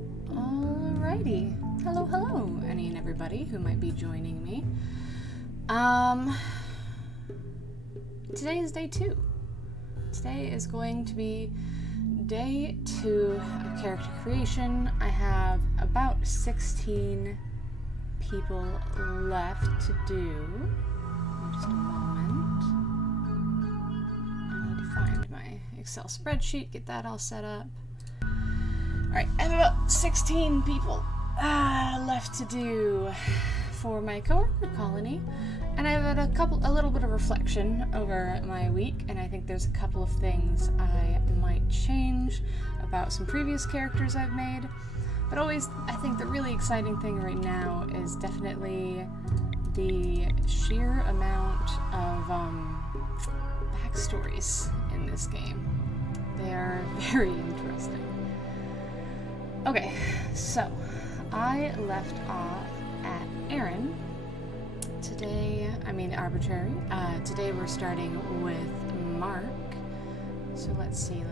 Alrighty. Hello, hello, any and everybody who might be joining me. Today is day 2. Today is going to be day 2 of character creation. I have about 16 people left to do. Just a moment. I need to find my Excel spreadsheet, get that all set up. Alright, I have about 16 people left to do for my coworker colony, and I've had a little bit of reflection over my week, and I think there's a couple of things I might change about some previous characters I've made. But always, I think the really exciting thing right now is definitely the sheer amount of backstories in this game. They are very interesting. Okay, so I left off at Aaron. Today, arbitrary. Today we're starting with Mark. So let's see.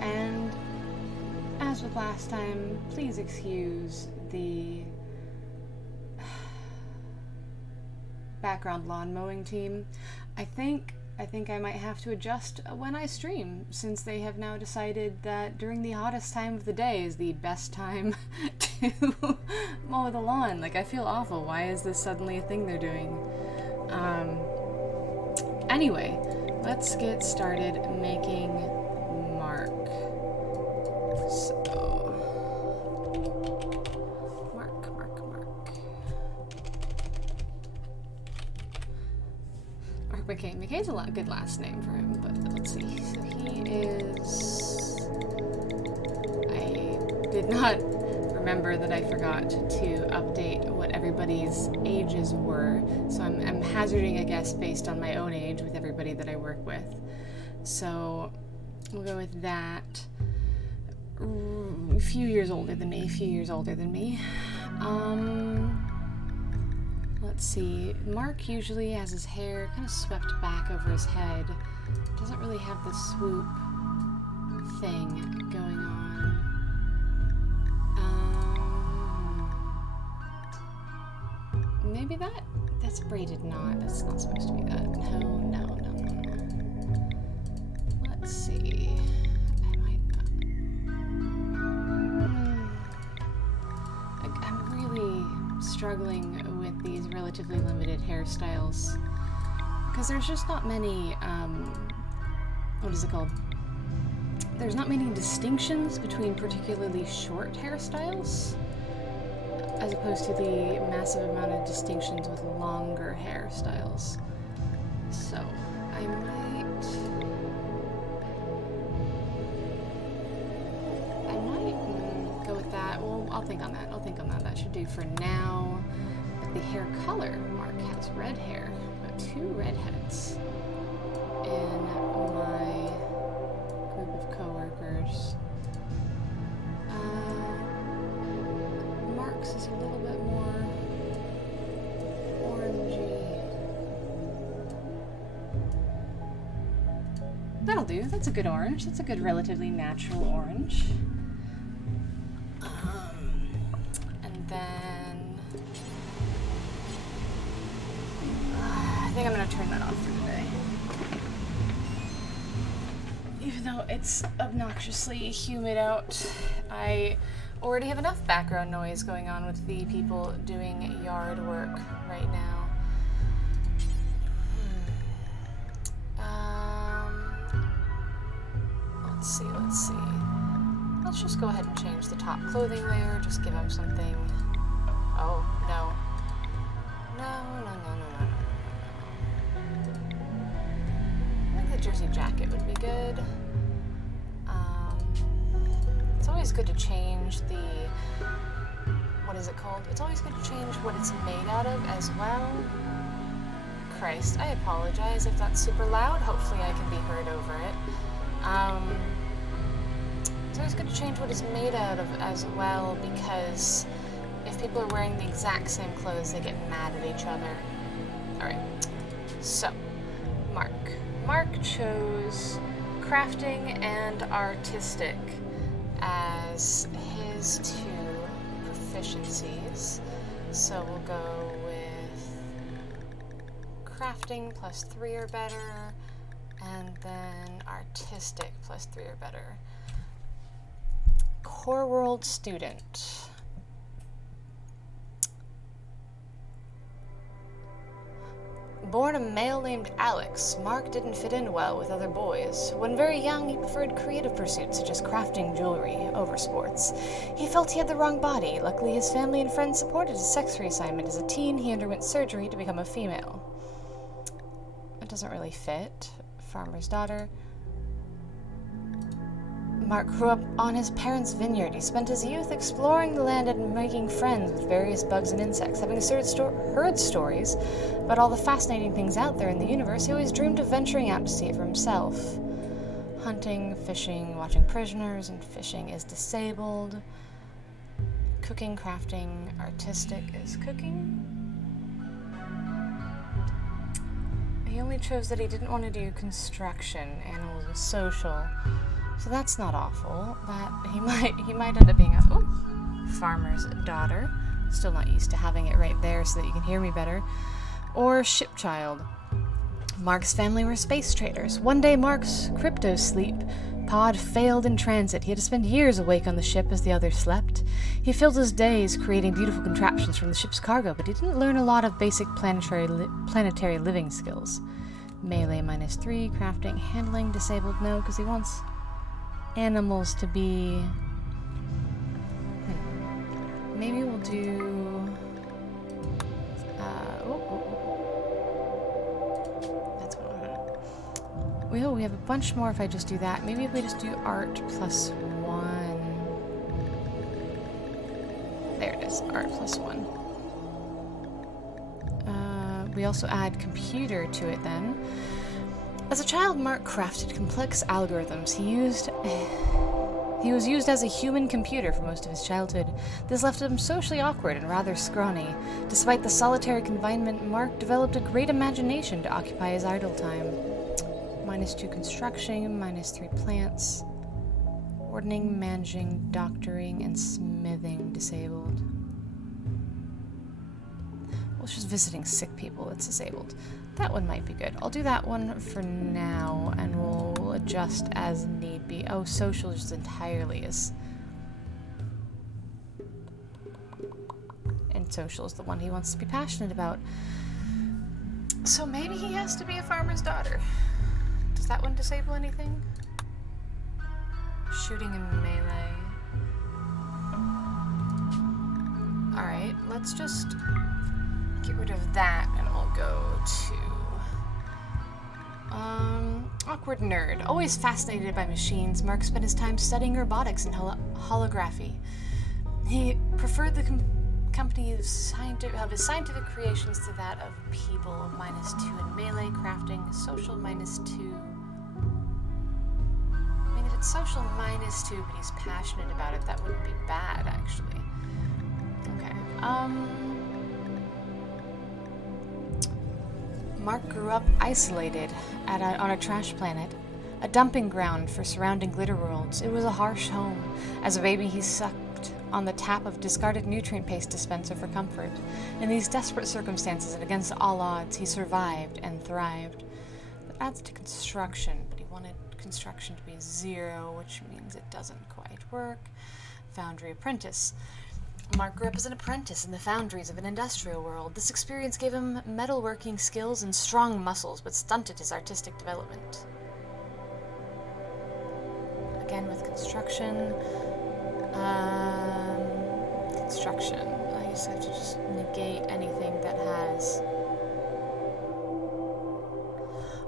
And as with last time, please excuse the background lawn mowing team. I think I might have to adjust when I stream, since they have now decided that during the hottest time of the day is the best time to mow the lawn. Like, I feel awful. Why is this suddenly a thing they're doing? Anyway, let's get started making Mark. So, Mark. McKay's a good last name for him, but let's see. So he is... I did not remember that I forgot to update what everybody's ages were, so I'm hazarding a guess based on my own age with everybody that I work with. So we'll go with that. A few years older than me. Let's see, Mark usually has his hair kind of swept back over his head. Doesn't really have the swoop thing going on. Maybe that's braided knot. That's not supposed to be that. No. Let's see. I might not. I'm really struggling with these relatively limited hairstyles, because there's just not many, what is it called? There's not many distinctions between particularly short hairstyles, as opposed to the massive amount of distinctions with longer hairstyles. So, I might go with that. Well, I'll think on that. That should do for now. But the hair color, Mark has red hair. I've got 2 redheads in my group of coworkers. Mark's is a little bit more orangey. That'll do. That's a good orange. That's a good, relatively natural orange. And then I think I'm going to turn that off for today. Even though it's obnoxiously humid out, I already have enough background noise going on with the people doing yard work right now. Let's see. Let's just go ahead and change the top clothing layer, just give him something. Oh, no. No. I think the jersey jacket would be good. It's always good to change the, what is it called? It's always good to change what it's made out of as well. Christ, I apologize if that's super loud. Hopefully I can be heard over it. It's always good to change what it's made out of as well, because if people are wearing the exact same clothes, they get mad at each other. Alright, so, Mark chose crafting and artistic as his 2 proficiencies. So we'll go with crafting +3 or better, and then artistic +3 or better. Core World student. Born a male named Alex, Mark didn't fit in well with other boys. When very young, he preferred creative pursuits such as crafting jewelry over sports. He felt he had the wrong body. Luckily, his family and friends supported his sex reassignment. As a teen, he underwent surgery to become a female. It doesn't really fit. Farmer's daughter. Mark grew up on his parents' vineyard. He spent his youth exploring the land and making friends with various bugs and insects. Having heard stories about all the fascinating things out there in the universe, he always dreamed of venturing out to see it for himself. Hunting, fishing, watching prisoners, and fishing is disabled. Cooking, crafting, artistic is cooking. He only chose that he didn't want to do construction. Animals is social. So that's not awful. That he might end up being a farmer's daughter. Still not used to having it right there so that you can hear me better. Or ship child. Mark's family were space traders. One day Mark's crypto sleep pod failed in transit. He had to spend years awake on the ship as the others slept. He filled his days creating beautiful contraptions from the ship's cargo, but he didn't learn a lot of basic planetary living skills. Melee -3, crafting, handling, disabled, no, because he wants animals to be... Maybe we'll do... That's what we have a bunch more if I just do that. Maybe if we just do art +1. There it is, art +1. We also add computer to it then. As a child, Mark crafted complex algorithms. He was used as a human computer for most of his childhood. This left him socially awkward and rather scrawny. Despite the solitary confinement, Mark developed a great imagination to occupy his idle time. -2 construction, -3 plants. Ordning, managing, doctoring, and smithing disabled. Well, it's just visiting sick people that's disabled. That one might be good. I'll do that one for now, and we'll adjust as need be. Oh, social just entirely is... And social is the one he wants to be passionate about. So maybe he has to be a farmer's daughter. Does that one disable anything? Shooting and melee. Alright, let's just get rid of that, and we'll go to... awkward nerd. Always fascinated by machines, Mark spent his time studying robotics and holography. He preferred the company of his scientific creations to that of people. -2 in melee, crafting, social -2. I mean, if it's social -2, but he's passionate about it, that wouldn't be bad, actually. Okay, Mark grew up isolated on a trash planet, a dumping ground for surrounding glitter worlds. It was a harsh home. As a baby, he sucked on the tap of discarded nutrient paste dispenser for comfort. In these desperate circumstances and against all odds, he survived and thrived. That adds to construction, but he wanted construction to be 0, which means it doesn't quite work. Foundry apprentice. Mark grew up as an apprentice in the foundries of an industrial world. This experience gave him metalworking skills and strong muscles, but stunted his artistic development. Again with construction. Construction. I just have to just negate anything that has...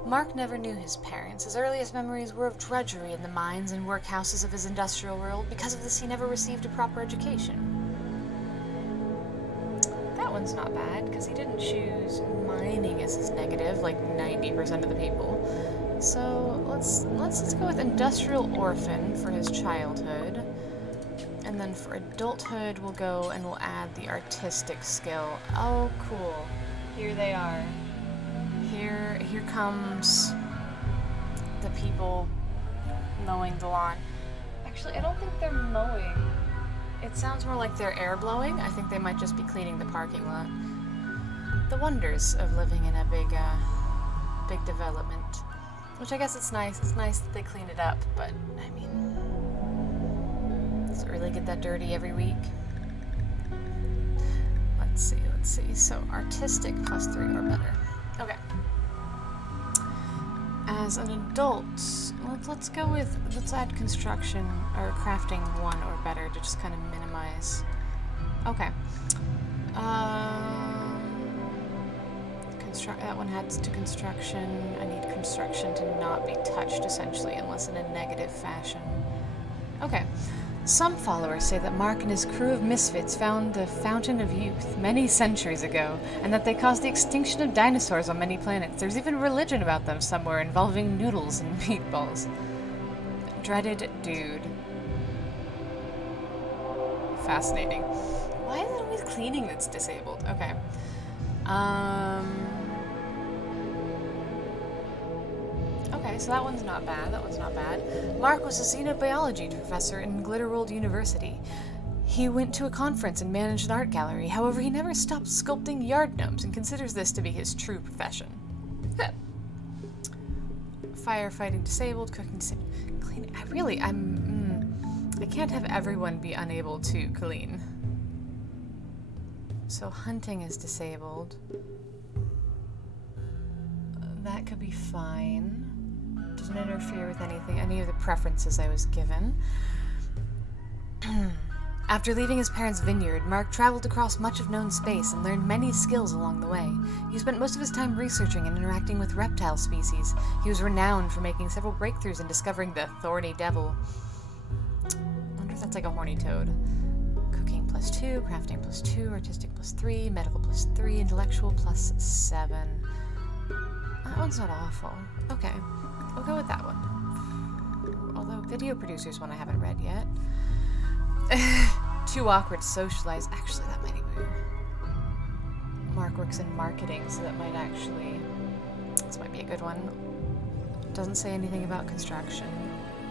Mark never knew his parents. His earliest memories were of drudgery in the mines and workhouses of his industrial world. Because of this, he never received a proper education. That one's not bad, because he didn't choose mining as his negative, like 90% of the people. So let's go with industrial orphan for his childhood. And then for adulthood, we'll go and we'll add the artistic skill. Oh, cool. Here they are. Here comes the people mowing the lawn. I Actually, I don't think they're mowing. It sounds more like they're air blowing. I think they might just be cleaning the parking lot. The wonders of living in a big development. Which I guess it's nice. It's nice that they clean it up, but I mean, does it really get that dirty every week? Let's see. So artistic +3 or better. Okay. As an adult, let's go with, let's add construction or crafting 1 or better to just kind of minimize. Okay. That one adds to construction. I need construction to not be touched, essentially, unless in a negative fashion. Okay. Some followers say that Mark and his crew of misfits found the Fountain of Youth many centuries ago, and that they caused the extinction of dinosaurs on many planets. There's even religion about them somewhere involving noodles and meatballs. Dreaded dude. Fascinating. Why is it always cleaning that's disabled? Okay. Okay, so that one's not bad. Mark was a xenobiology professor in RIMWORLD University. He went to a conference and managed an art gallery. However, he never stopped sculpting yard gnomes and considers this to be his true profession. Firefighting disabled, cooking disabled, cleaning. I can't have everyone be unable to clean. So hunting is disabled. That could be fine. Doesn't interfere with any of the preferences I was given. After leaving his parents' vineyard, Mark traveled across much of known space and learned many skills along the way. He spent most of his time researching and interacting with reptile species. He was renowned for making several breakthroughs in discovering the thorny devil. I wonder if that's like a horny toad. Cooking +2, crafting +2, artistic +3, medical +3, intellectual +7. That one's not awful. Okay, we'll go with that one. Although video producers one I haven't read yet. Too awkward to socialize. Actually, that might be weird. Mark works in marketing, so that might actually... This might be a good one. Doesn't say anything about construction.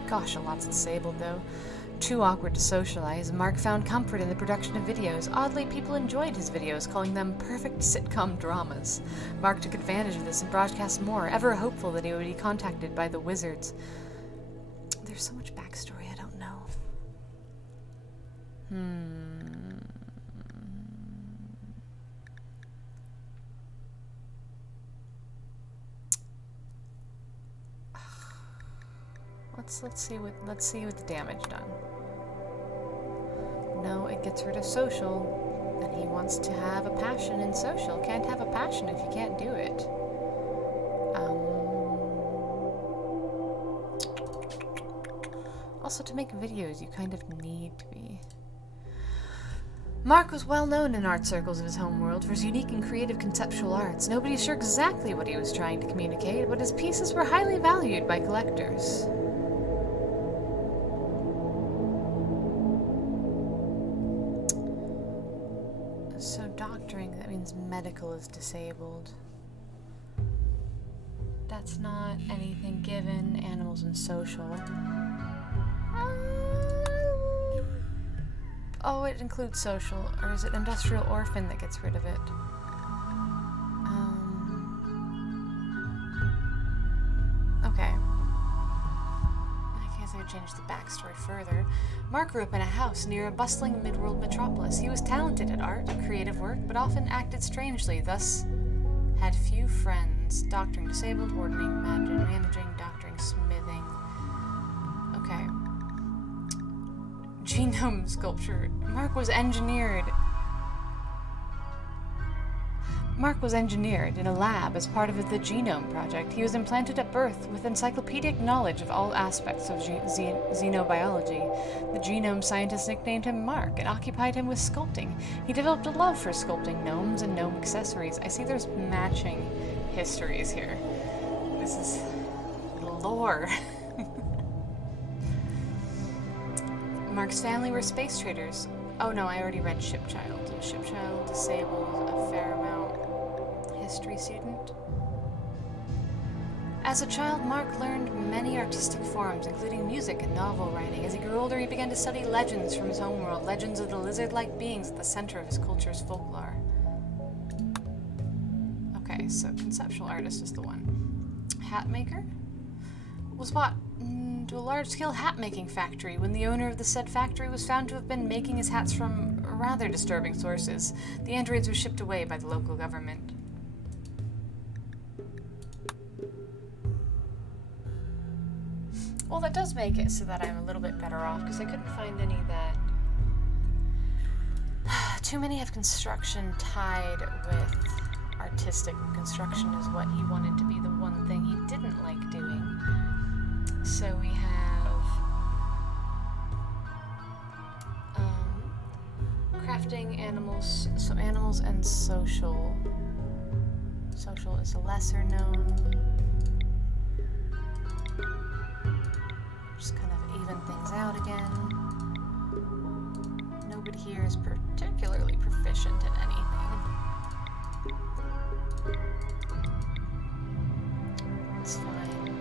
Gosh, a lot's disabled, though. Too awkward to socialize. Mark found comfort in the production of videos. Oddly, people enjoyed his videos, calling them perfect sitcom dramas. Mark took advantage of this and broadcast more, ever hopeful that he would be contacted by the wizards. There's so much backstory, I don't know. Let's see what the damage done. No, it gets rid of social, and he wants to have a passion in social. Can't have a passion if you can't do it. Also, to make videos, you kind of need to be. Mark was well known in art circles of his homeworld for his unique and creative conceptual arts. Nobody's sure exactly what he was trying to communicate, but his pieces were highly valued by collectors. So doctoring, that means medical is disabled. That's not anything given. Animals and social. Oh, it includes social. Or is it industrial orphan that gets rid of it? Okay. I guess I would change the backstory further. Mark grew up in a house near a bustling mid-world metropolis. He was talented at art and creative work, but often acted strangely, thus had few friends. Doctoring disabled, wardening, managing, doctoring, smithing. Okay. Genome sculpture. Mark was engineered in a lab as part of the Genome Project. He was implanted at birth with encyclopedic knowledge of all aspects of xenobiology. The genome scientists nicknamed him Mark and occupied him with sculpting. He developed a love for sculpting gnomes and gnome accessories. I see there's matching histories here. This is lore. Mark's family were space traders. Oh no, I already read Shipchild. Shipchild disabled a fair amount. History student. As a child, Mark learned many artistic forms, including music and novel writing. As he grew older, he began to study legends from his homeworld, legends of the lizard-like beings at the center of his culture's folklore. Okay, so conceptual artist is the one. Hat maker? Was bought to a large-scale hat-making factory when the owner of the said factory was found to have been making his hats from rather disturbing sources. The androids were shipped away by the local government. Well, that does make it so that I'm a little bit better off, because I couldn't find any that... Too many have construction tied with artistic, and construction is what he wanted to be the one thing he didn't like doing. So we have... crafting, animals, so animals and social. Social is a lesser known. Just kind of even things out again. Nobody here is particularly proficient in anything. It's fine.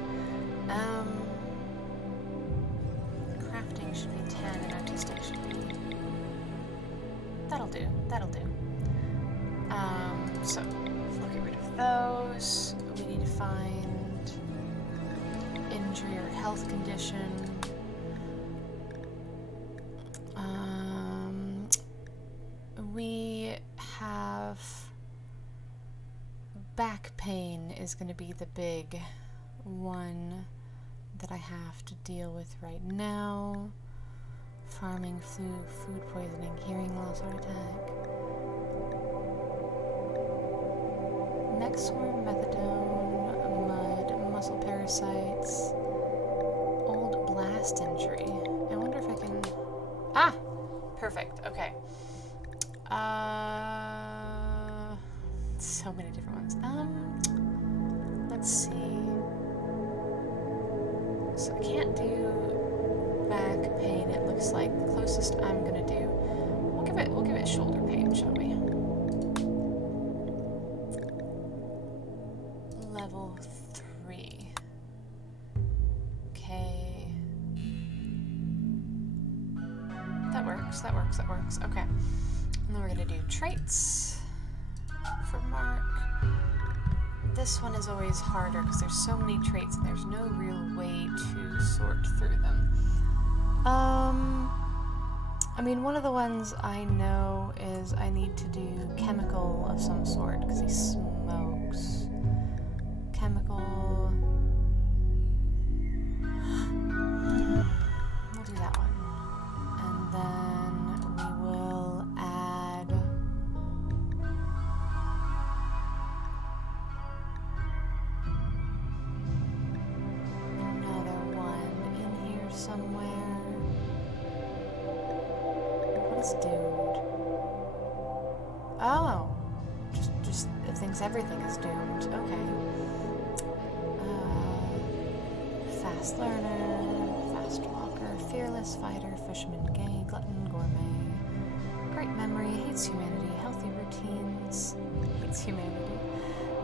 Crafting should be 10 and artistic should be... That'll do. That'll do. So we'll get rid of those. We need to find injury or health condition. We have back pain is going to be the big one that I have to deal with right now. Farming, flu, food poisoning, hearing loss, heart attack. Neck swarm, methadone, mud, muscle parasites, old blast injury. I wonder if I can... Ah! Perfect, okay. So many different ones. Let's see. So I can't do back pain, it looks like. The closest I'm gonna do... We'll give it shoulder pain, shall we? Level 3. Okay. That works, that works, that works. Okay. And then we're gonna do traits for Mark. This one is always harder because there's so many traits and there's no real way to sort through them. I mean, one of the ones I know is I need to do chemical of some sort because he smokes. Chemical. We'll do that one. And then we will add another one in here somewhere. What is doomed? Oh, just it thinks everything is doomed. Okay. Fast learner, fast walker, fearless fighter, fisherman, gay, glutton, gourmet, great memory, hates humanity, healthy routines, hates humanity,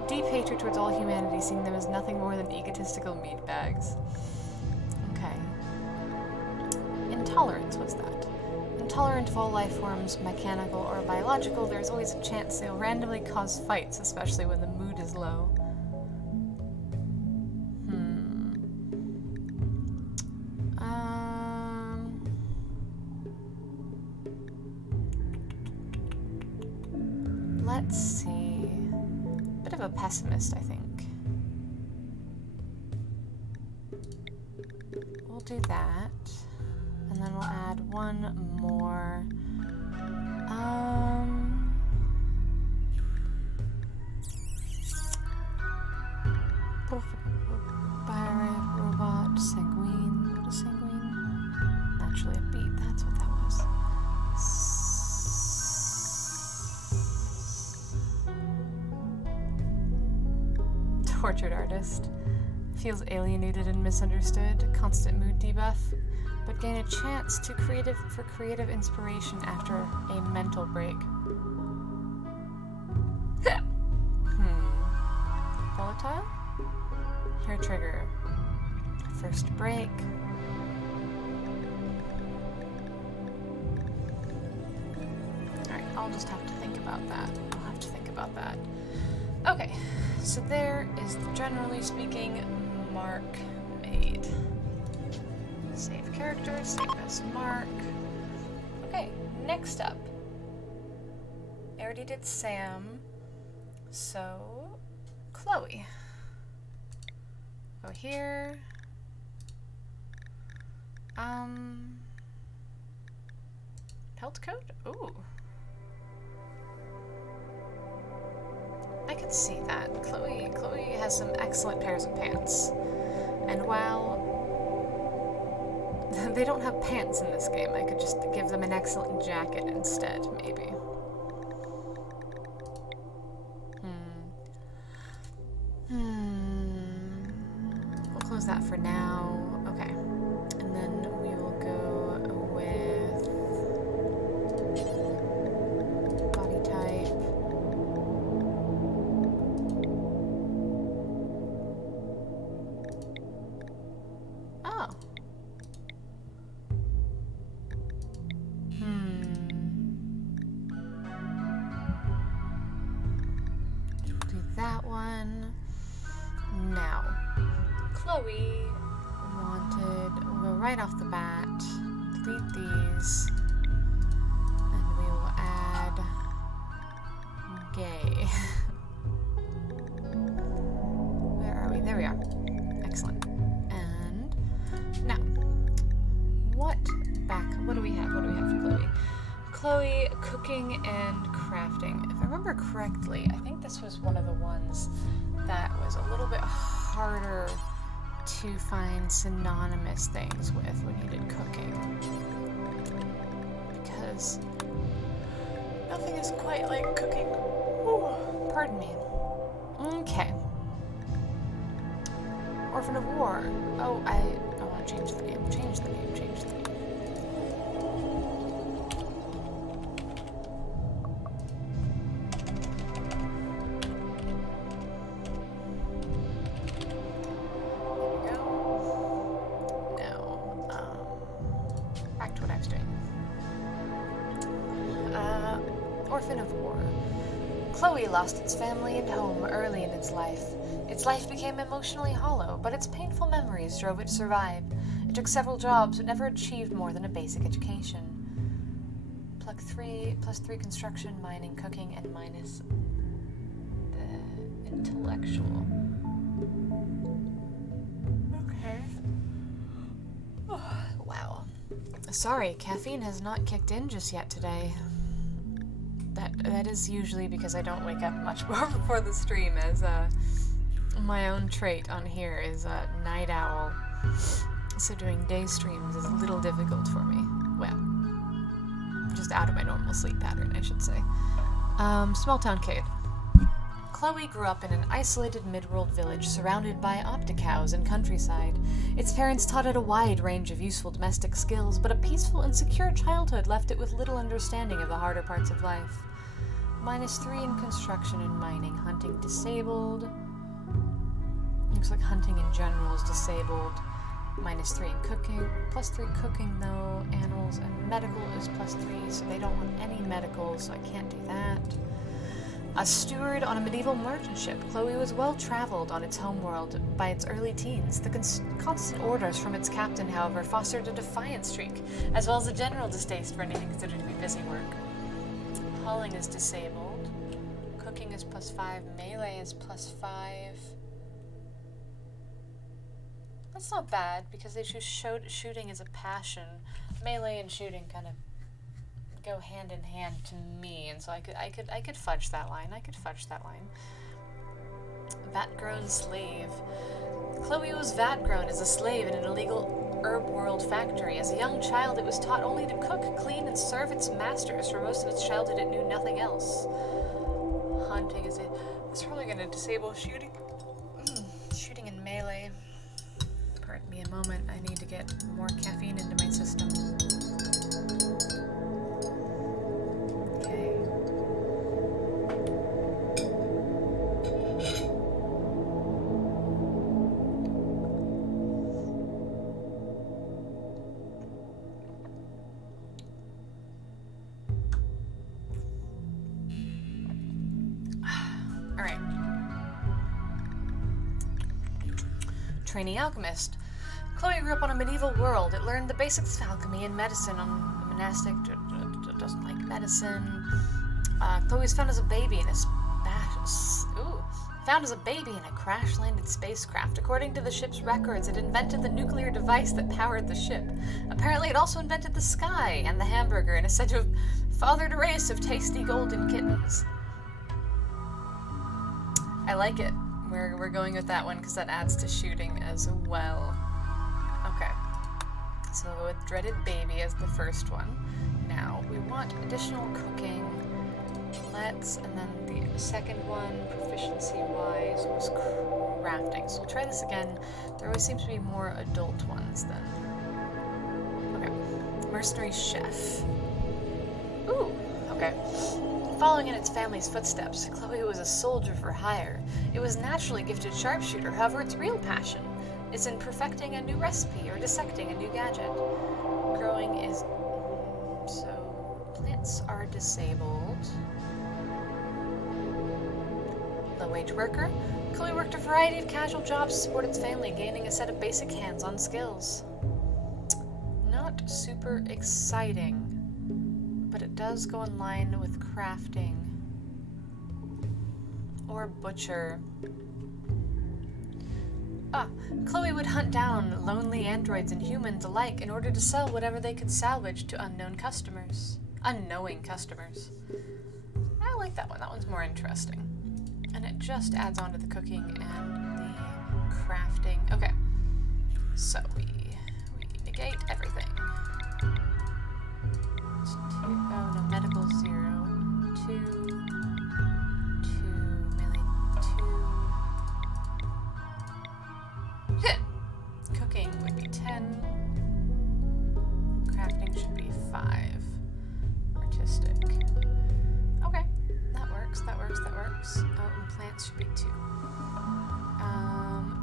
deep hatred towards all humanity, seeing them as nothing more than egotistical meatbags. Okay. Intolerance, what's that? Intolerant of all life forms, mechanical or biological, there's always a chance they'll randomly cause fights, especially when the mood is low. Let's see. Bit of a pessimist, I think. We'll do that. And then we'll add one more. Bio robot, sanguine. What is sanguine? Naturally a beat. That's what that was. Tortured artist. Feels alienated and misunderstood. Constant mood debuff. But gain a chance to creative inspiration after a mental break. Volatile? Hair trigger. First break. Alright, I'll just have to think about that. I'll have to think about that. Okay, so there is the generally speaking mark made. Save character, save as mark. Okay, next up. I already did Sam, so Chloe. Go here. Pelt coat? Ooh. I could see that. Chloe has some excellent pairs of pants. And while they don't have pants in this game, I could just give them an excellent jacket instead, maybe. We'll close that for now. Okay. And then we will go with body type. Oh. Do that one. Now, Chloe wanted, we'll go right off the bat, delete these, and we will add gay. Where are we? There we are. Excellent. And now, what do we have? What do we have for Chloe? Chloe, cooking and crafting. If I remember correctly, I think this was one of the ones that was a little bit harder to find synonymous things with when you did cooking. Because nothing is quite like cooking. Ooh, pardon me. Okay. Orphan of War. Oh, I want to change the name. Change the name. Orphan of War. Chloe lost its family and home early in its life. Its life became emotionally hollow, but its painful memories drove it to survive. It took several jobs, but never achieved more than a basic education. +3 construction, mining, cooking, and minus the intellectual. Okay. Oh, wow. Sorry, caffeine has not kicked in just yet today. That is usually because I don't wake up much more before the stream, as my own trait on here is a night owl. So doing day streams is a little difficult for me. Well, just out of my normal sleep pattern, I should say. Small town kid. Chloe grew up in an isolated mid-world village surrounded by opticows and countryside. Its parents taught it a wide range of useful domestic skills, but a peaceful and secure childhood left it with little understanding of the harder parts of life. -3 in construction and mining. Hunting disabled. Looks like hunting in general is disabled. -3 in cooking. +3 cooking though. Animals and medical is +3, so they don't want any medical, so I can't do that. A steward on a medieval merchant ship, Chloe was well traveled on its homeworld by its early teens. The constant orders from its captain, however, fostered a defiant streak, as well as a general distaste for anything considered to be busy work. Hauling is disabled. Cooking is +5. Melee is +5. That's not bad, because they choose shooting as a passion. Melee and shooting kind of go hand in hand to me, and so I could fudge that line. Vat-grown slave. Chloe was vat-grown as a slave in an illegal herb world factory. As a young child, it was taught only to cook, clean, and serve its masters. For most of its childhood, it knew nothing else. Hunting is it. It's probably going to disable shooting. Shooting and melee. Pardon me a moment. I need to get more caffeine into my system. Okay. trainee alchemist. Chloe grew up on a medieval world. It learned the basics of alchemy and medicine on the monastic. Doesn't like medicine. Chloe was found as a baby in a crash-landed spacecraft. According to the ship's records, it invented the nuclear device that powered the ship. Apparently, it also invented the sky and the hamburger, and is said to have fathered a race of tasty golden kittens. I like it. We're going with that one because that adds to shooting as well. Okay. So we'll go with dreaded baby as the first one. Now, we want additional cooking. And then the second one, proficiency-wise, was crafting. So we'll try this again. There always seems to be more adult ones then. Okay. Mercenary chef. Ooh, okay. Following in its family's footsteps, Chloe was a soldier for hire. It was naturally gifted sharpshooter, however its real passion is in perfecting a new recipe or dissecting a new gadget. Growing is... so plants are disabled. Low-wage worker. Chloe worked a variety of casual jobs to support its family, gaining a set of basic hands-on skills. Not super exciting, but it does go in line with crafting. Or butcher. Chloe would hunt down lonely androids and humans alike in order to sell whatever they could salvage to unknowing customers. I like that one. That one's more interesting. And it just adds on to the cooking and the crafting. Okay. So we negate everything. Oh no, medical 0. 2. 2. Melee 2. Cooking would be 10. Crafting should be 5. Artistic. Okay. That works. Oh, and plants should be 2.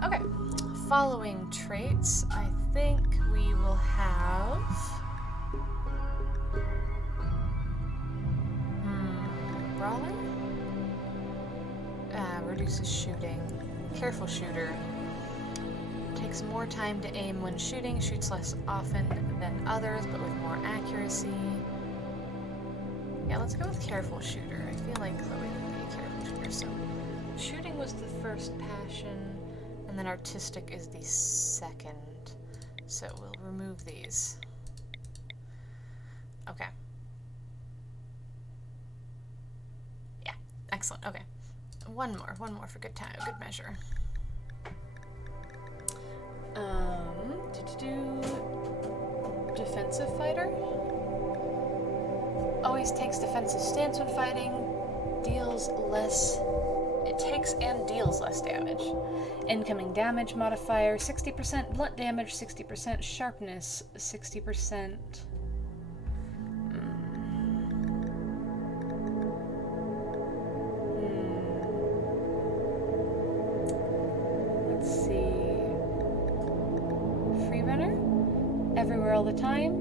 Okay. Following traits, I think we will have... Brawler? Reduces shooting. Careful shooter. Takes more time to aim when shooting, shoots less often than others, but with more accuracy. Yeah, let's go with careful shooter. I feel like Chloe would be a careful shooter, so shooting was the first passion, and then artistic is the second. So we'll remove these. Okay. Yeah, excellent. Okay. One more for good time, good measure. Defensive fighter? Always takes defensive stance when fighting, it takes and deals less damage. Incoming damage modifier, 60% blunt damage, 60% sharpness, 60%... Let's see... Freerunner? Everywhere all the time.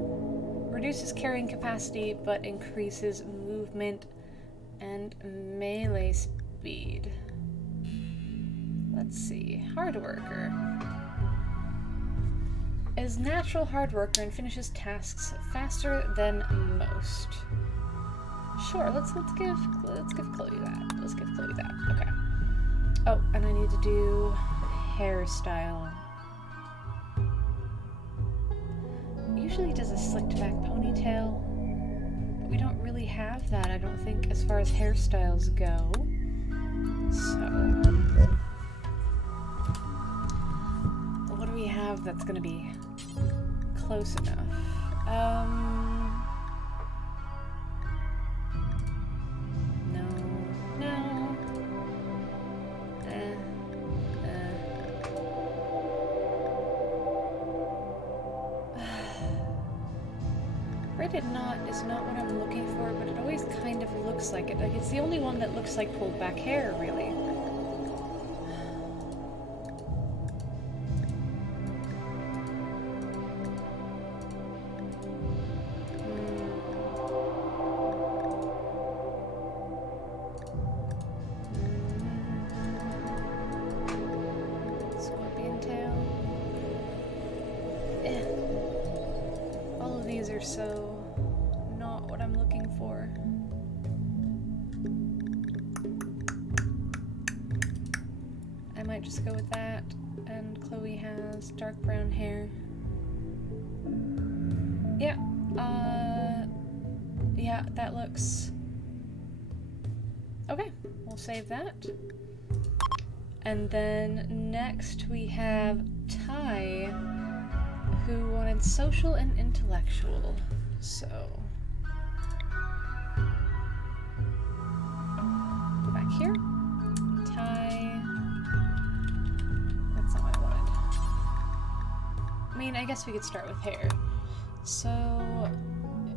Reduces carrying capacity, but increases movement and melee speed. Let's see. Hard worker. Is natural hard worker and finishes tasks faster than most. Sure, let's give Chloe that. Let's give Chloe that. Okay. Oh, and I need to do hairstyle. Usually does a slicked back ponytail, but we don't really have that, I don't think, as far as hairstyles go. So, what do we have that's gonna be close enough? No. Braided knot is not what I'm looking for, but it always kind of looks like it. Like, it's the only one that looks like pulled back hair, really. Scorpion tail. I'm looking for. I might just go with that. And Chloe has dark brown hair. Yeah, yeah, that looks... Okay, we'll save that. And then next we have Ty, who wanted social and intellectual. So go back here. Ty. That's not what I wanted. I mean, I guess we could start with hair. So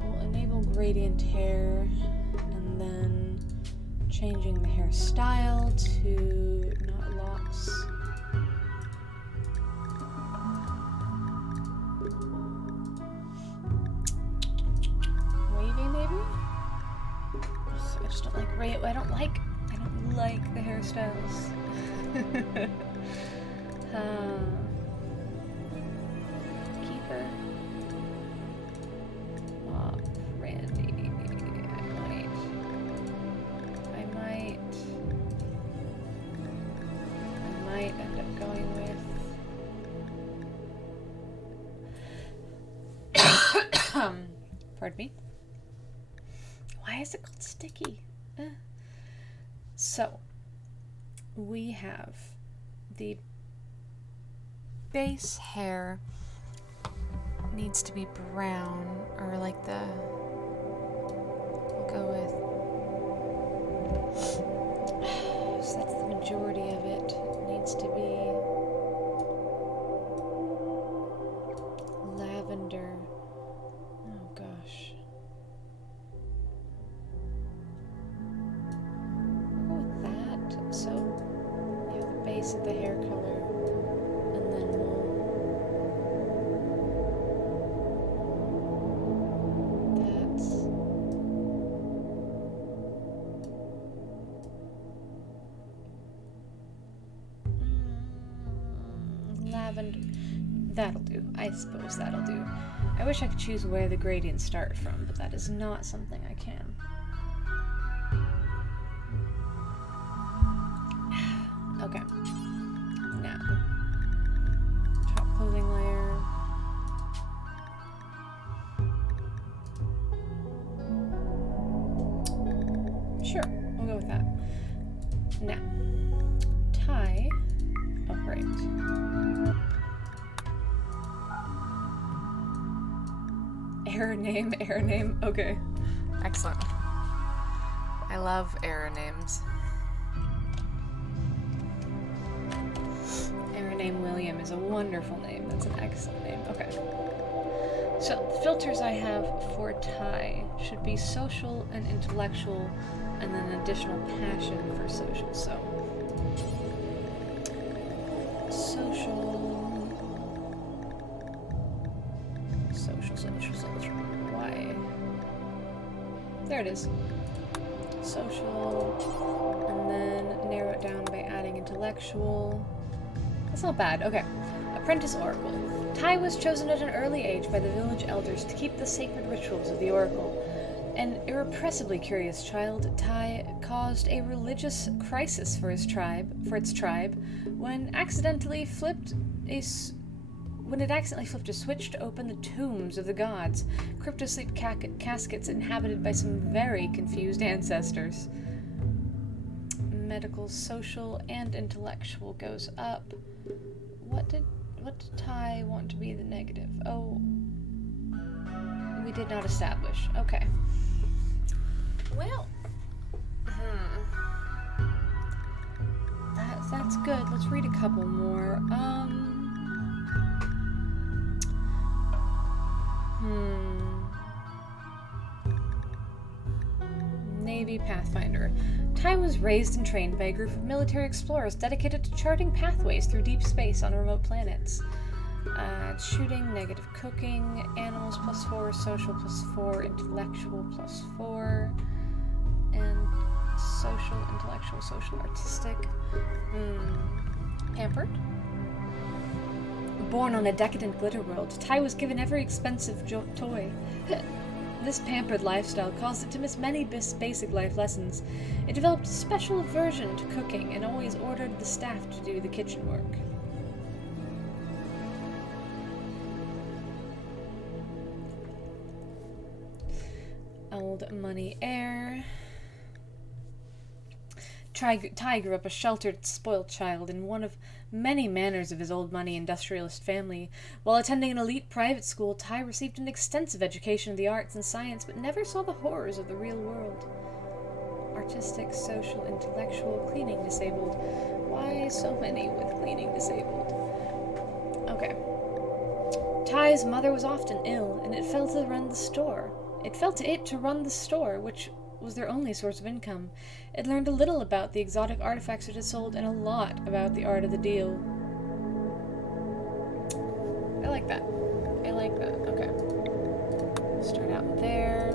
we'll enable gradient hair, and then changing the hairstyle to not locks. Wavy, maybe? Ugh, I just don't like I don't like the hairstyles. Keeper. Randy. I might end up going with pardon me. Why is it called sticky? So we have the base hair needs to be brown, or like we'll go with, so that's the majority of it. It needs to be lavender. Oh gosh. We'll go with that. So you have the base of the hair color, and then lavender. That'll do. I suppose that'll do. I wish I could choose where the gradients start from, but that is not something I can. Okay. Now, top clothing layer. Sure, we'll go with that. Now, tie. Oh, right. Error name, okay. Excellent. I love error names. Error name William is a wonderful name. That's an excellent name. Okay. So, the filters I have for Ty should be social and intellectual, and then additional passion for social. So, social. Why? There it is. Social, and then narrow it down by adding intellectual. That's not bad. Okay. Apprentice Oracle. Ty was chosen at an early age by the village elders to keep the sacred rituals of the Oracle. An irrepressibly curious child, Ty caused a religious crisis for its tribe, when it accidentally flipped a switch to open the tombs of the gods, cryptosleep caskets inhabited by some very confused ancestors. Medical, social, and intellectual goes up. What did Ty want to be the negative? Oh, we did not establish. Okay. Well, that's good. Let's read a couple more. Navy Pathfinder. Ty was raised and trained by a group of military explorers dedicated to charting pathways through deep space on remote planets. Shooting, negative cooking, animals +4, social +4, intellectual +4, and social, intellectual, social, artistic. Pampered. Born on a decadent glitter world, Ty was given every expensive toy. This pampered lifestyle caused it to miss many basic life lessons. It developed a special aversion to cooking and always ordered the staff to do the kitchen work. Old money heir. Ty grew up a sheltered, spoiled child in one of many manners of his old money industrialist family. While attending an elite private school, Ty received an extensive education in the arts and science, but never saw the horrors of the real world. Artistic, social, intellectual, cleaning disabled. Why so many with cleaning disabled? Okay. Ty's mother was often ill, and it fell to run the store. Which was their only source of income. It learned a little about the exotic artifacts it had sold and a lot about the art of the deal. I like that. Okay. Start out there.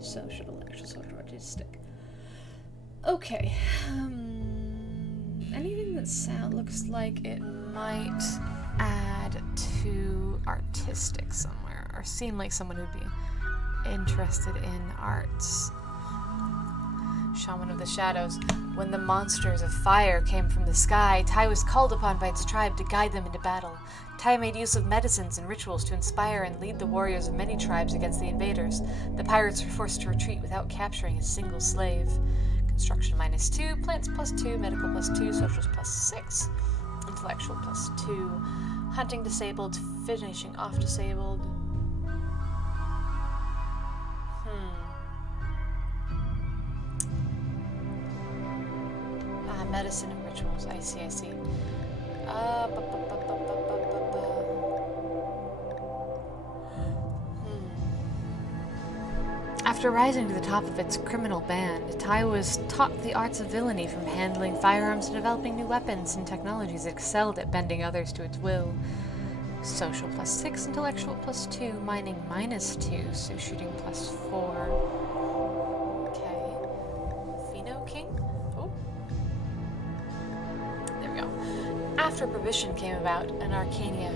Social, intellectual, social, artistic. Okay. Anything that looks like it might add to artistic somewhere, or seem like someone who'd be interested in arts. Shaman of the Shadows. When the monsters of fire came from the sky, Ty was called upon by its tribe to guide them into battle. Ty made use of medicines and rituals to inspire and lead the warriors of many tribes against the invaders. The pirates were forced to retreat without capturing a single slave. Construction -2, plants +2, medical +2, socials +6, intellectual +2, hunting disabled, finishing off disabled. Medicine and rituals. I see. After rising to the top of its criminal band, Ty was taught the arts of villainy, from handling firearms to developing new weapons and technologies. It excelled at bending others to its will. Social +6, intellectual +2, mining -2, so shooting +4. Okay. Pheno King? Oh. There we go. After Prohibition came about in Arcania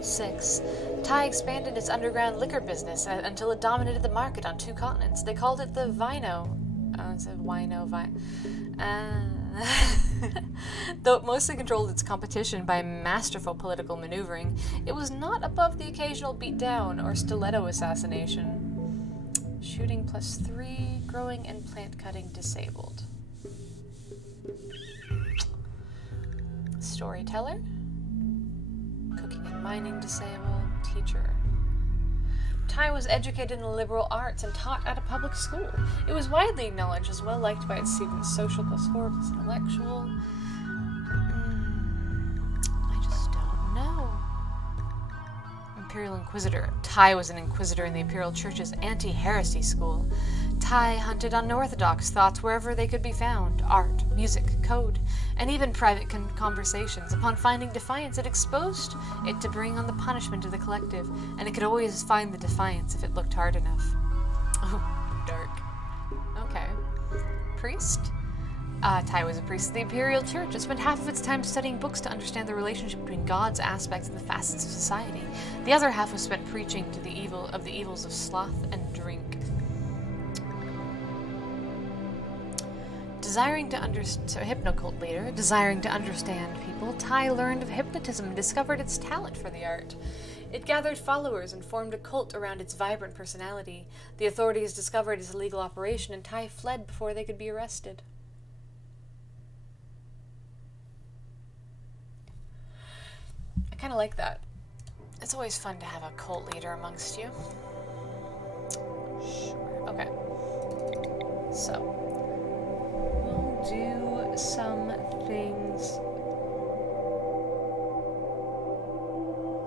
6, Ty expanded its underground liquor business until it dominated the market on 2 continents. They called it the Vino. Though it mostly controlled its competition by masterful political maneuvering, it was not above the occasional beatdown or stiletto assassination. Shooting +3, growing and plant cutting disabled. Storyteller. Cooking and mining disabled. Teacher. Ty was educated in the liberal arts and taught at a public school. It was widely acknowledged as well liked by its students. Social +4 plus intellectual. I just don't know. Imperial Inquisitor. Ty was an inquisitor in the Imperial Church's anti-heresy school. Ty hunted unorthodox thoughts wherever they could be found. Art, music, code, and even private conversations. Upon finding defiance, it exposed it to bring on the punishment of the collective, and it could always find the defiance if it looked hard enough. Oh, dark. Okay. Priest? Ty was a priest of the Imperial Church. It spent half of its time studying books to understand the relationship between God's aspects and the facets of society. The other half was spent preaching to the evils of sloth and drink. Hypnocult leader, desiring to understand people, Ty learned of hypnotism and discovered its talent for the art. It gathered followers and formed a cult around its vibrant personality. The authorities discovered its illegal operation, and Ty fled before they could be arrested. I kind of like that. It's always fun to have a cult leader amongst you. Sure. Okay. So, we'll do some things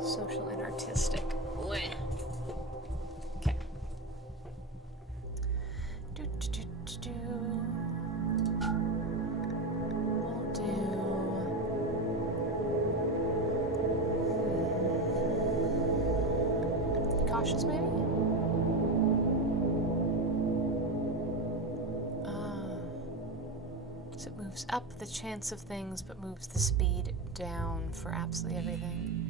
social and artistic. Okay. We'll do cautious, maybe? So it moves moves up the chance of things, but moves the speed down for absolutely everything.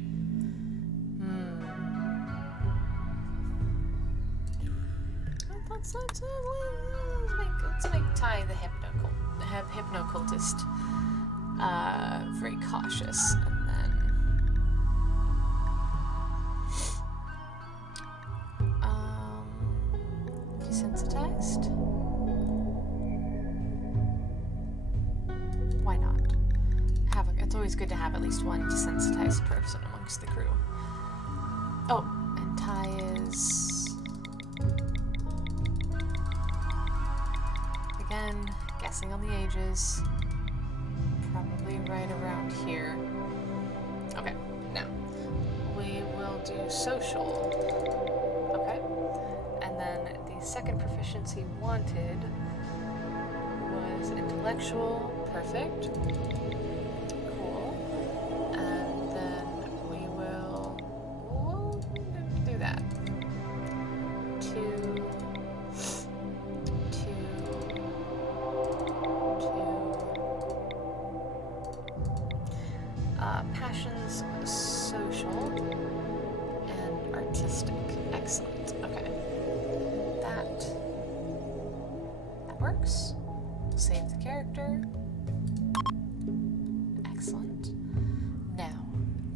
Let's make Ty the hypnocultist very cautious, and then desensitized. Why not? It's always good to have at least one desensitized person amongst the crew. Oh, and Ty is again guessing on the ages. Probably right around here. Okay, now we will do social. Okay, and then the second proficiency wanted was intellectual. Perfect. Cool. And then we'll do that. Two. Passions, social, and artistic. Excellent. Okay. That works. Save the character. Excellent. Now,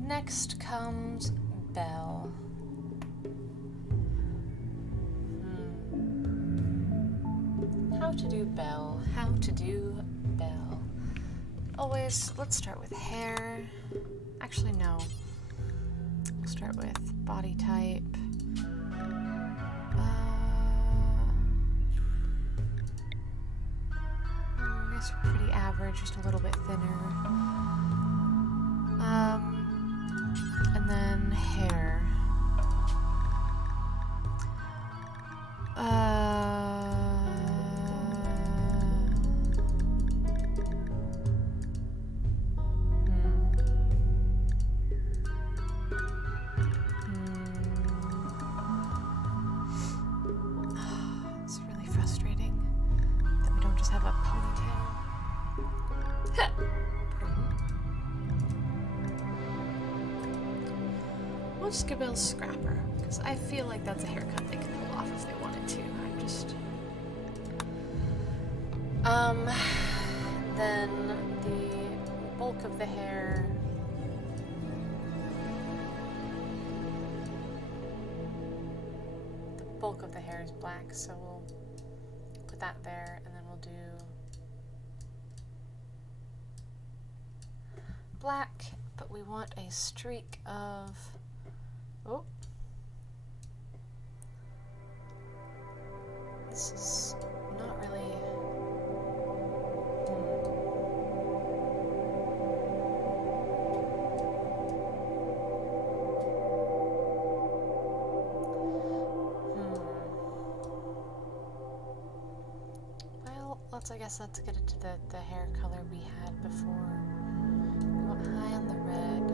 next comes Belle. How to do Belle? How to do Belle? Always, let's start with hair. Actually, no. We'll start with body type. I guess we're pretty average, just a little bit thinner. And then hair. It's really frustrating that we don't just have a ponytail. We'll just give Belle Scrapper, because I feel like that's a haircut they could pull off if they wanted to. Then the bulk of the hair. The bulk of the hair is black, so we'll put that there, and then we'll do black, but we want a streak of, oh, this is not really, well, I guess let's get it to the hair color we had before. We want high on the red.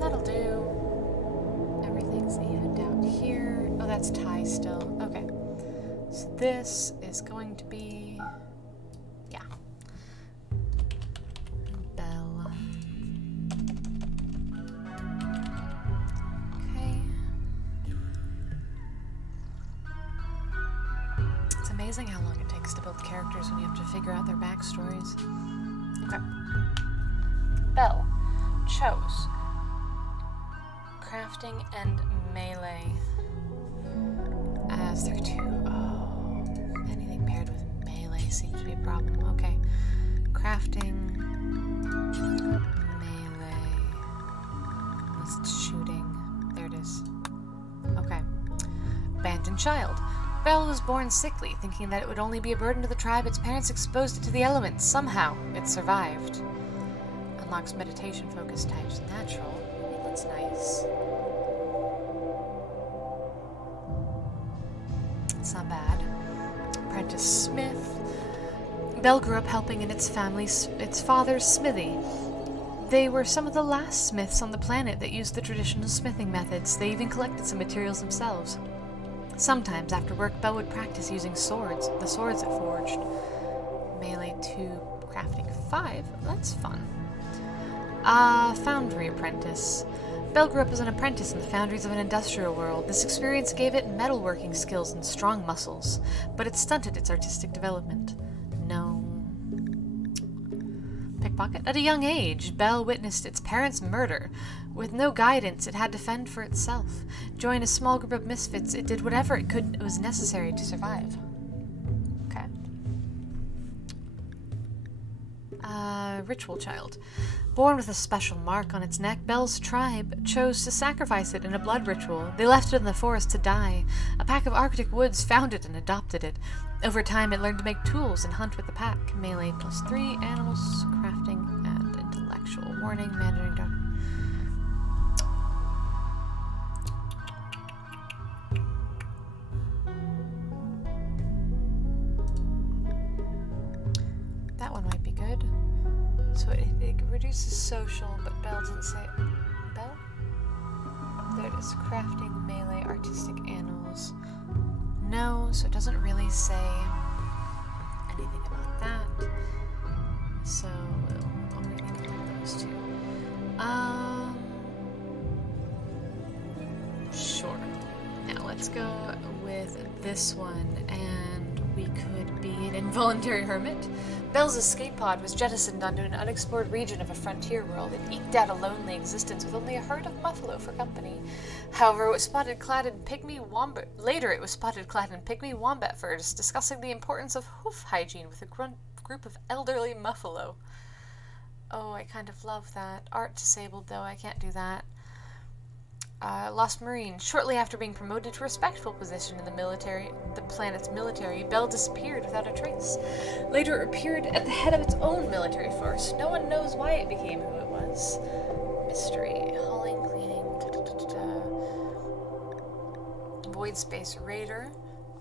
That'll do. Everything's evened out here. Oh, that's Ty still. Okay. So this is going to be, yeah, Belle. Okay. It's amazing how long it takes to build characters when you have to figure out their backstories. Okay. Belle chose crafting and melee as their two. Oh, anything paired with melee seems to be a problem. Okay. Crafting, melee. Unless it's shooting. There it is. Okay. Abandoned child. Belle was born sickly, thinking that it would only be a burden to the tribe. Its parents exposed it to the elements. Somehow, it survived. Unlocks meditation focus types. Natural. That's nice. It's not bad. Apprentice smith. Belle grew up helping in its father's smithy. They were some of the last smiths on the planet that used the traditional smithing methods. They even collected some materials themselves. Sometimes, after work, Belle would practice using swords, the swords it forged. Melee 2, crafting 5. That's fun. Foundry apprentice. Belle grew up as an apprentice in the foundries of an industrial world. This experience gave it metalworking skills and strong muscles, but it stunted its artistic development. No. Pickpocket. At a young age, Belle witnessed its parents' murder. With no guidance, it had to fend for itself. Join a small group of misfits, it did whatever it was necessary to survive. Okay. Ritual child. Born with a special mark on its neck, Belle's tribe chose to sacrifice it in a blood ritual. They left it in the forest to die. A pack of Arctic woods found it and adopted it. Over time, it learned to make tools and hunt with the pack. Melee +3, animals, crafting, and intellectual. Warning, managing doctor. That one might be good. So it reduces social, but Belle doesn't say... Belle? There it is. Crafting, melee, artistic, animals. No, so it doesn't really say anything about that. So I'll only need to pick those two. Sure. Now let's go with this one, and we could be an involuntary hermit. Belle's escape pod was jettisoned onto an unexplored region of a frontier world. It eked out a lonely existence with only a herd of buffalo for company. However, it was spotted clad in pygmy wombat. Later, it was spotted clad in pygmy wombat furs, discussing the importance of hoof hygiene with a group of elderly buffalo. Oh, I kind of love that. Art disabled, though. I can't do that. Lost Marine. Shortly after being promoted to a respectful position in the planet's military, Belle disappeared without a trace. Later, it appeared at the head of its own military force. No one knows why it became who it was. Mystery. Hauling, cleaning, Void Space Raider.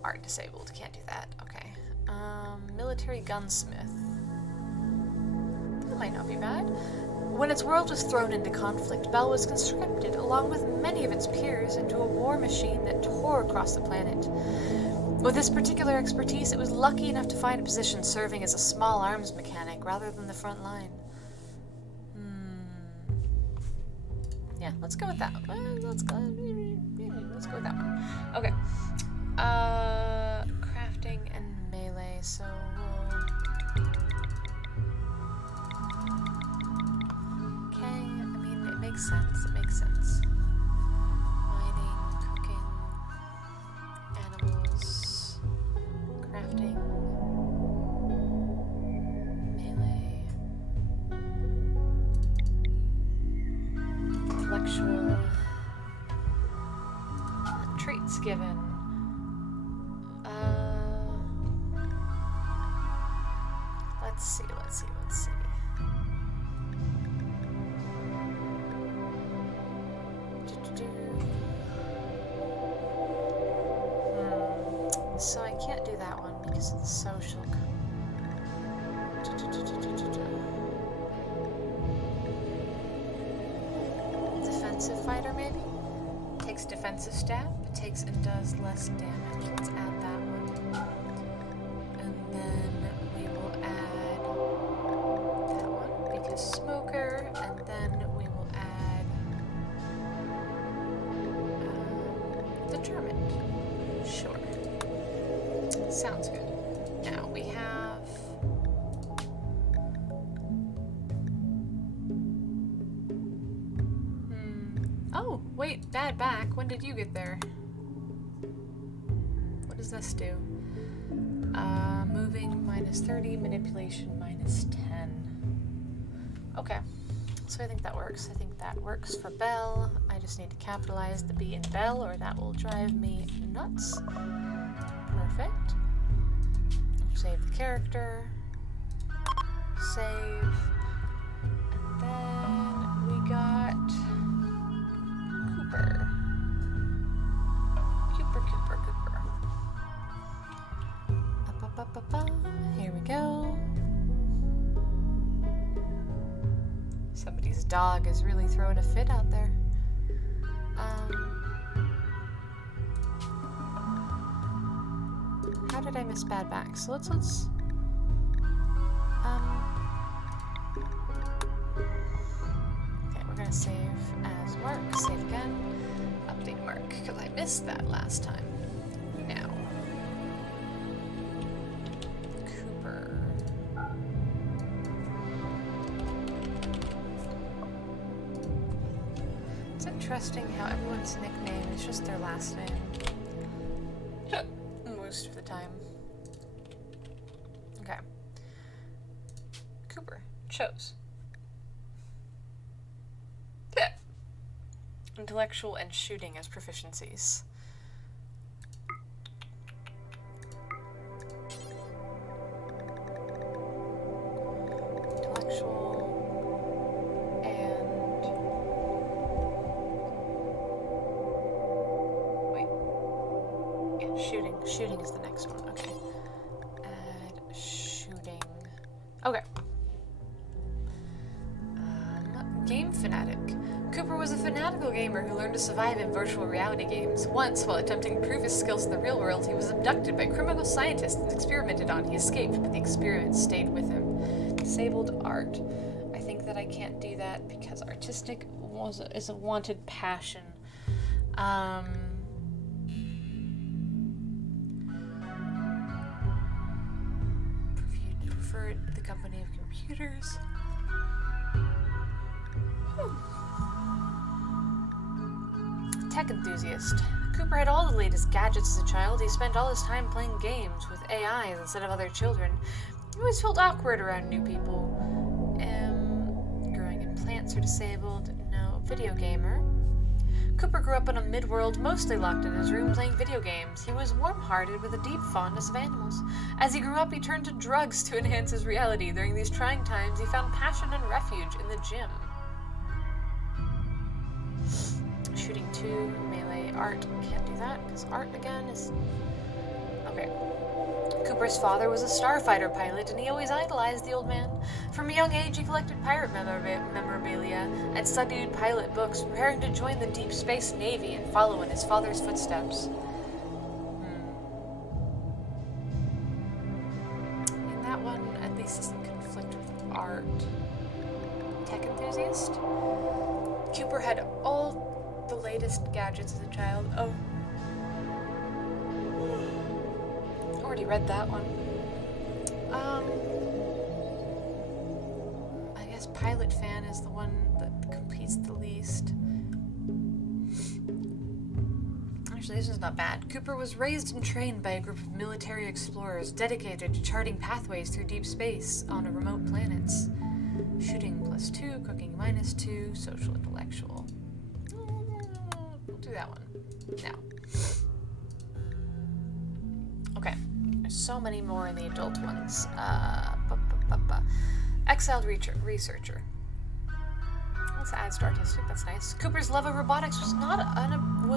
Art disabled. Can't do that. Okay. Military gunsmith. That might not be bad. When its world was thrown into conflict, Belle was conscripted, along with many of its peers, into a war machine that tore across the planet. With this particular expertise, it was lucky enough to find a position serving as a small arms mechanic rather than the front line. Yeah, let's go with that. Let's go with that one. Okay. Crafting and melee, so we'll... It makes sense. Mining, cooking, animals, crafting, melee, intellectual, traits given. Let's see. So I can't do that one because of the social. Defensive fighter, maybe? Takes defensive stat, but takes and does less damage. Let's add that one. And then we will add that one because smoker, and then we will add determined. Sure. Sounds good. Now we have... Oh, wait, Dad back. When did you get there? What does this do? Moving -30, manipulation -10. Okay, so I think that works. I think that works for Belle. I just need to capitalize the B in Belle, or that will drive me nuts. Perfect. Save the character. Save. And then we got Cooper. Here we go. Somebody's dog is really throwing a fit out there. How did I miss bad back? So let's okay, we're gonna save as Mark, save again, update Mark, because I missed that last time. Now, Cooper. It's interesting how everyone's nickname is just their last name. Most of the time. Okay. Cooper chose intellectual and shooting as proficiencies. Intellectual and wait. Yeah, shooting. Shooting is the next one. Okay. Add shooting. Okay. Game fanatic. Cooper was a fanatical gamer who learned to survive in virtual reality games. Once, while attempting to prove his skills in the real world, he was abducted by criminal scientists and experimented on. He escaped, but the experiments stayed with him. Disabled art. I think that I can't do that because artistic is a wanted passion. Preferred the company of computers. Tech enthusiast. Cooper had all the latest gadgets as a child. He spent all his time playing games with AIs instead of other children. He always felt awkward around new people. Growing implants are disabled. No. Video gamer. Cooper grew up in a mid-world, mostly locked in his room playing video games. He was warm-hearted with a deep fondness of animals. As he grew up, he turned to drugs to enhance his reality. During these trying times, he found passion and refuge in the gym. Shooting 2, melee, art. Can't do that, because art, again, is... Okay. Cooper's father was a starfighter pilot, and he always idolized the old man. From a young age, he collected pirate memorabilia and studied pilot books, preparing to join the Deep Space Navy and follow in his father's footsteps. And that one, at least, doesn't conflict with art. Tech enthusiast? Cooper had all the latest gadgets as a child. Oh. Already read that one. I guess pilot fan is the one that competes the least. Actually, this is not bad. Cooper was raised and trained by a group of military explorers dedicated to charting pathways through deep space on remote planets. Shooting +2, cooking -2, social intellectual. We'll do that one now. Okay, there's so many more in the adult ones. Exiled researcher. Let's add to artistic. That's nice. Cooper's love of robotics was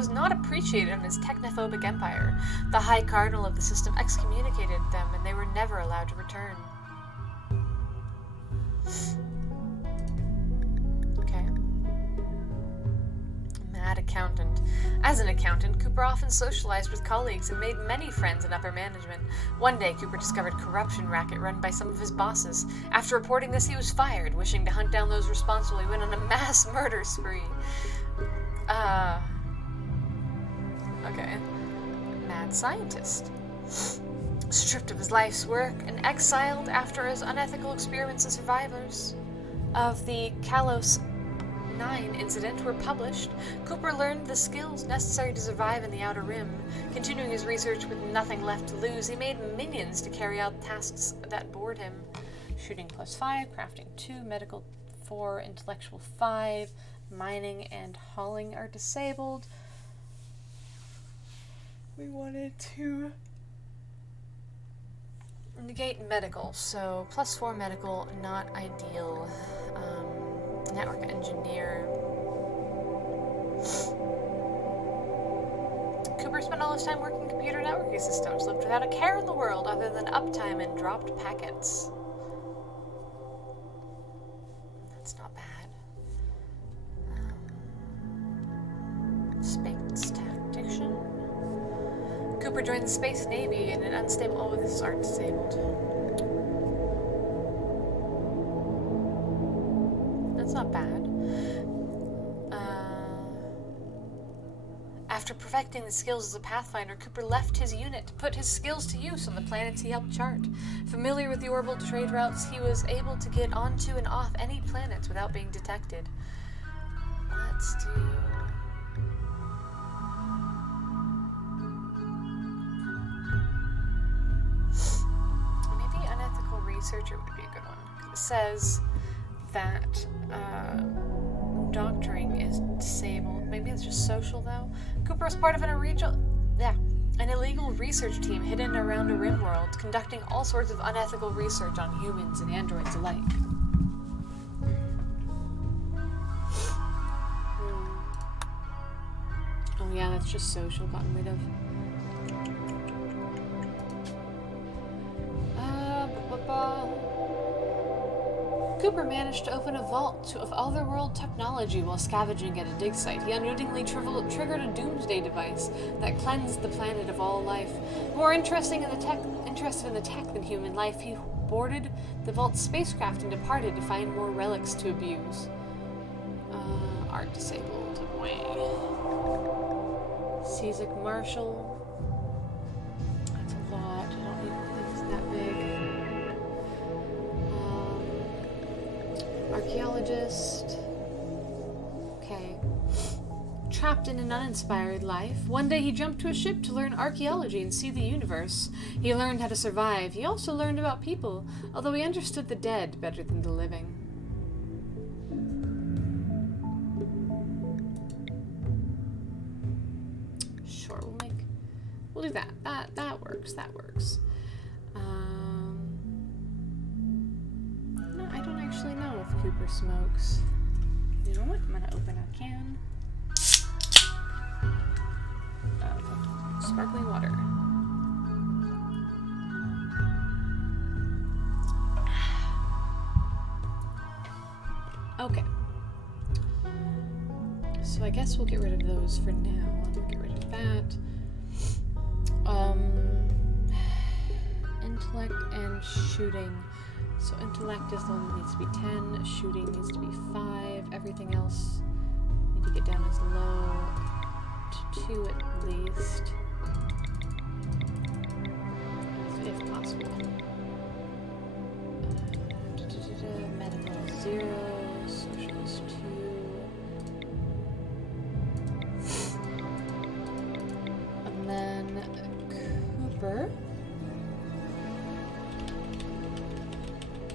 not appreciated in his technophobic empire. The High Cardinal of the system excommunicated them, and they were never allowed to return. Mad accountant. As an accountant, Cooper often socialized with colleagues and made many friends in upper management. One day, Cooper discovered a corruption racket run by some of his bosses. After reporting this, he was fired. Wishing to hunt down those responsible, he went on a mass murder spree. Okay. Mad scientist. Stripped of his life's work and exiled after his unethical experiments, and survivors of the Kalos 9 incident were published, Cooper learned the skills necessary to survive in the Outer Rim. Continuing his research with nothing left to lose, he made minions to carry out tasks that bored him. Shooting +5, crafting 2, medical 4, intellectual 5, mining and hauling are disabled. We wanted to negate medical, so +4 medical, not ideal. Network engineer. Cooper spent all his time working computer networking systems, lived without a care in the world other than uptime and dropped packets. That's not bad. Space tactician. Cooper joined the Space Navy in an unstable... Oh, this is art disabled. That's not bad. After perfecting the skills as a Pathfinder, Cooper left his unit to put his skills to use on the planets he helped chart. Familiar with the orbital trade routes, he was able to get onto and off any planets without being detected. Let's do... maybe unethical researcher would be a good one. It says that doctoring is disabled. Maybe it's just social, though. Cooper is part of an illegal research team hidden around a RIMWORLD, conducting all sorts of unethical research on humans and androids alike. Oh yeah, that's just social, gotten rid of. Cooper managed to open a vault of otherworld technology while scavenging at a dig site. He unwittingly triggered a doomsday device that cleansed the planet of all life. More interested in the tech than human life, he boarded the vault's spacecraft and departed to find more relics to abuse. Art disabled. Way. Caesic Marshall. That's a lot. I don't need things that big. Archaeologist. Okay. Trapped in an uninspired life, one day he jumped to a ship to learn archaeology and see the universe. He learned how to survive. He also learned about people, although he understood the dead better than the living. Sure, we'll do that. That works. That works. I don't actually know if Cooper smokes. You know what? I'm gonna open a can of sparkling water. Okay. So I guess we'll get rid of those for now. We'll get rid of that. Intellect and shooting. So intellect is the one that needs to be 10, shooting needs to be 5, everything else need to get down as low to 2 at least, if possible. Medical 0, social is 2, and then Cooper.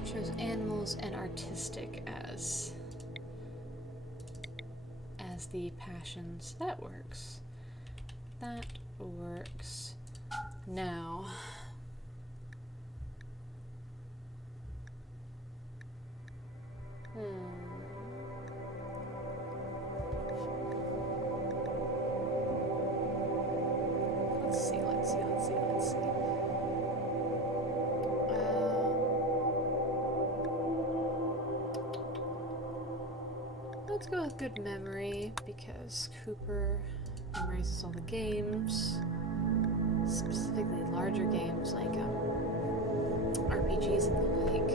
Shows animals and artistic as the passions. That works. That works. Now, let's see. Let's go with good memory, because Cooper memorizes all the games, specifically larger games like RPGs and the like.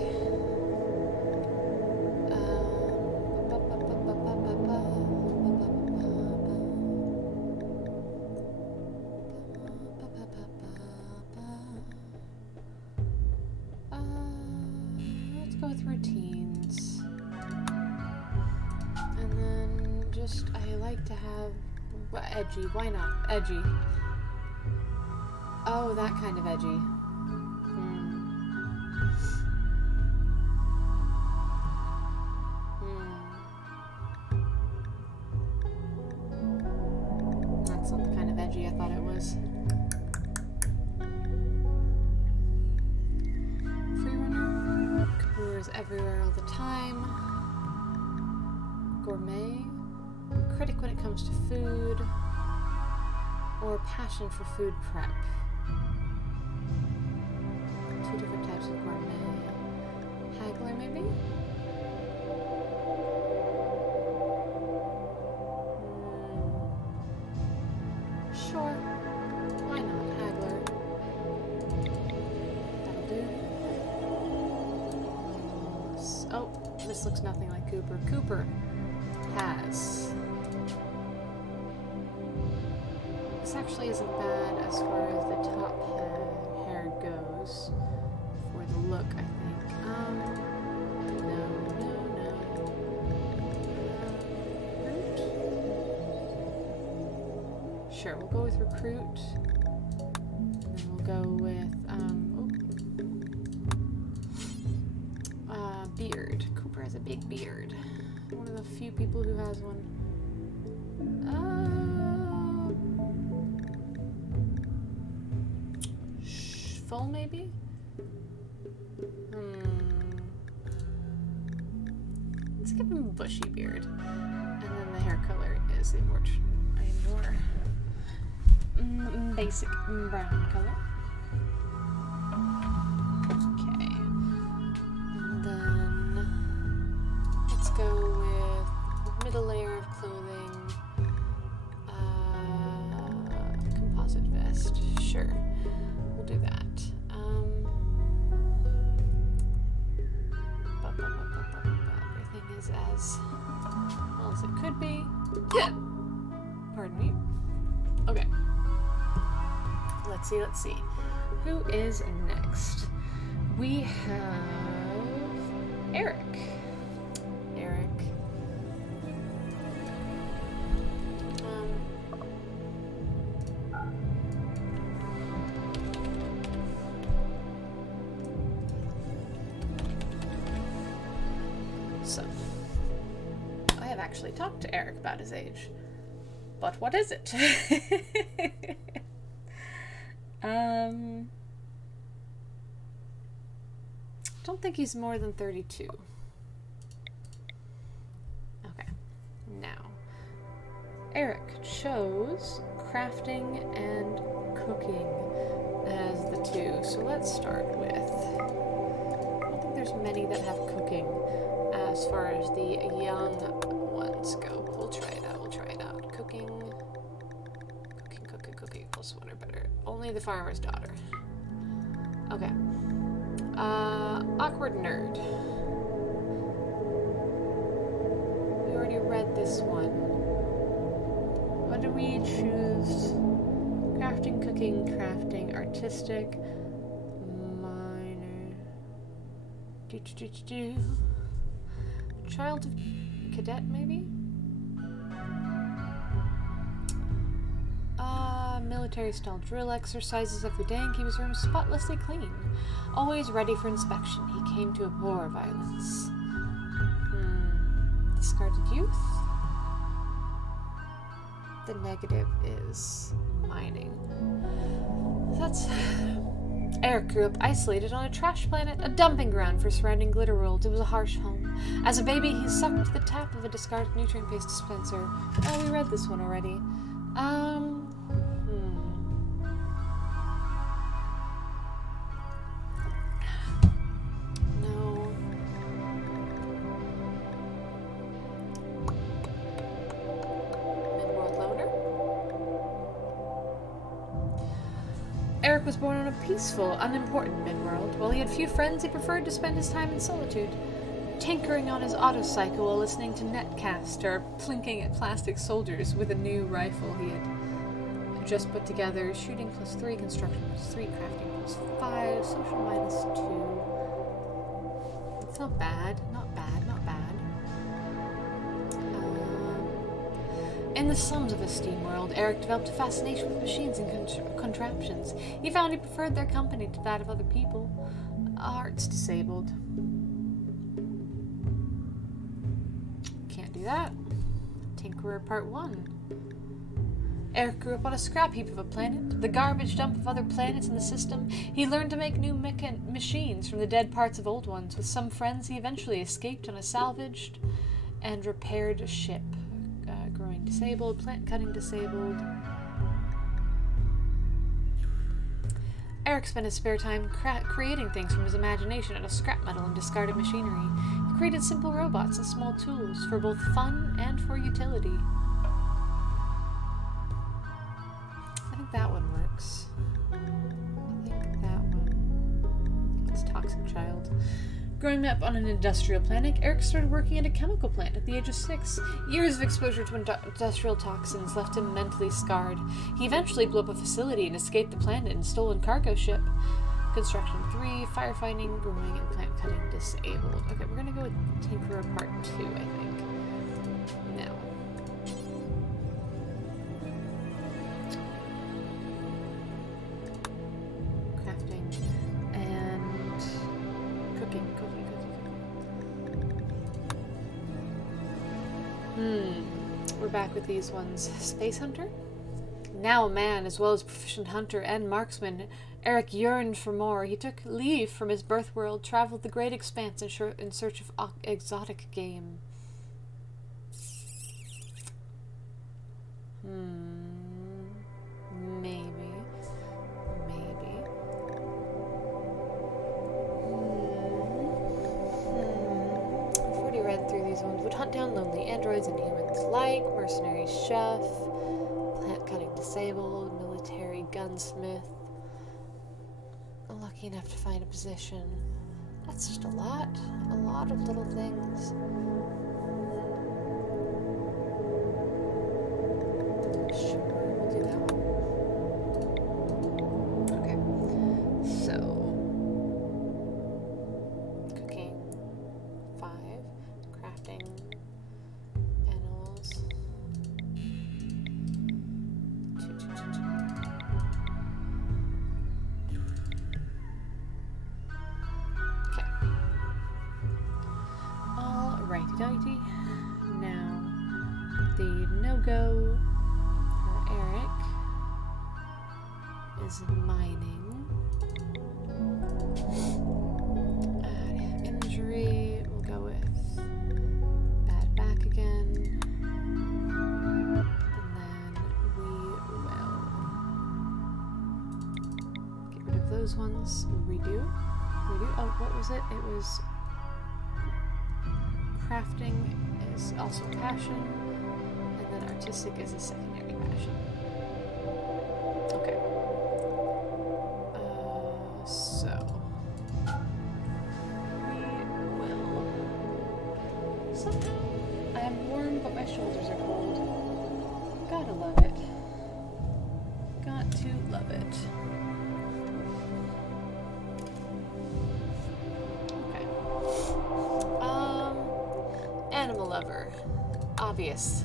Let's go with routines. And then I like to have edgy. Why not? Edgy. Oh, that kind of edgy. That's not the kind of edgy I thought it was. Freerunner. Cooper is everywhere all the time. Gourmet. Critic when it comes to food, or passion for food prep. 2 different types of gourmet. Haggler, maybe? Sure. Why not? Haggler. Oh, this looks nothing like Cooper. Cooper has... This actually isn't bad as far as the top hair goes. For the look, I think. No. Recruit? Sure, we'll go with recruit. And then we'll go with, beard. Cooper has a big beard. One of the few people who has one. Full, maybe? Let's give him a bushy beard. And then the hair color is a more basic brown color. Okay. And then let's go with middle layer of clothing. Composite vest. Sure. We'll do that. Everything is as well as it could be. Pardon me. Okay. Let's see. Who is next? We have Eric. So, I have actually talked to Eric about his age. But what is it? Don't think he's more than 32. Okay. Now, Eric chose crafting and cooking as the two. So let's start with... I don't think there's many that have cooking as far as the young ones go. We'll try it out. Cooking plus one or better. Only the farmer's daughter. Okay. Awkward nerd. We already read this one. What do we choose? Crafting, cooking, crafting, artistic, minor. Child of cadet, maybe? Military-style drill exercises every day and keep his room spotlessly clean. Always ready for inspection, he came to abhor violence. Discarded youth? The negative is mining. Eric grew up isolated on a trash planet, a dumping ground for surrounding glitter worlds. It was a harsh home. As a baby, he sucked the tap of a discarded nutrient paste dispenser. Oh, we read this one already. No. Midworld loner? Eric was born on a peaceful, unimportant midworld. While he had few friends, he preferred to spend his time in solitude, tinkering on his autocycle while listening to Netcast or plinking at plastic soldiers with a new rifle he had just put together. Shooting +3, construction +3, crafting +5, social -2. It's not bad. In the slums of a steam world, Eric developed a fascination with machines and contraptions. He found he preferred their company to that of other people. Heart's disabled. Can't do that. Tinkerer Part 1. Eric grew up on a scrap heap of a planet, the garbage dump of other planets in the system. He learned to make new machines from the dead parts of old ones. With some friends, he eventually escaped on a salvaged and repaired ship. Growing disabled, plant cutting disabled. Eric spent his spare time creating things from his imagination out of scrap metal and discarded machinery. He created simple robots and small tools for both fun and for utility. I think that one works. It's Toxic Child. Growing up on an industrial planet, Eric started working at a chemical plant at the age of 6. Years of exposure to industrial toxins left him mentally scarred. He eventually blew up a facility and escaped the planet in a stolen cargo ship. Construction 3, firefighting, brewing, and plant cutting disabled. Okay, we're gonna go with Tinkerer Part 2, I think. Now. Crafting and cooking. We're back with these ones. Space Hunter? Now a man, as well as proficient hunter and marksman, Eric yearned for more. He took leave from his birth world, traveled the great expanse in search of exotic game. Maybe. I've already read through these ones. Would hunt down lonely androids and humans alike, mercenary chef, plant cutting disabled, military gunsmith. Lucky enough to find a position. That's just a lot of little things. Sure, we'll do that one. Okay, so cooking 5, crafting animals 2. Alrighty-doity. Now, the no-go for Eric is mining. Injury, we'll go with bad back again. And then we will get rid of those ones. Redo. Oh, what was it? It was crafting is also passion, and then artistic is a secondary passion. Okay. So we will. So I'm warm, but my shoulders are cold. Gotta love it. Got to love it. Animal lover. Obvious.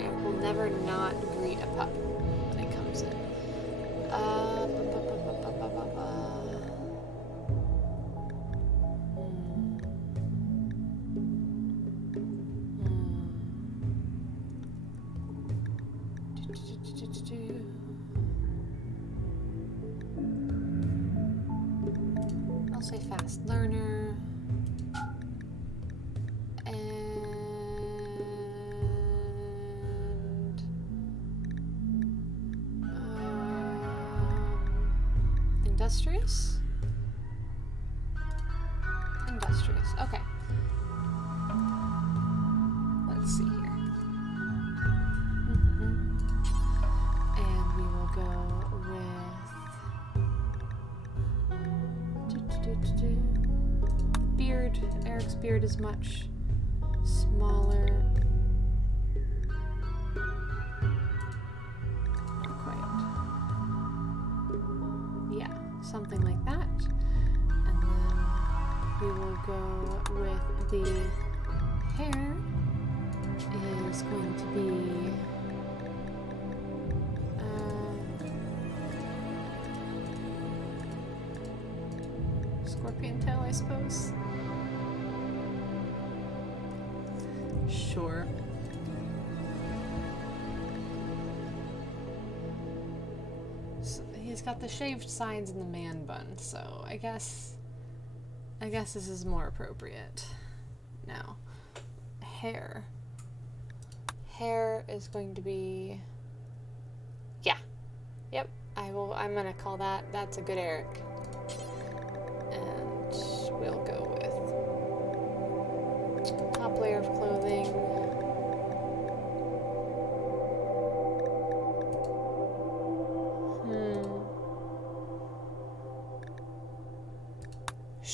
Eric will never not greet a pup when it comes in. I'll say fast learner. Industrious? Industrious. Okay. Let's see here. And we will go with beard. Eric's beard is much smaller. Something like that, and then we will go with the hair is going to be scorpion tail, I suppose. Sure. He's got the shaved sides and the man bun, so I guess this is more appropriate. Now, hair. Hair is going to be, yep. I'm gonna call that's a good Eric, and we'll go with top layer of clothing.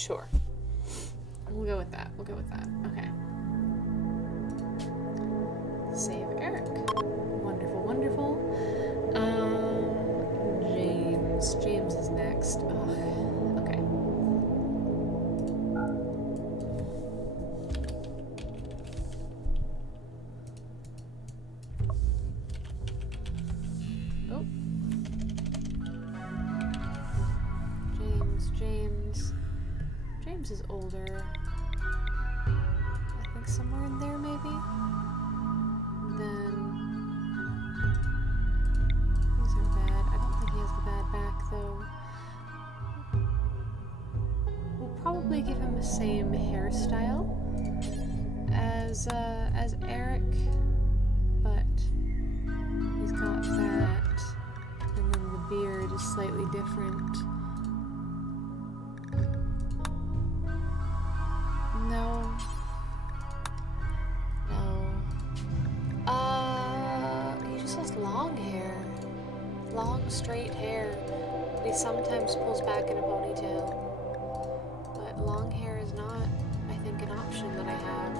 Sure. We'll go with that. We'll go with that. Okay. Save Eric. Wonderful, wonderful. James. James is next. Ugh. Okay. Oh. James is older. I think somewhere in there, maybe? Then these are bad. I don't think he has the bad back, though. We'll probably give him the same hairstyle as Eric, but he's got that, and then the beard is slightly different. No. He just has long hair. Long, straight hair. He sometimes pulls back in a ponytail. But long hair is not, I think, an option that I have.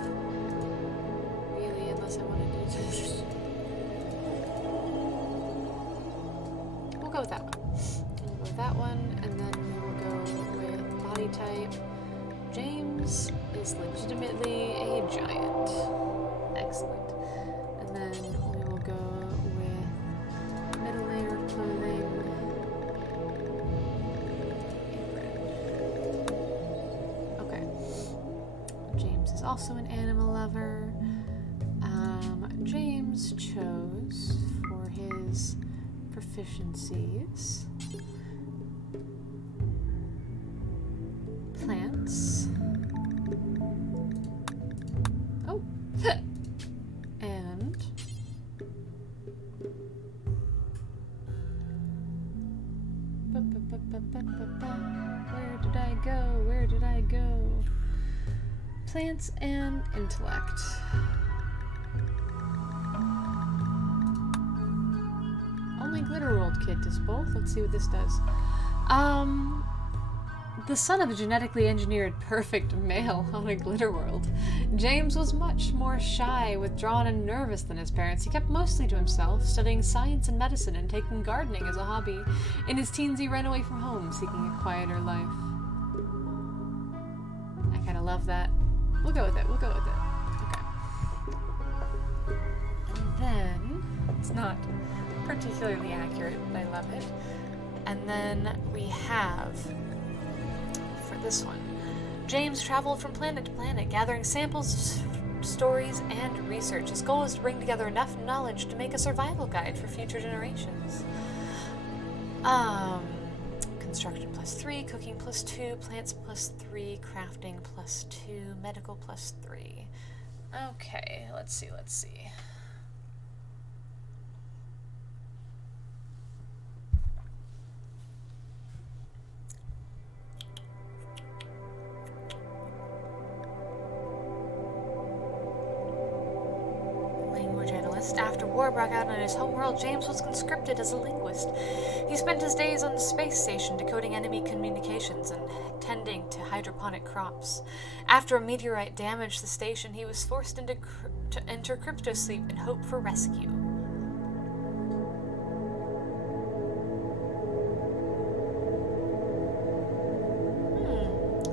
Really, unless I want to do this. We'll go with that one. We'll go with that one, and then we will go with body type. James is legitimately a giant. Excellent. And then we will go with middle layer of clothing. Okay. James is also an animal lover. James chose for his proficiencies plants. Oh. And where did I go? Where did I go? Plants and intellect. Only Glitterworld kid does both. Let's see what this does. The son of a genetically engineered perfect male on a glitter world, James was much more shy, withdrawn, and nervous than his parents. He kept mostly to himself, studying science and medicine and taking gardening as a hobby. In his teens, he ran away from home, seeking a quieter life. I kind of love that. We'll go with it. We'll go with it. Okay. And then, it's not particularly accurate, but I love it. And then we have... this one. James traveled from planet to planet, gathering samples, stories, and research. His goal is to bring together enough knowledge to make a survival guide for future generations. Construction +3, cooking +2, plants +3, crafting +2, medical +3. Okay, let's see. After war broke out on his homeworld, James was conscripted as a linguist. He spent his days on the space station decoding enemy communications and tending to hydroponic crops. After a meteorite damaged the station, he was forced to enter cryptosleep in hope for rescue.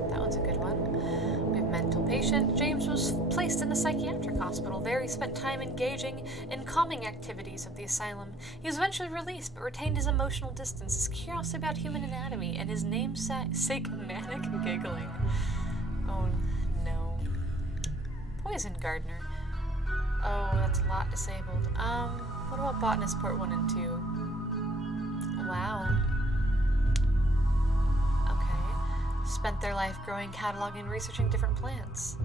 That one's a good one. We have mental patient. James was placed in a psychiatric hospital. There he spent time engaging in calming activities of the asylum. He was eventually released, but retained his emotional distance, his curiosity about human anatomy, and his namesake manic giggling. Oh, no. Poison gardener. Oh, that's a lot disabled. What about botanist port 1 and 2? Wow. Okay. Spent their life growing, cataloging, and researching different plants.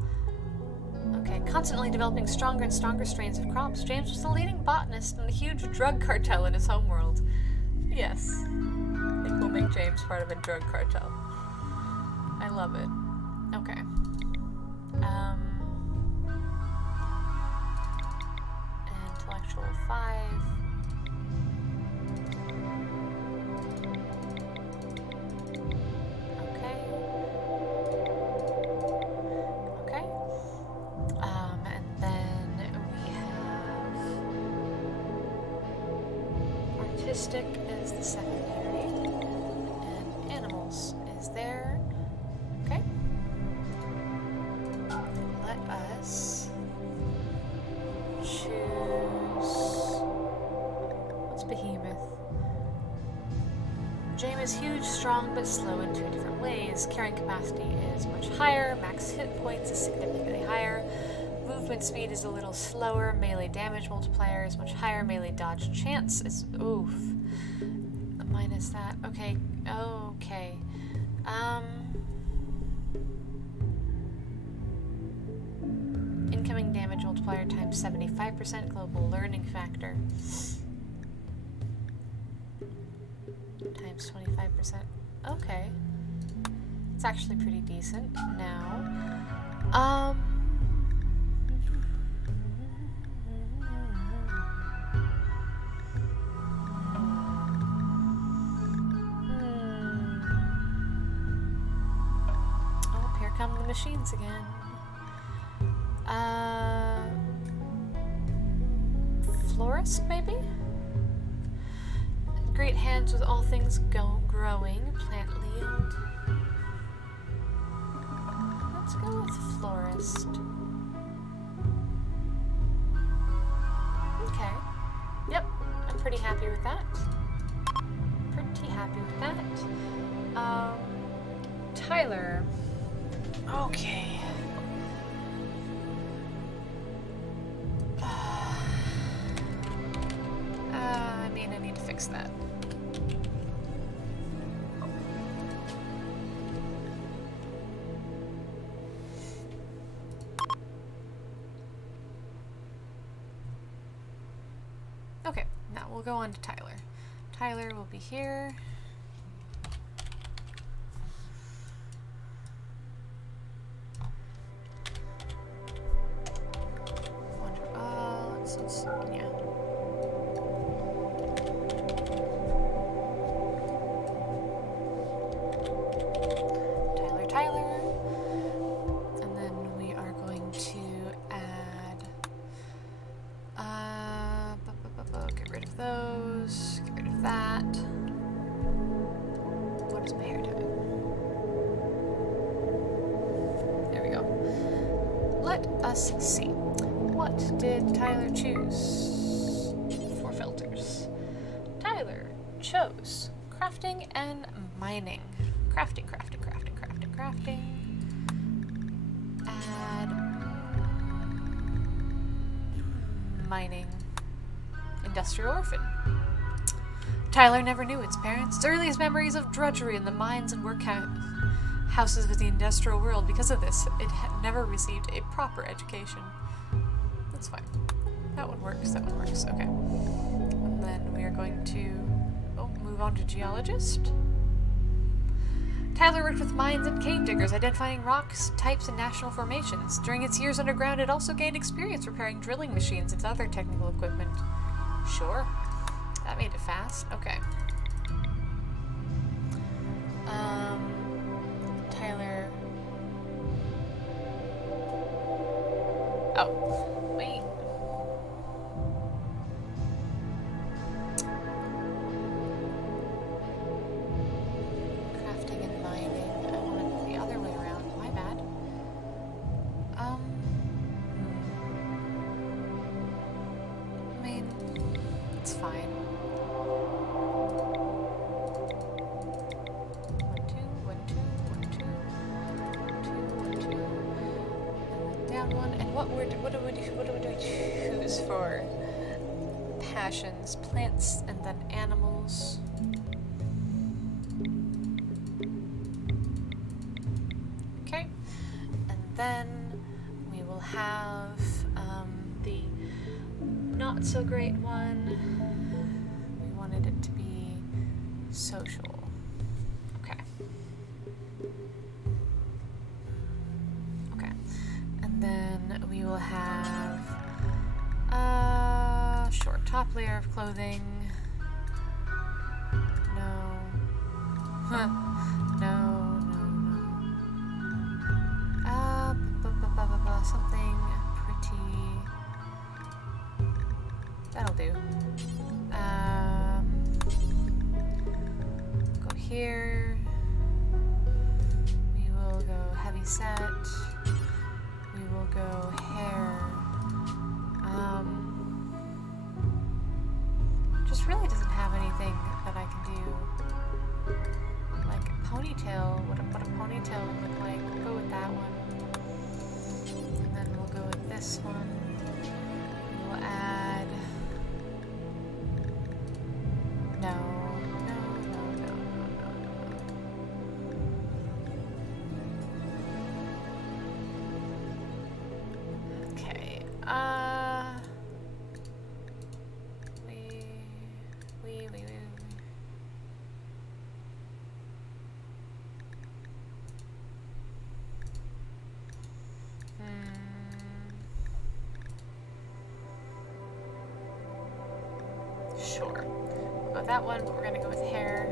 Okay, constantly developing stronger and stronger strains of crops, James was the leading botanist in a huge drug cartel in his homeworld. Yes. I think we'll make James part of a drug cartel. I love it. Okay. Intellectual 5. Okay. Logistic is the secondary. And animals is there. Okay. Let us choose... What's Behemoth? Jame is huge, strong, but slow in 2 different ways. Carrying capacity is much higher. Max hit points is significantly higher. Movement speed is a little slower. Melee damage multiplier is much higher. Melee dodge chance is... Oof. Minus that. Okay. Okay. Incoming damage multiplier times 75%. Global learning factor. Times 25%. Okay. It's actually pretty decent now. Oh, here come the machines again. Florist, maybe? Great hands with all things growing. Plant yield. Let's go with florist. Okay. Yep, I'm pretty happy with that. Pretty happy with that. Tyler. Okay. I mean, I need to fix that. Okay, now we'll go on to Tyler. Tyler will be here. Yeah. Tyler. And then we are going to add, get rid of those, get rid of that. What is my hair doing? There we go. Let us see. What did Tyler choose for filters? Tyler chose crafting and mining. Crafting. Add mining. Industrial orphan. Tyler never knew its parents. Its earliest memories of drudgery in the mines and workhouses of the industrial world. Because of this, it had never received a proper education. That's fine. That one works. Okay. And then we are going to move on to geologist. Tyler worked with mines and cave diggers, identifying rocks, types, and national formations. During its years underground, it also gained experience repairing drilling machines and other technical equipment. Sure. That made it fast. Okay. Tyler. Oh, wait. Crafting and mining. I wanted the other way around. My bad. I mean, it's fine. 1, 2, 1, 2, 1, 2, 1, 2, 1, 2. And then down one. And what do we choose for passions? Plants and then animals. Okay. And then we will have the not so great one. We wanted it to be social. Okay. Okay. And then we will have short top layer of clothing. No. Huh. No. Something pretty. That'll do. here. We will go heavy set. We will go hair. Just really doesn't have anything that I can do. Like ponytail. What a ponytail would look like. We'll go with that one. And then we'll go with this one. We'll add. No. Okay. Sure. We'll go with that one, but we're gonna go with hair.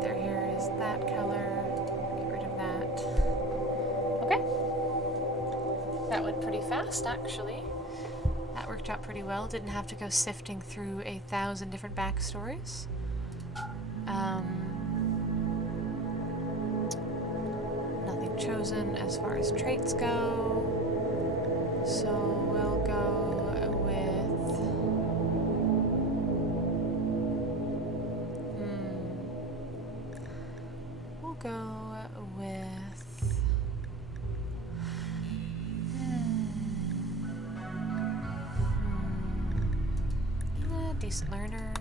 Their hair is that color. Get rid of that. Okay. That went pretty fast, actually. That worked out pretty well. Didn't have to go sifting through 1,000 different backstories. Nothing chosen as far as traits go. So we'll go with... We'll go with... Decent learner.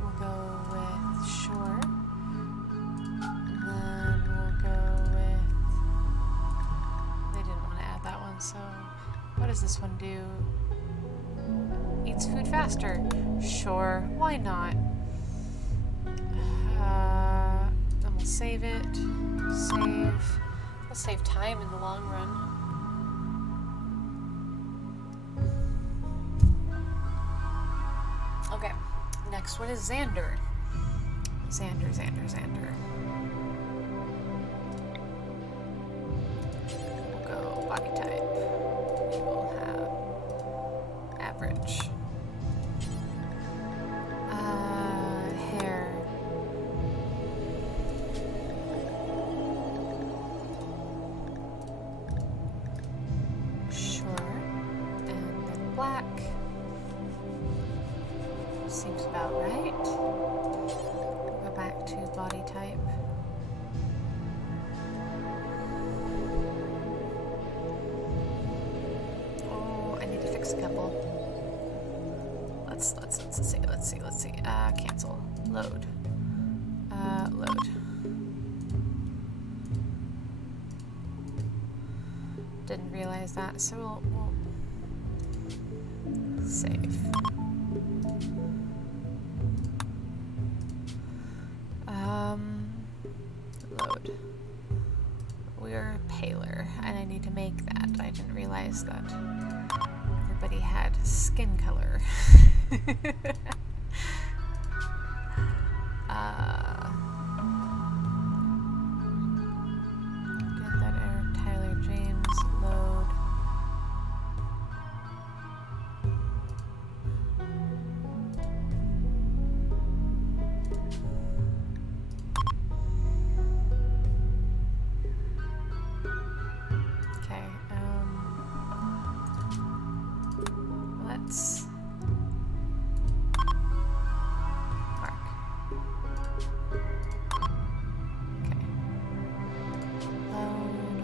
We'll go with sure. And then we'll go with... They didn't want to add that one, so... What does this one do? Eats food faster. Sure, why not? Then we'll save it. Save. We'll save time in the long run. Okay, next one is Xander. Xander. We'll go body type. We will have average. Hair. Sure. And then black. Seems about right. We'll go back to body type. Oh, I need to fix a couple. Let's see. Cancel. Load. Load. Didn't realize that, so we'll save. Load. We're paler, and I need to make that. I didn't realize that everybody had skin color. Get that Eric Tyler James. Load. Okay, let's mark. Okay. Load.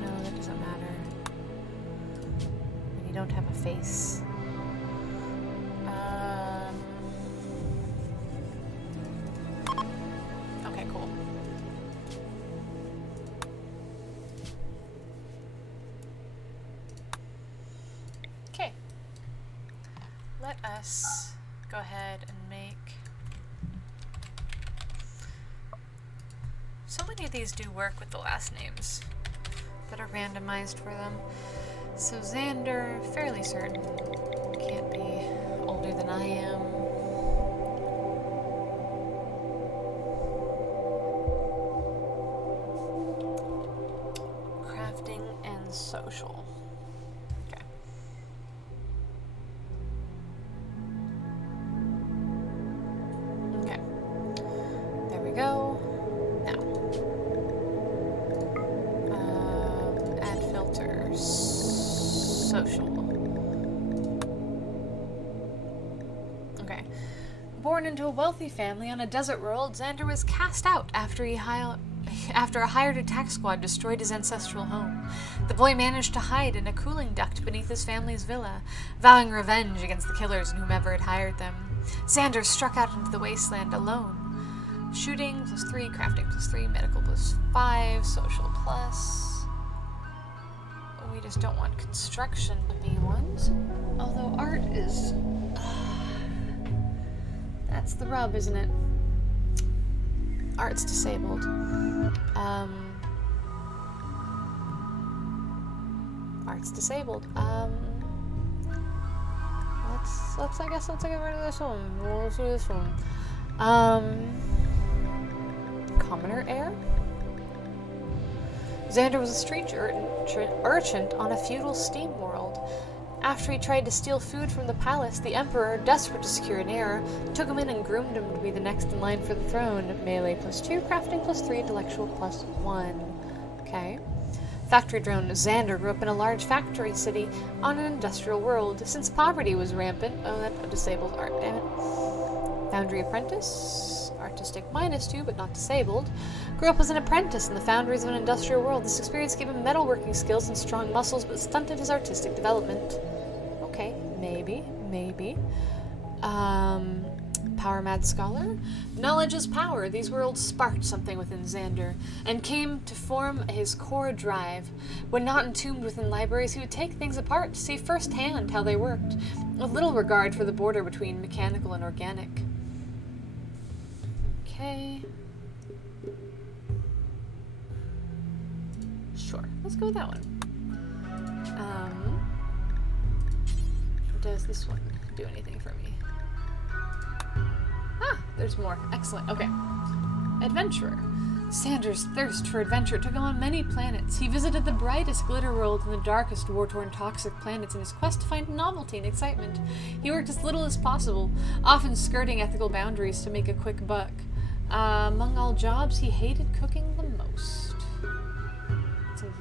No, that doesn't matter. And you don't have a face. Okay, cool. Okay. Let us go ahead and make... So many of these do work with the last names that are randomized for them. So Xander, fairly certain, can't be older than I am. Crafting and social. Okay. Born into a wealthy family on a desert world, Xander was cast out after a hired attack squad destroyed his ancestral home. The boy managed to hide in a cooling duct beneath his family's villa, vowing revenge against the killers and whomever had hired them. Xander struck out into the wasteland alone. Shooting +3, crafting +3, medical +5, social +. We just don't want construction to be ones. Although art is... that's the rub, isn't it? Art's disabled. Art's disabled. Let's get rid of this one. We'll do this one. Commoner heir? Xander was a street urchin on a feudal steam world. After he tried to steal food from the palace, the emperor, desperate to secure an heir, took him in and groomed him to be the next in line for the throne. Melee +2, crafting +3, intellectual +1. Okay. Factory drone. Xander grew up in a large factory city on an industrial world. Since poverty was rampant... oh, that disables art, damn it. Foundry apprentice. Artistic -2, but not disabled. Grew up as an apprentice in the foundries of an industrial world. This experience gave him metalworking skills and strong muscles, but stunted his artistic development. Okay, maybe. Power mad scholar? Knowledge is power. These worlds sparked something within Xander, and came to form his core drive. When not entombed within libraries, he would take things apart to see firsthand how they worked, with little regard for the border between mechanical and organic. Okay. Sure, let's go with that one. Does this one do anything for me? Ah, there's more. Excellent. Okay. Adventurer. Xander's thirst for adventure took him on many planets. He visited the brightest glitter world and the darkest war-torn toxic planets in his quest to find novelty and excitement. He worked as little as possible, often skirting ethical boundaries to make a quick buck. Among all jobs, he hated cooking the most. It's a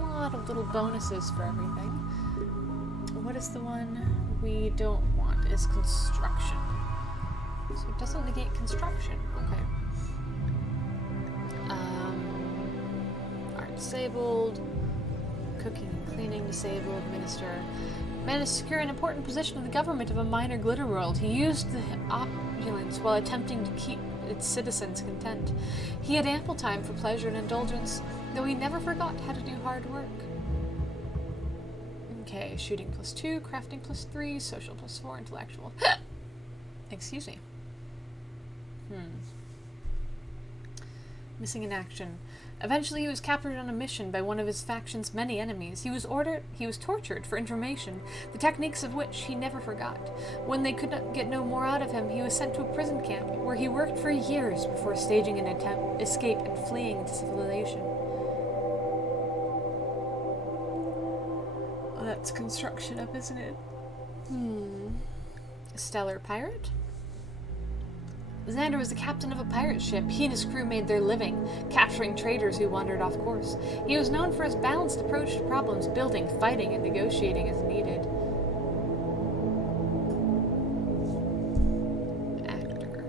lot of little bonuses for everything. What is the one we don't want? Is construction. So it doesn't negate construction. Okay. Art disabled. Cooking and cleaning disabled. Minister. Managed to secure an important position in the government of a minor glitter world. He used the opulence while attempting to keep its citizens content. He had ample time for pleasure and indulgence, though he never forgot how to do hard work. Okay, shooting +2, crafting +3, social +4, intellectual. Excuse me. Missing in action. Eventually he was captured on a mission by one of his faction's many enemies. He was tortured for information, the techniques of which he never forgot. When they could not get no more out of him, he was sent to a prison camp, where he worked for years before staging an attempt escape and fleeing into civilization. Oh, that's construction up, isn't it? Stellar pirate? Xander was the captain of a pirate ship. He and his crew made their living, capturing traders who wandered off course. He was known for his balanced approach to problems, building, fighting, and negotiating as needed. Actor.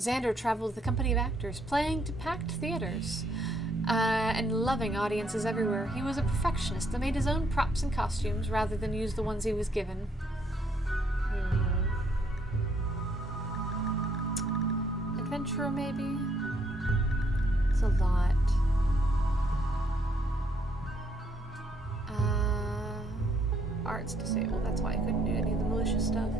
Xander traveled with the company of actors, playing to packed theaters, and loving audiences everywhere. He was a perfectionist that made his own props and costumes rather than use the ones he was given. Adventurer, maybe? It's a lot. Art's disabled, that's why I couldn't do any of the malicious stuff.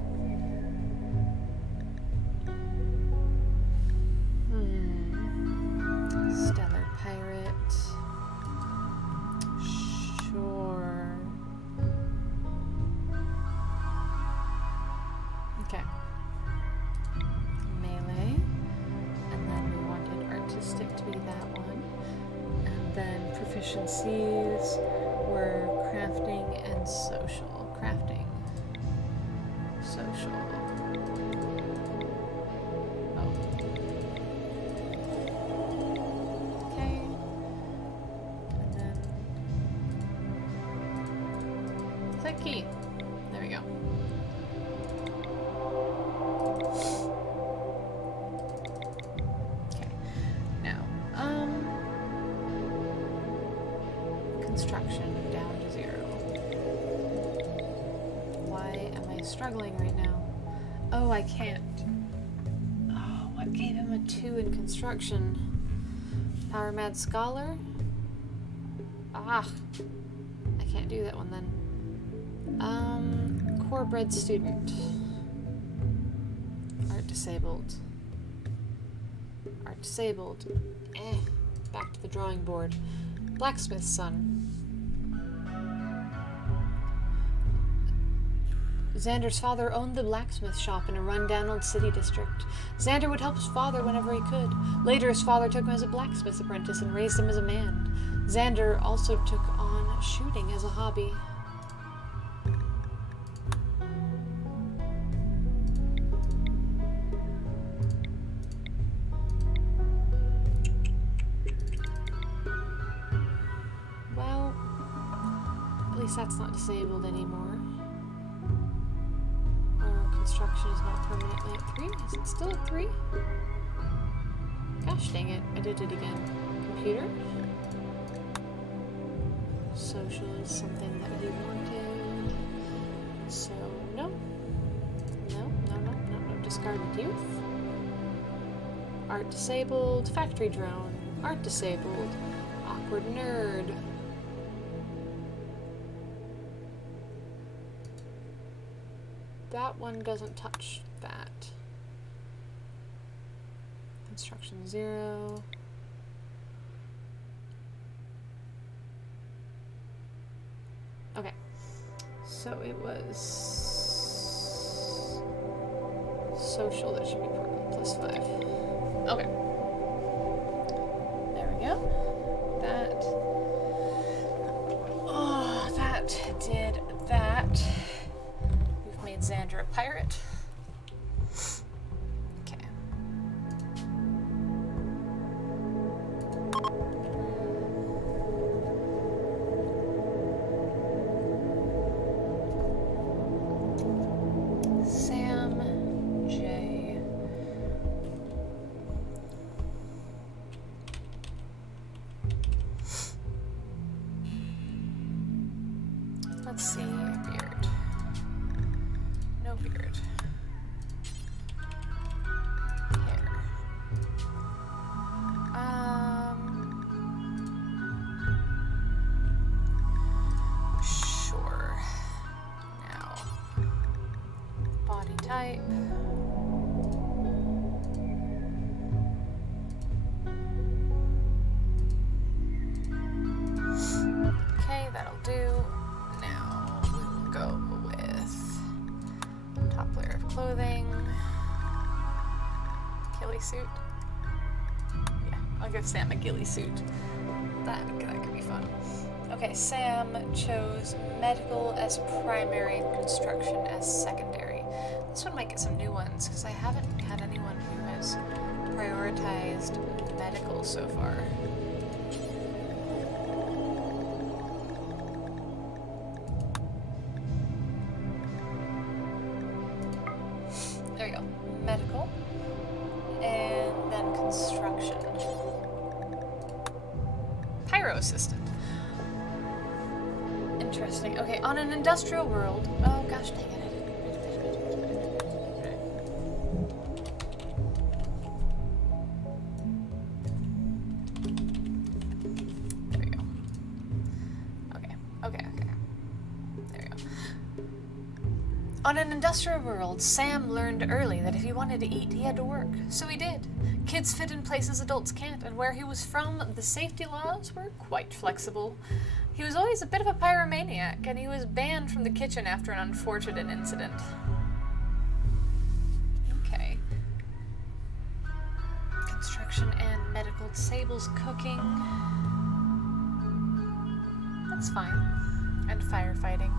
Stellar pirate. Sure. Okay. Melee. And then we wanted artistic to be that one. And then proficiencies were crafting and social. Crafting. Social. Oh. Okay. And then... Clicky. There we go. struggling right now. Oh, I can't. Oh, what gave him a 2 in construction? Power Mad Scholar? Ah, I can't do that one then. Core Bred Student. Art disabled. Art disabled. Back to the drawing board. Blacksmith's son. Xander's father owned the blacksmith shop in a run-down old city district. Xander would help his father whenever he could. Later, his father took him as a blacksmith apprentice and raised him as a man. Xander also took on shooting as a hobby. Well, at least that's not disabled anymore. Construction is not permanently at 3. Is it still at 3? Gosh dang it, I did it again. Computer. Social is something that we wanted. So, no. No. Discarded youth. Art disabled. Factory drone. Art disabled. Awkward nerd. That one doesn't touch that. Construction 0. Okay. So it was social that should be +5. Okay. There we go. That. Oh, that did that. Made Xander a pirate. Okay. Sam J. Let's see, beard. No beard. Hair. Sure. Now. Body type. Okay, that'll do. Now we'll go with top layer of clothing. Ghillie suit. Yeah, I'll give Sam a ghillie suit. That could be fun. Okay, Sam chose medical as primary and construction as secondary. This one might get some new ones because I haven't had anyone who has prioritized medical so far. There you go. Medical. And then construction. Pyro assistant. Interesting. Okay, on an industrial world. Oh gosh dang it. There we go. Okay. There we go. On an industrial world, Sam learned early that if he wanted to eat, he had to work. So he did. Kids fit in places adults can't, and where he was from, the safety laws were quite flexible. He was always a bit of a pyromaniac, and he was banned from the kitchen after an unfortunate incident. Okay. Construction and medical disables cooking. That's fine. And firefighting.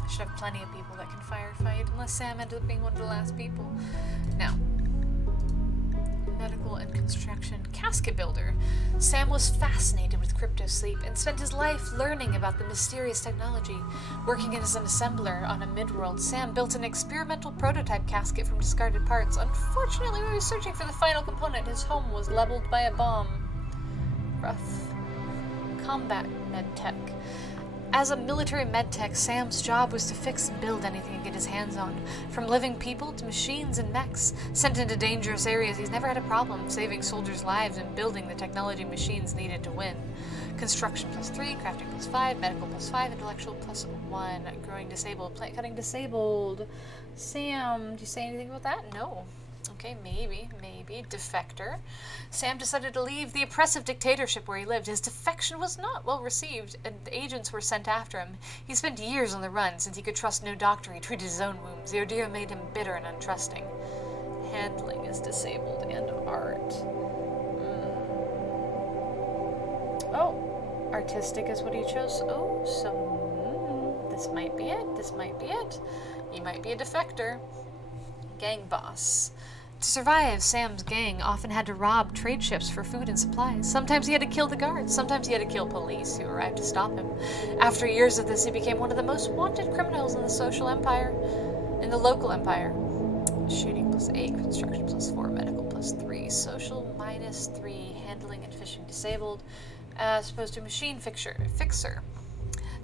I should have plenty of people that can firefight, unless Sam ended up being one of the last people. Now, medical and construction casket builder. Sam was fascinated with cryptosleep and spent his life learning about the mysterious technology. Working as an assembler on a midworld, Sam built an experimental prototype casket from discarded parts. Unfortunately, when he was searching for the final component, his home was leveled by a bomb. Rough. Combat medtech. As a military medtech, Sam's job was to fix and build anything he could get his hands on, from living people to machines and mechs. Sent into dangerous areas, he's never had a problem saving soldiers' lives and building the technology machines needed to win. Construction +3, crafting +5, medical +5, intellectual +1, growing disabled, plant cutting disabled. Sam, do you say anything about that? No. Okay, maybe. Defector. Sam decided to leave the oppressive dictatorship where he lived. His defection was not well received, and agents were sent after him. He spent years on the run. Since he could trust no doctor, he treated his own wounds. The ordeal made him bitter and untrusting. Handling is disabled, and art. Oh, artistic is what he chose. Oh, so this might be it. He might be a defector. Gang boss. To survive, Sam's gang often had to rob trade ships for food and supplies. Sometimes he had to kill the guards. Sometimes he had to kill police who arrived to stop him. After years of this, he became one of the most wanted criminals in the local empire. Shooting +8, construction +4, medical +3, social -3, handling and fishing disabled, as opposed to machine fixer.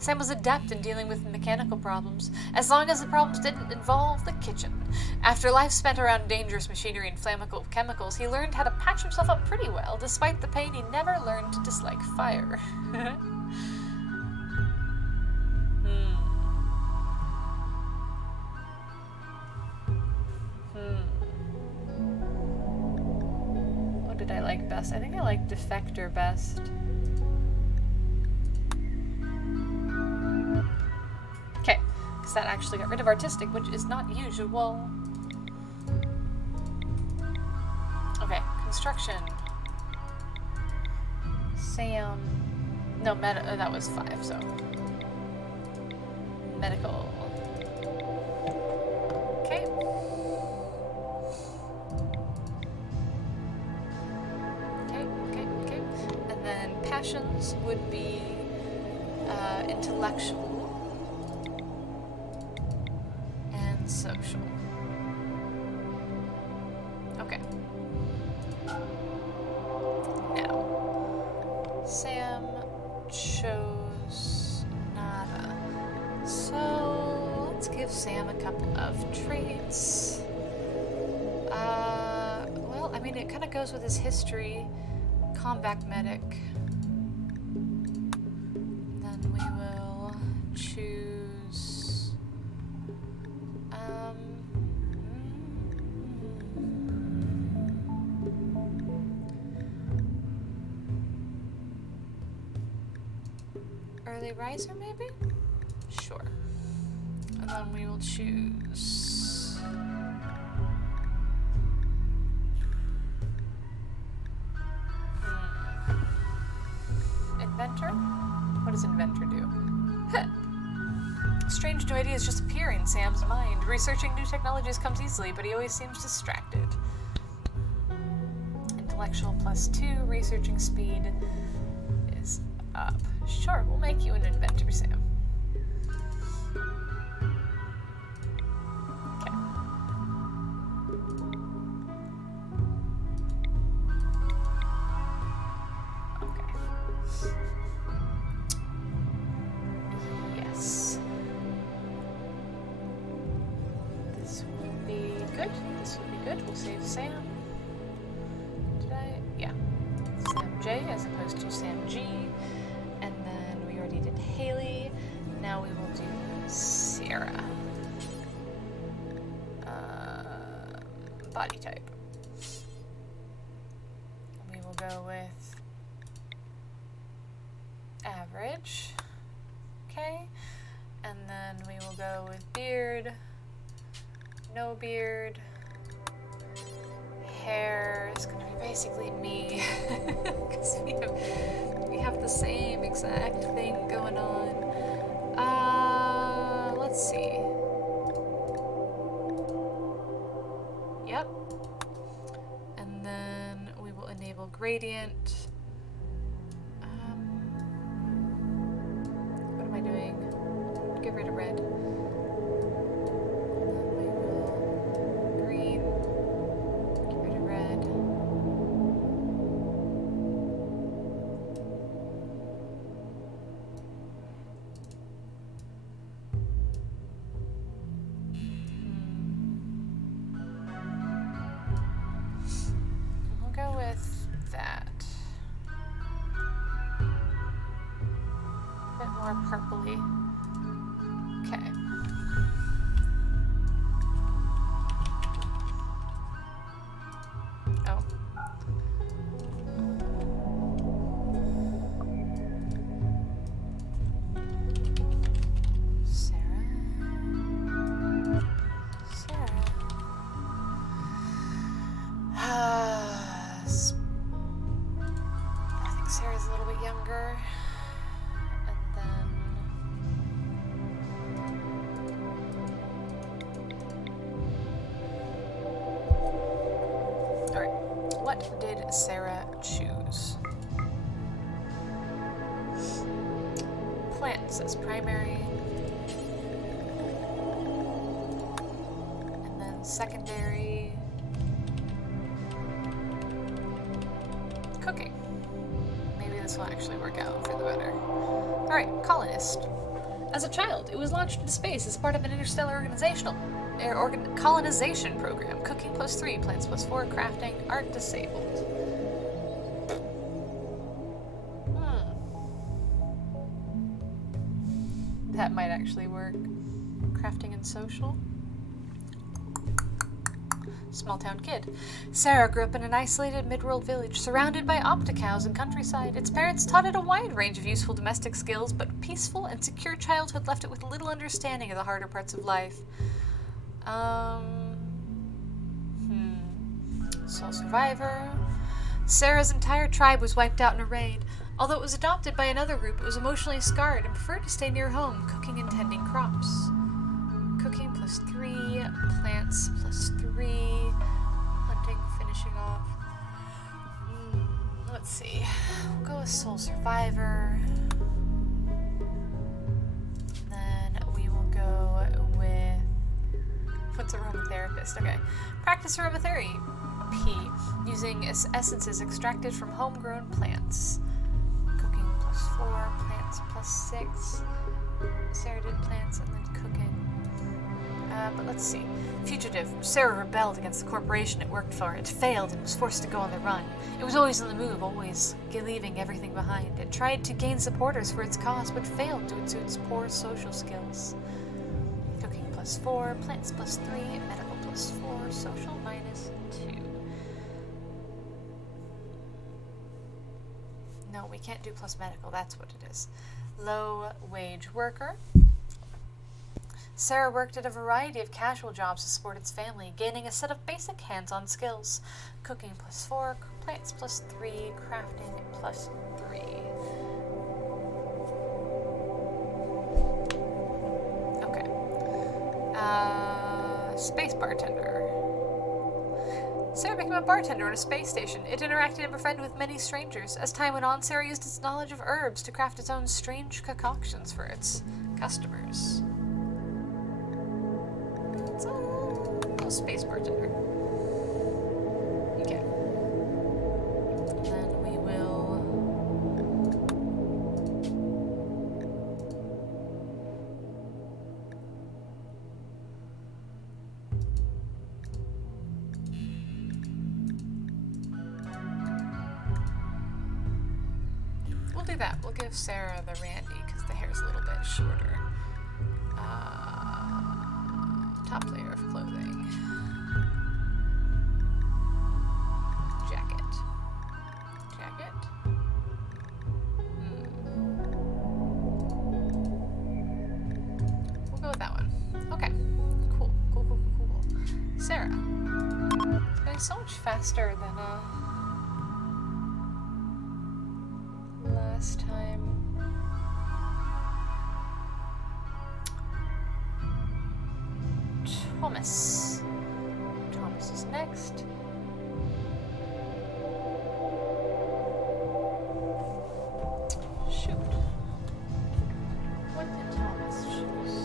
Sam was adept in dealing with mechanical problems, as long as the problems didn't involve the kitchen. After life spent around dangerous machinery and flammable chemicals, he learned how to patch himself up pretty well. Despite the pain, he never learned to dislike fire. What did I like best? I think I like defector best. Okay, because that actually got rid of artistic, which is not usual. Okay, construction. Sam. No, that was 5, so. Medical. Okay. Okay. And then passions would be intellectual. Social. Okay. Now, Sam chose nada. So, let's give Sam a couple of traits. Well, I mean, it kind of goes with his history. Combat medic. Then we will choose early riser, maybe? Sure. And then we will choose inventor? What does inventor do? Strange new ideas just appear in Sam's mind. Researching new technologies comes easily, but he always seems distracted. Intellectual +2, researching speed is up. Sure, we'll make you an inventor, Sam. Okay. Yes. This will be good. We'll save Sam. Did I? Yeah. Sam J as opposed to Sam G. And then we already did Haley. Now we will do Sarah. Body type. We will go with average. Okay. And then we will go with beard. No beard. Hair is going to be basically me. Because we have the same exact thing going on. Let's see. Yep. And then we will enable gradient. What am I doing? Get rid of red. more purpley. Okay. Oh. I think Sarah's a little bit younger. And then... Alright, what did Sarah choose? Plants as primary. And then secondary... cooking. Maybe this will actually work out for the better. Alright, colonist. As a child, it was launched into space as part of an interstellar colonization program. Cooking +3, plants +4, crafting, art disabled. That might actually work. Crafting and social. Small town kid. Sarah grew up in an isolated mid-world village surrounded by opticows and countryside. Its parents taught it a wide range of useful domestic skills, but peaceful and secure childhood left it with little understanding of the harder parts of life. Sole survivor. Sarah's entire tribe was wiped out in a raid. Although it was adopted by another group, it was emotionally scarred and preferred to stay near home, cooking and tending crops. Cooking +3, plants +3, hunting, finishing off. Let's see. We'll go with sole survivor. Then we will go with... What's aromatherapist? Okay. Practice aromatherapy. Using essences extracted from homegrown plants. Cooking +4, plants +6. Sarah did plants and then cooking. But let's see. Fugitive. Sarah rebelled against the corporation it worked for. It failed and was forced to go on the run. It was always on the move, always leaving everything behind. It tried to gain supporters for its cause, but failed due to its poor social skills. Cooking +4, plants +3, medical +4, social -2. No, we can't do plus medical, that's what it is. Low wage worker. Sarah worked at a variety of casual jobs to support its family, gaining a set of basic hands-on skills. Cooking +4, plants +3, crafting +3. Okay. Space bartender. Sarah became a bartender on a space station. It interacted and befriended with many strangers. As time went on, Sarah used its knowledge of herbs to craft its own strange concoctions for its customers. A space bartender. Okay. Then we will... We'll do that. We'll give Sarah the Randy because the hair's a little bit shorter. Top layer of clothing. Jacket. We'll go with that one. Okay. Cool. Sarah. It's going so much faster than last time. Thomas is next. Shoot. What did Thomas choose?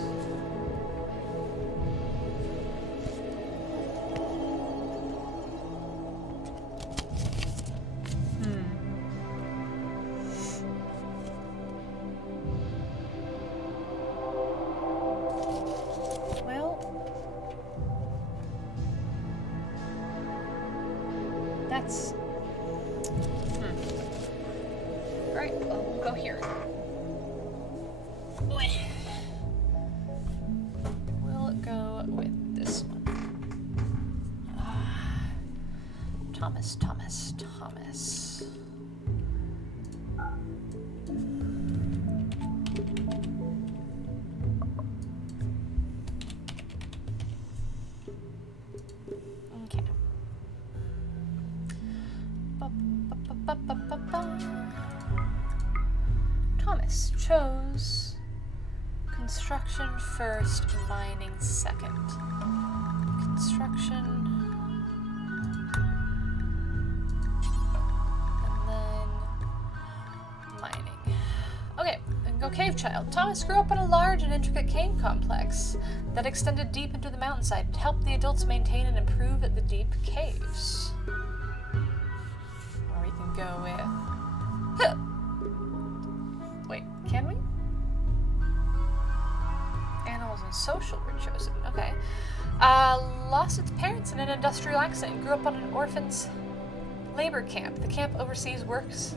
That's... Alright, well, we'll go here. Thomas, Thomas, Thomas. Okay. Thomas chose construction first, mining second. Construction. And then mining. Okay, and go cave child. Thomas grew up in a large and intricate cave complex that extended deep into the mountainside and helped the adults maintain and improve the deep caves. Or we can go with... Wait, can we? Animals and social were chosen. Okay. Lost its parents in an industrial accident and grew up on an orphan's labor camp. The camp overseers worked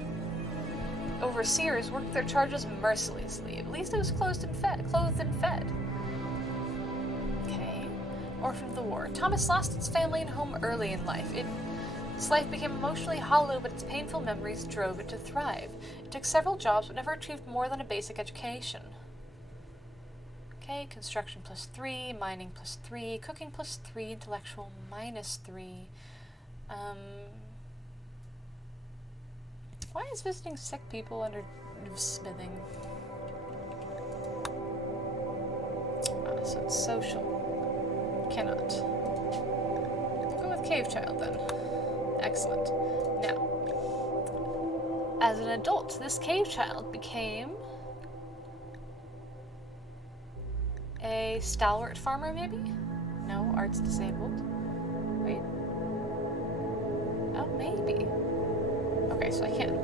their charges mercilessly. At least it was clothed and fed. Okay. Orphan of the war. Thomas lost its family and home early in life. Its life became emotionally hollow, but its painful memories drove it to thrive. It took several jobs, but never achieved more than a basic education. Okay, construction +3, mining +3, cooking +3, intellectual -3. Why is visiting sick people under smithing? So it's social. Cannot. We'll go with cave child then. Excellent. Now, as an adult, this cave child became a stalwart farmer, maybe? No, art's disabled. Wait. Oh, maybe. Okay, so I can.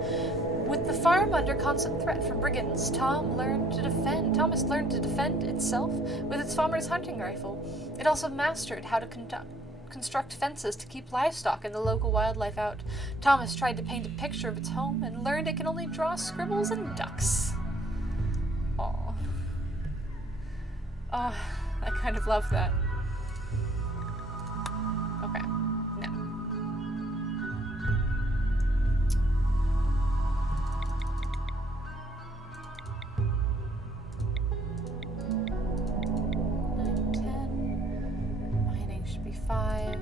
With the farm under constant threat from brigands, Thomas learned to defend itself with its farmer's hunting rifle. It also mastered how to construct fences to keep livestock and the local wildlife out. Thomas tried to paint a picture of its home and learned it can only draw scribbles and ducks. Aww. Oh, I kind of love that. Okay, now. Mining should be 5.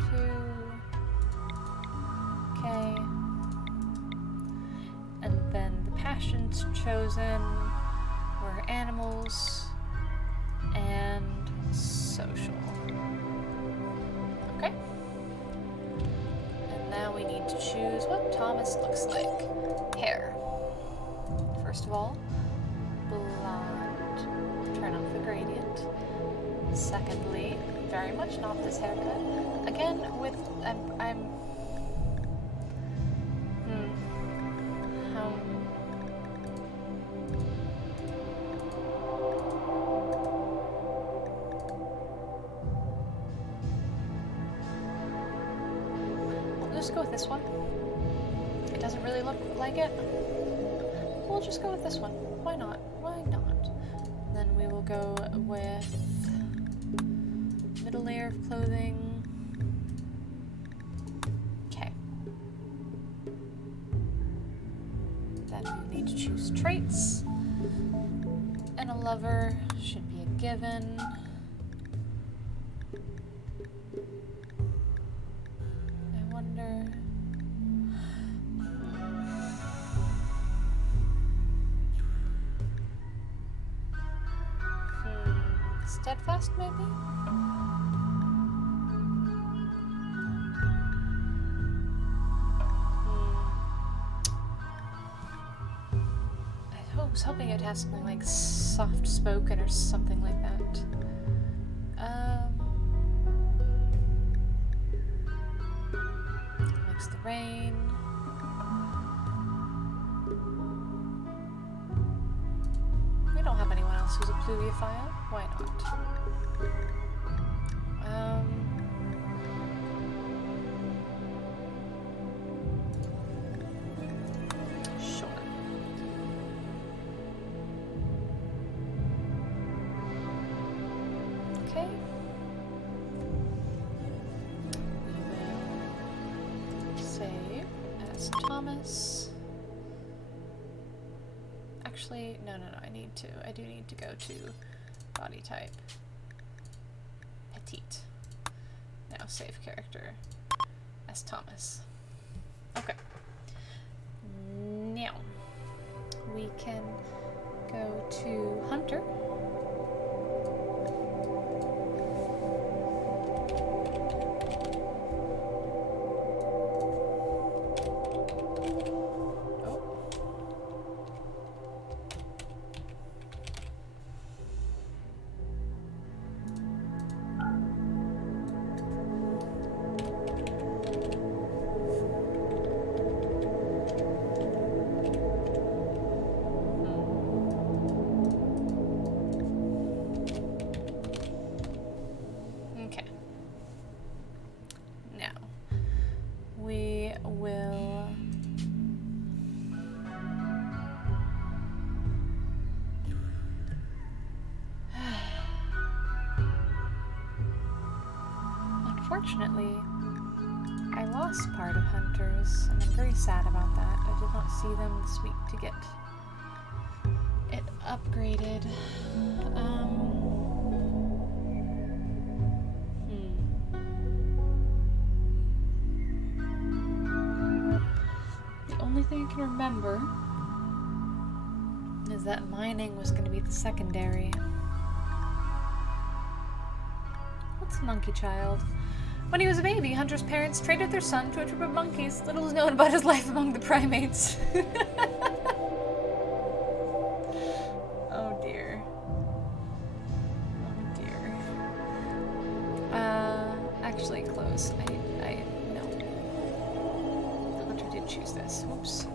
2. Okay. And then the passions chosen were animals and social. Okay. And now we need to choose what Thomas looks like. Hair. First of all, blonde. Turn off the gradient. Secondly, very much not this haircut. Again, with just go with this one. It doesn't really look like it. We'll just go with this one. Why not? Why not? Then we will go with middle layer of clothing. Okay. Then we need to choose traits. And a lover should be a given. Steadfast, maybe? I was hoping it'd have something like soft spoken or something like that. Likes the rain. We don't have anyone else who's a pluviophile. Why not? Sure. Okay. Thomas. Actually, no. I do need to go to body type. Petite. Now save character as Thomas. Okay. Now we can go to Hunter. Unfortunately, I lost part of Hunters, and I'm very sad about that. I did not see them this week to get it upgraded. The only thing I can remember is that mining was going to be the secondary. What's Monkey Child? When he was a baby, Hunter's parents traded their son to a troop of monkeys. Little is known about his life among the primates. Oh dear. Oh dear. Actually, close. No. Hunter did choose this. Whoops.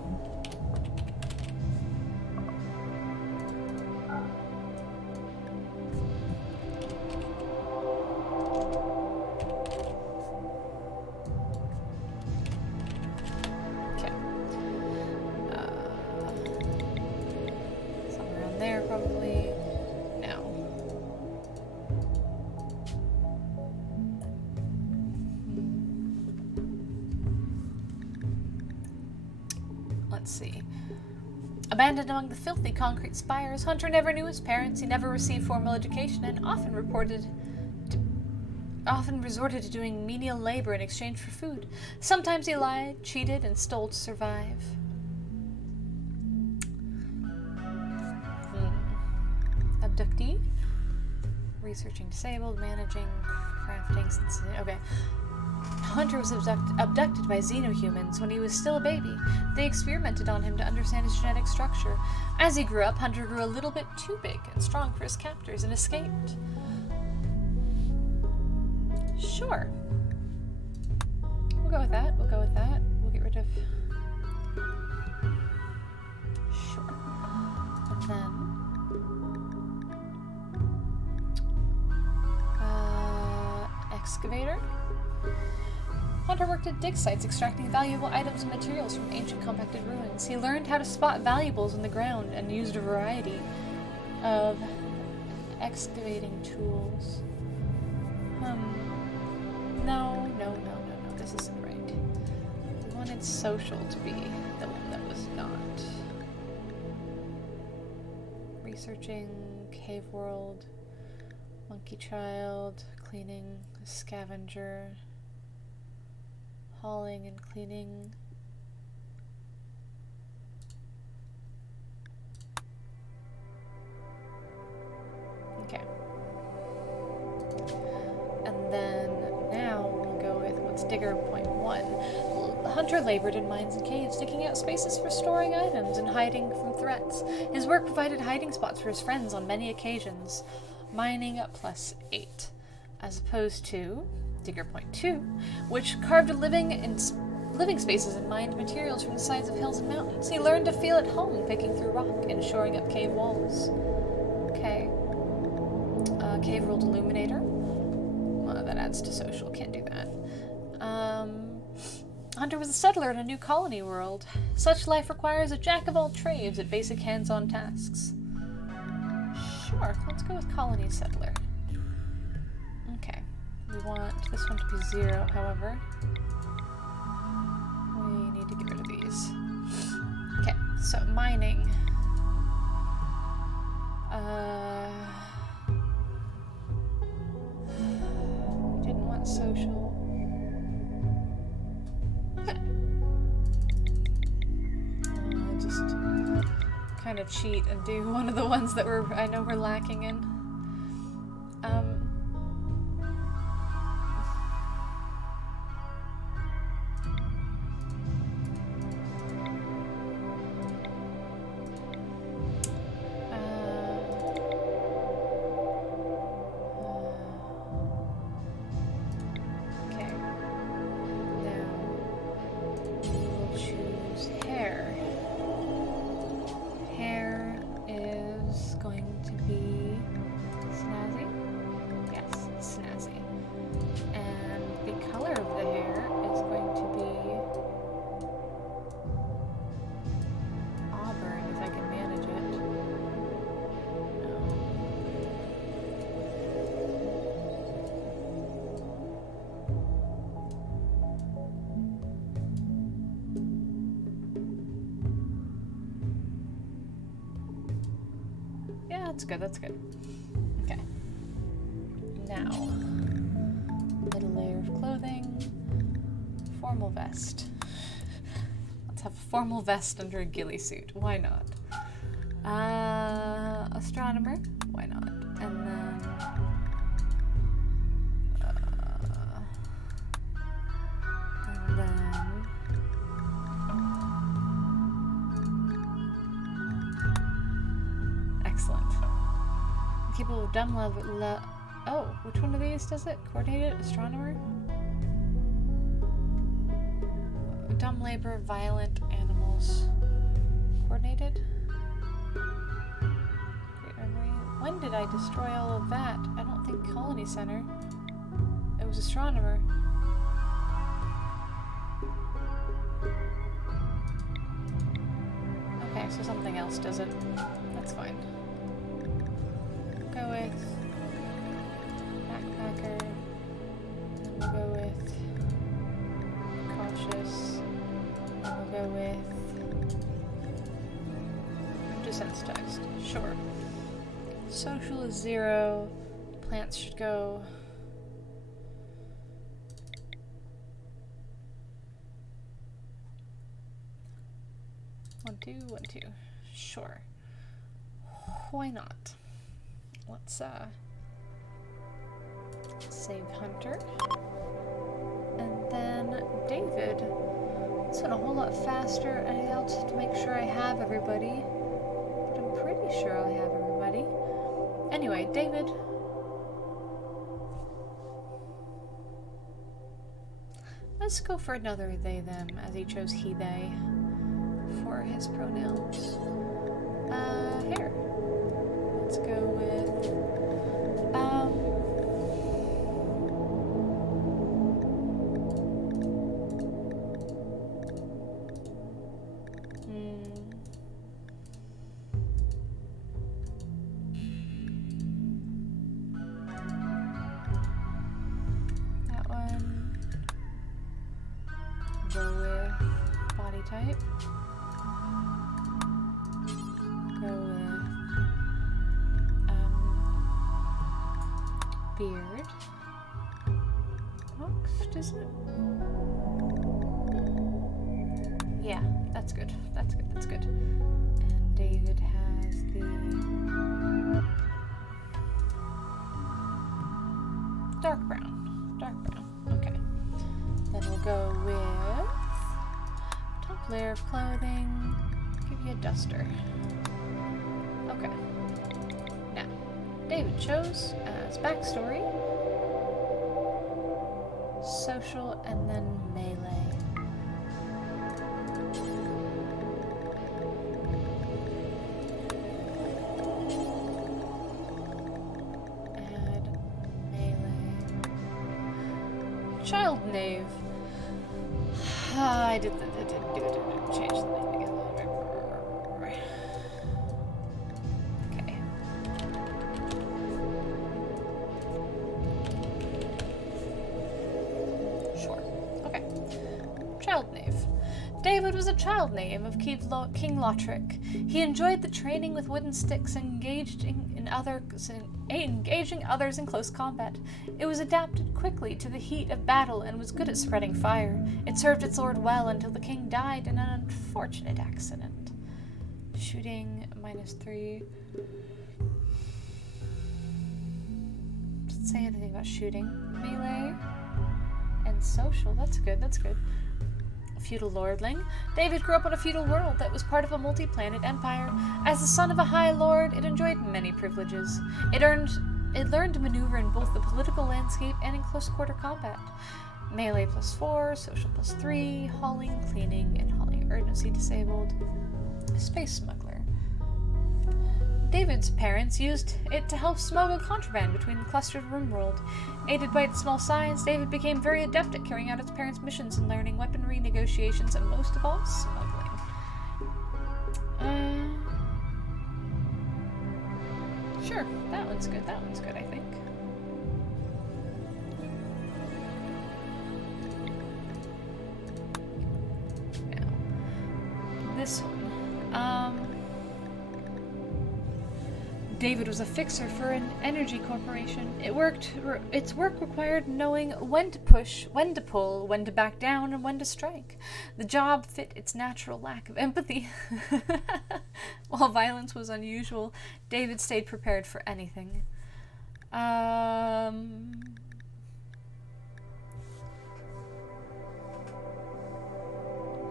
Abandoned among the filthy concrete spires, Hunter never knew his parents, he never received formal education, and often resorted to doing menial labor in exchange for food. Sometimes he lied, cheated, and stole to survive. Abductee? Researching disabled, managing, crafting, okay. Hunter was abducted by xenohumans when he was still a baby. They experimented on him to understand his genetic structure. As he grew up, Hunter grew a little bit too big and strong for his captors and escaped. Sure. We'll go with that. We'll get rid of... Sure. And then... excavator? Hunter worked at dig sites extracting valuable items and materials from ancient compacted ruins. He learned how to spot valuables in the ground and used a variety of excavating tools. No, this isn't right. We wanted social to be the one that was not. Researching, cave world, monkey child, cleaning, scavenger, hauling and cleaning. Okay. And then now we'll go with what's Digger point 1. Hunter labored in mines and caves, digging out spaces for storing items and hiding from threats. His work provided hiding spots for his friends on many occasions. Mining +8, as opposed to Digger point 2, which carved living spaces and mined materials from the sides of hills and mountains. He learned to feel at home picking through rock and shoring up cave walls. Okay. Cave world illuminator. That adds to social. Can't do that. Hunter was a settler in a new colony world. Such life requires a jack of all trades at basic hands-on tasks. Sure, let's go with colony settler. Okay. We want this one to be 0, however. We need need to get rid of these. Okay, so mining. We didn't want social. Just kind of cheat and do one of the ones that I know we're lacking in. That's good. Okay. Now, middle layer of clothing, formal vest. Let's have a formal vest under a ghillie suit. Why not? Astronomer. Why not? And then excellent. People with dumb oh, which one of these does it? Coordinated? Astronomer? Dumb labor, violent animals. Coordinated? Great memory. When did I destroy all of that? I don't think Colony Center. It was astronomer. Okay, so something else does it. That's fine. Go with backpacker, and we'll go with cautious, and we'll go with desensitized. Sure. Social is 0. Plants should go. One, two. Sure. Why not? Let's save Hunter. And then David. This went a whole lot faster. I'll just have to make sure I have everybody. But I'm pretty sure I'll have everybody. Anyway, David. Let's go for another they, them, as he chose he, they for his pronouns. Here. Let's go with, that one. Go with body type. Go with beard. Boxed, is it? Yeah, that's good. That's good. And David has the dark brown. Okay. Then we'll go with top layer of clothing. Give you a duster. Okay. Now, David chose as backstory, social, and then melee. Add melee. Child knave. I didn't do it. Change the name again. Okay. Sure. Okay. Child knave. David was a child name of King Lothric. He enjoyed the training with wooden sticks and engaging others in close combat. It was adapted quickly to the heat of battle and was good at spreading fire. It served its lord well until the king died in an unfortunate accident. Shooting -3. Doesn't say anything about shooting. Melee and social. That's good. That's good. Feudal lordling. David grew up on a feudal world that was part of a multi-planet empire. As the son of a high lord, it enjoyed many privileges. It learned to maneuver in both the political landscape and in close-quarter combat. Melee +4, social +3, hauling, cleaning, and hauling urgency disabled. Space smuggler. David's parents used it to help smuggle contraband between the clustered RIMWORLD. Aided by its small size, David became very adept at carrying out its parents' missions and learning weaponry, negotiations, and most of all, smuggling. Sure, that one's good. That one's good, I think. Now, this one. David was a fixer for an energy corporation. Its work required knowing when to push, when to pull, when to back down, and when to strike. The job fit its natural lack of empathy. While violence was unusual, David stayed prepared for anything.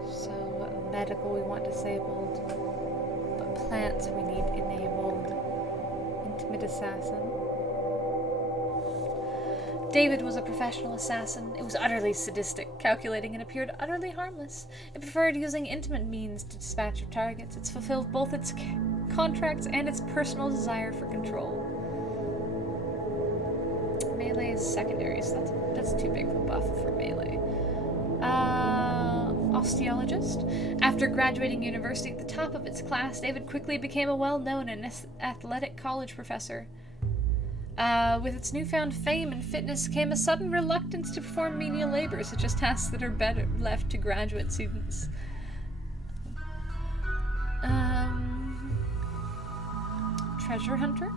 So, medical we want disabled, but plants we need enabled. Intimate assassin. David was a professional assassin. It was utterly sadistic, calculating, and appeared utterly harmless. It preferred using intimate means to dispatch of targets. It fulfilled both its contracts and its personal desire for control. Melee is secondary, so that's too big of a buff for melee. Osteologist. After graduating university at the top of its class, David quickly became a well-known and athletic college professor. With its newfound fame and fitness came a sudden reluctance to perform menial labor, such as tasks that are better left to graduate students. Treasure hunter.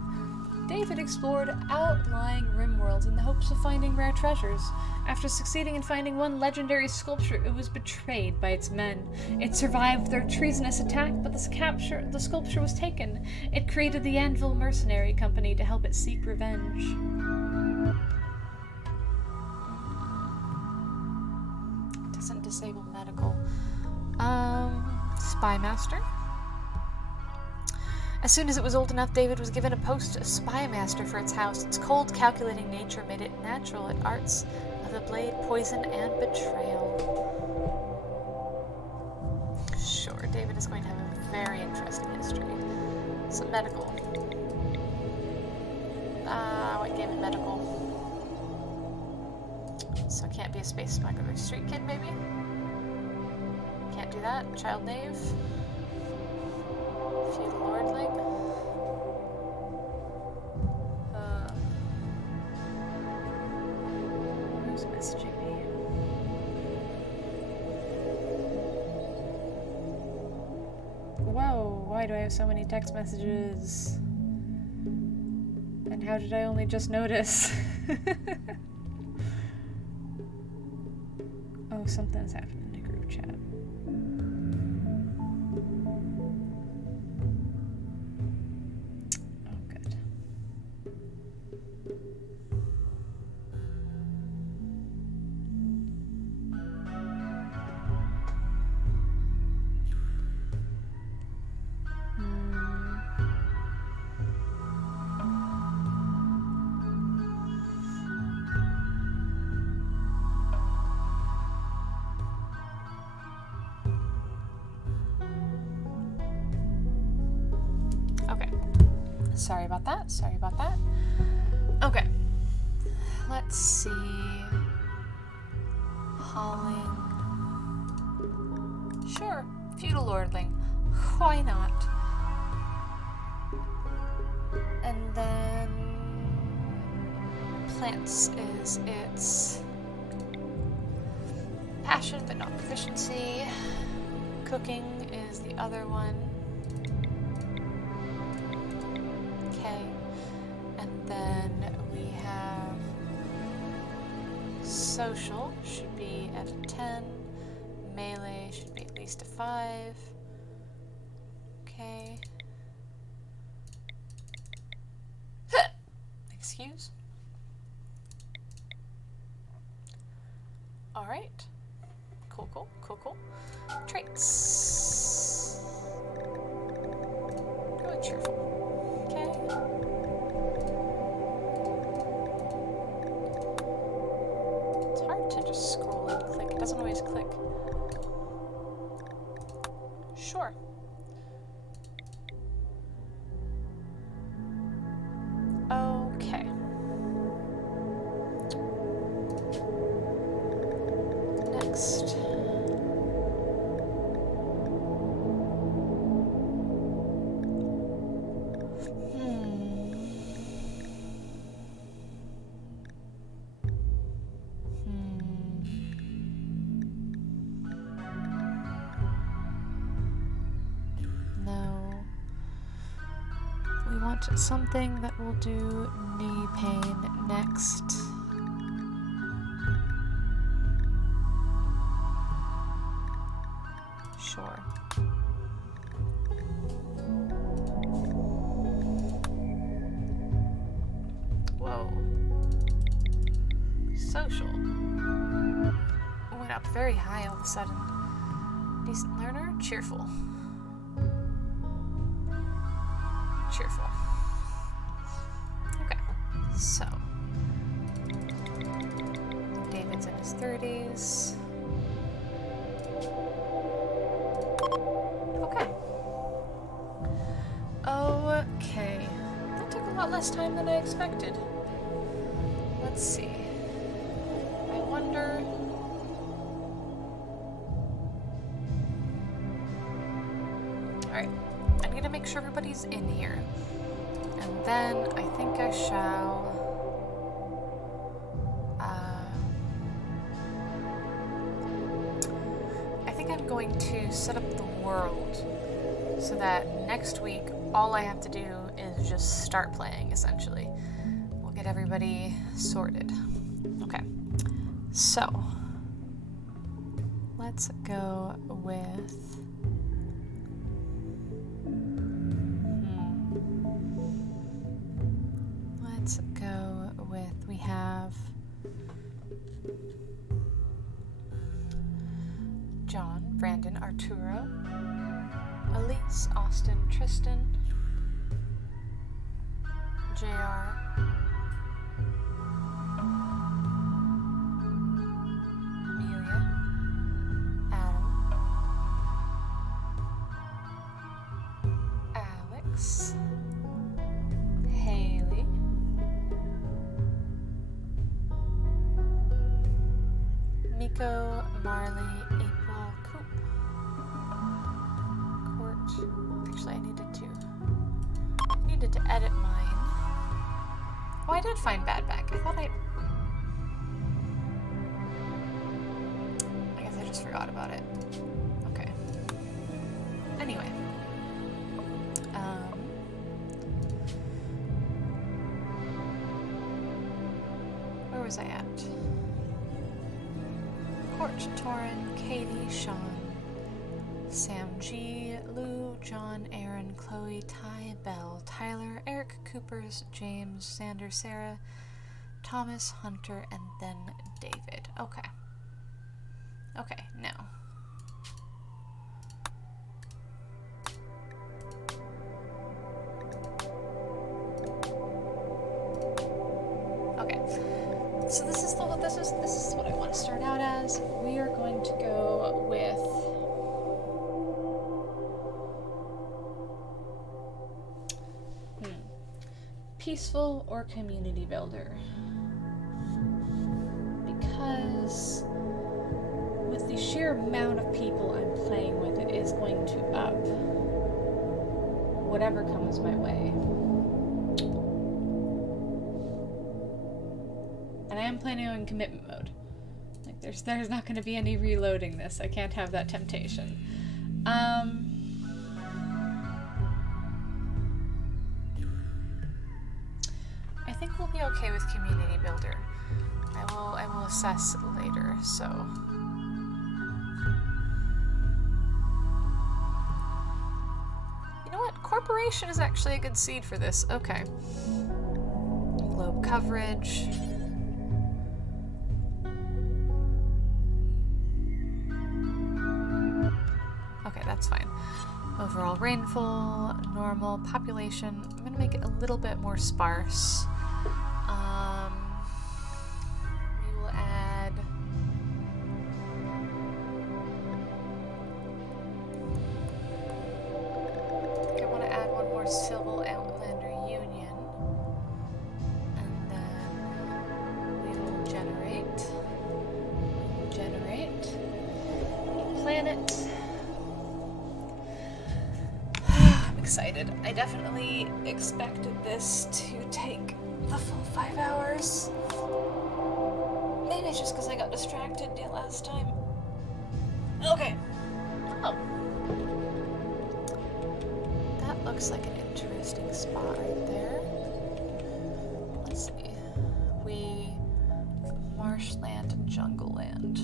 David explored outlying RIMWORLDs in the hopes of finding rare treasures. After succeeding in finding one legendary sculpture, it was betrayed by its men. It survived their treasonous attack, but the sculpture was taken. It created the Anvil Mercenary Company to help it seek revenge. Doesn't disable medical. Spy Master. As soon as it was old enough, David was given a post of spy master for its house. Its cold, calculating nature made it natural at arts of the blade, poison, and betrayal. Sure, David is going to have a very interesting history. So medical. What gave him medical? So it can't be a space smuggler. Street kid, maybe? Can't do that. Child knave. Feudal lordling. Who's messaging me? Whoa, why do I have so many text messages? And how did I only just notice? Oh, something's happened in the group chat. Sorry about that. Sorry about that. Okay. Let's see. Hauling. Sure. Feudal lordling. Why not? And then plants is its passion but not proficiency. Cooking is the other one. Okay. And then we have social should be at a 10. Melee should be at least a 5. Okay. Excuse. Alright. Cool, cool, cool, cool. Traits. Go with cheerful. Okay. It's hard to just scroll and click. It doesn't always click. Sure. Okay. Next. No. We want something that will do knee pain next. Sure. Whoa. Social. Went up very high all of a sudden. Decent learner, cheerful. Cheerful. Okay, so David's in his 30s. Okay. Okay. That took a lot less time than I expected. Let's see. I wonder. Alright. I need to make sure everybody's in here. And then I think I shall I think I'm going to set up the world so that next week all I have to do is just start playing, essentially. We'll get everybody sorted. Okay. So let's go with let's go with, we have John, Brandon, Arturo, Elise, Austin, Tristan, JR, Amelia, Adam, Alex, Haley, Miko, Marley, April, Coop, Court. Actually, I needed to edit mine. Oh, I did find Bad Back. I guess I just forgot about it. Okay. Anyway. Where was I at? Court, Torin, Katie, Sean, Sam G, Lou, John, Aaron, Chloe, Ty, Belle, Tyler, Eric, Coopers, James, Sander, Sarah, Thomas, Hunter, and then David. Okay. Okay, now. Okay. So this is what I want to start out as. We are going to go with peaceful or community builder. Because with the sheer amount of people I'm playing with, it is going to up whatever comes my way. And I am planning on commitment mode. Like there's not going to be any reloading this. I can't have that temptation. I think we'll be okay with community builder. I will assess later, so. You know what? Corporation is actually a good seed for this. Okay. Globe coverage. Okay, that's fine. Overall rainfall, normal, population. I'm gonna make it a little bit more sparse. We will add. I think I want to add one more civil outlander union, and then we will generate planet. Excited. I definitely expected this to take the full 5 hours. Maybe it's just because I got distracted last time. Okay. Oh. That looks like an interesting spot right there. Let's see. Marshland and jungle land.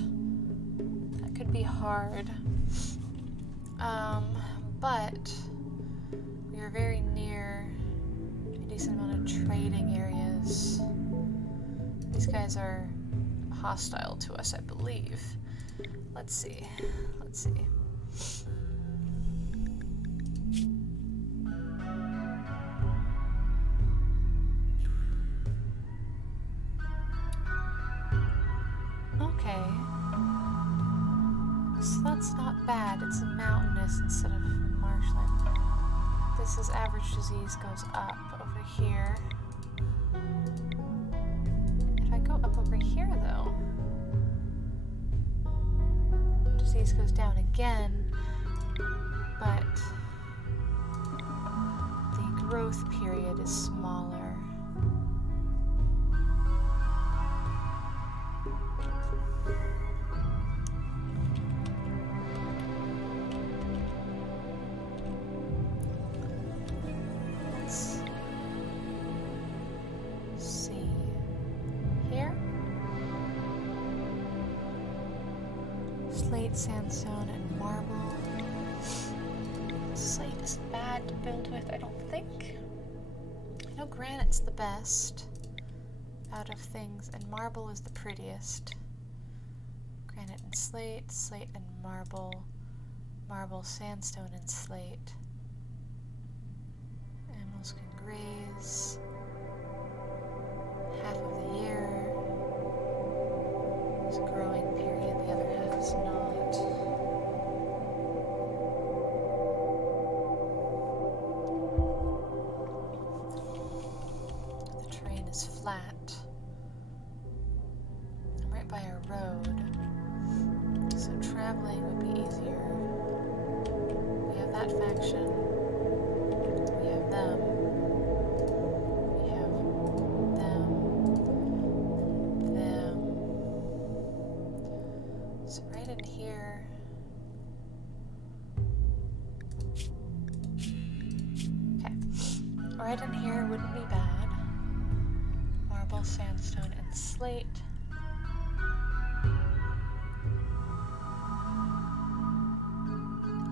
That could be hard. But we are very near a decent amount of trading areas. These guys are hostile to us, I believe. Let's see. Okay. So that's not bad. It's a mountainous instead of marshland. This is average disease goes up over here. If I go up over here, though, disease goes down again, but the growth period is smaller. Slate, sandstone, and marble. Slate is bad to build with, I don't think. I know granite's the best out of things, and marble is the prettiest. Granite and slate, slate and marble, marble, sandstone, and slate. Animals can graze half of the year. There's a growing period, the other half is not. The terrain is flat. I'm right by a road, so traveling would be easier. We have that faction. We have them. We have them. Them. So right in here. Okay. Right in here wouldn't be bad. Marble, sandstone, and slate.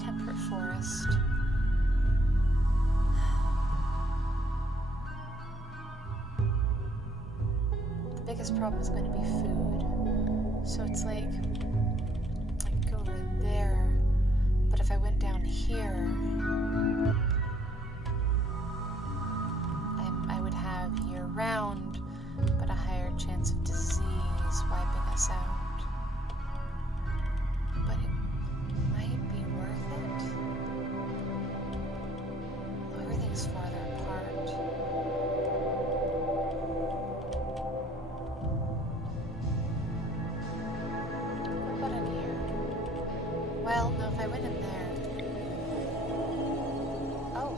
Temperate forest. The biggest problem is going to be food. So it's like I could go over there, but if I went down here, I would have year-round, but a higher chance of disease wiping us out. But it might be worth it. Well, everything's farther apart. What about in here? Well, no, if I went in there. Oh.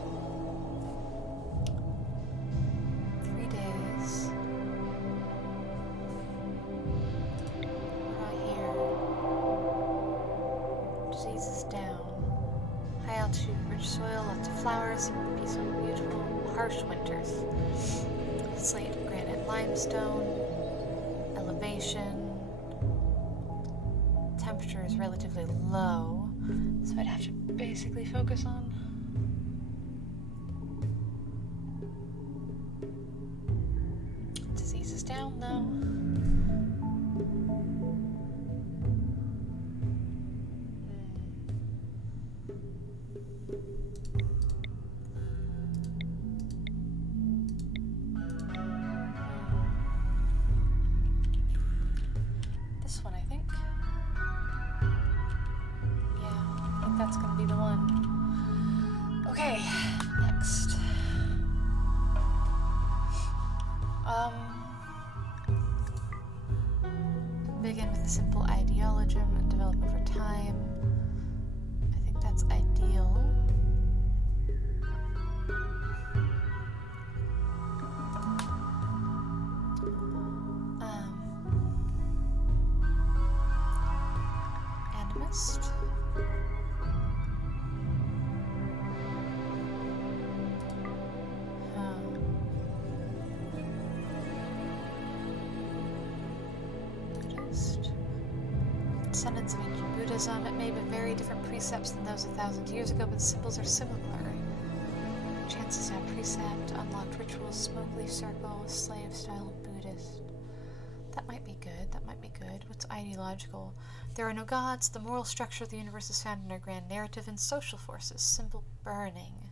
3 days. Right here. Disease is down. flowers, peaceful, beautiful, harsh winters. Slate, granite, limestone, elevation. Temperature is relatively low, so I'd have to basically focus on disease is down though. This one, I think. Yeah, I think that's gonna be the one. Okay, next. Begin with a simple ideologism and develop over time. I think that's ideal. Animist. Buddhist. Descendants of ancient Buddhism. It may have very different precepts than those 1,000 years ago, but the symbols are similar. Chances have precept, unlocked rituals, smoke leaf circle, slave style Buddhist. That might be good, that might be good. What's ideological? There are no gods. The moral structure of the universe is found in our grand narrative and social forces. Simple burning.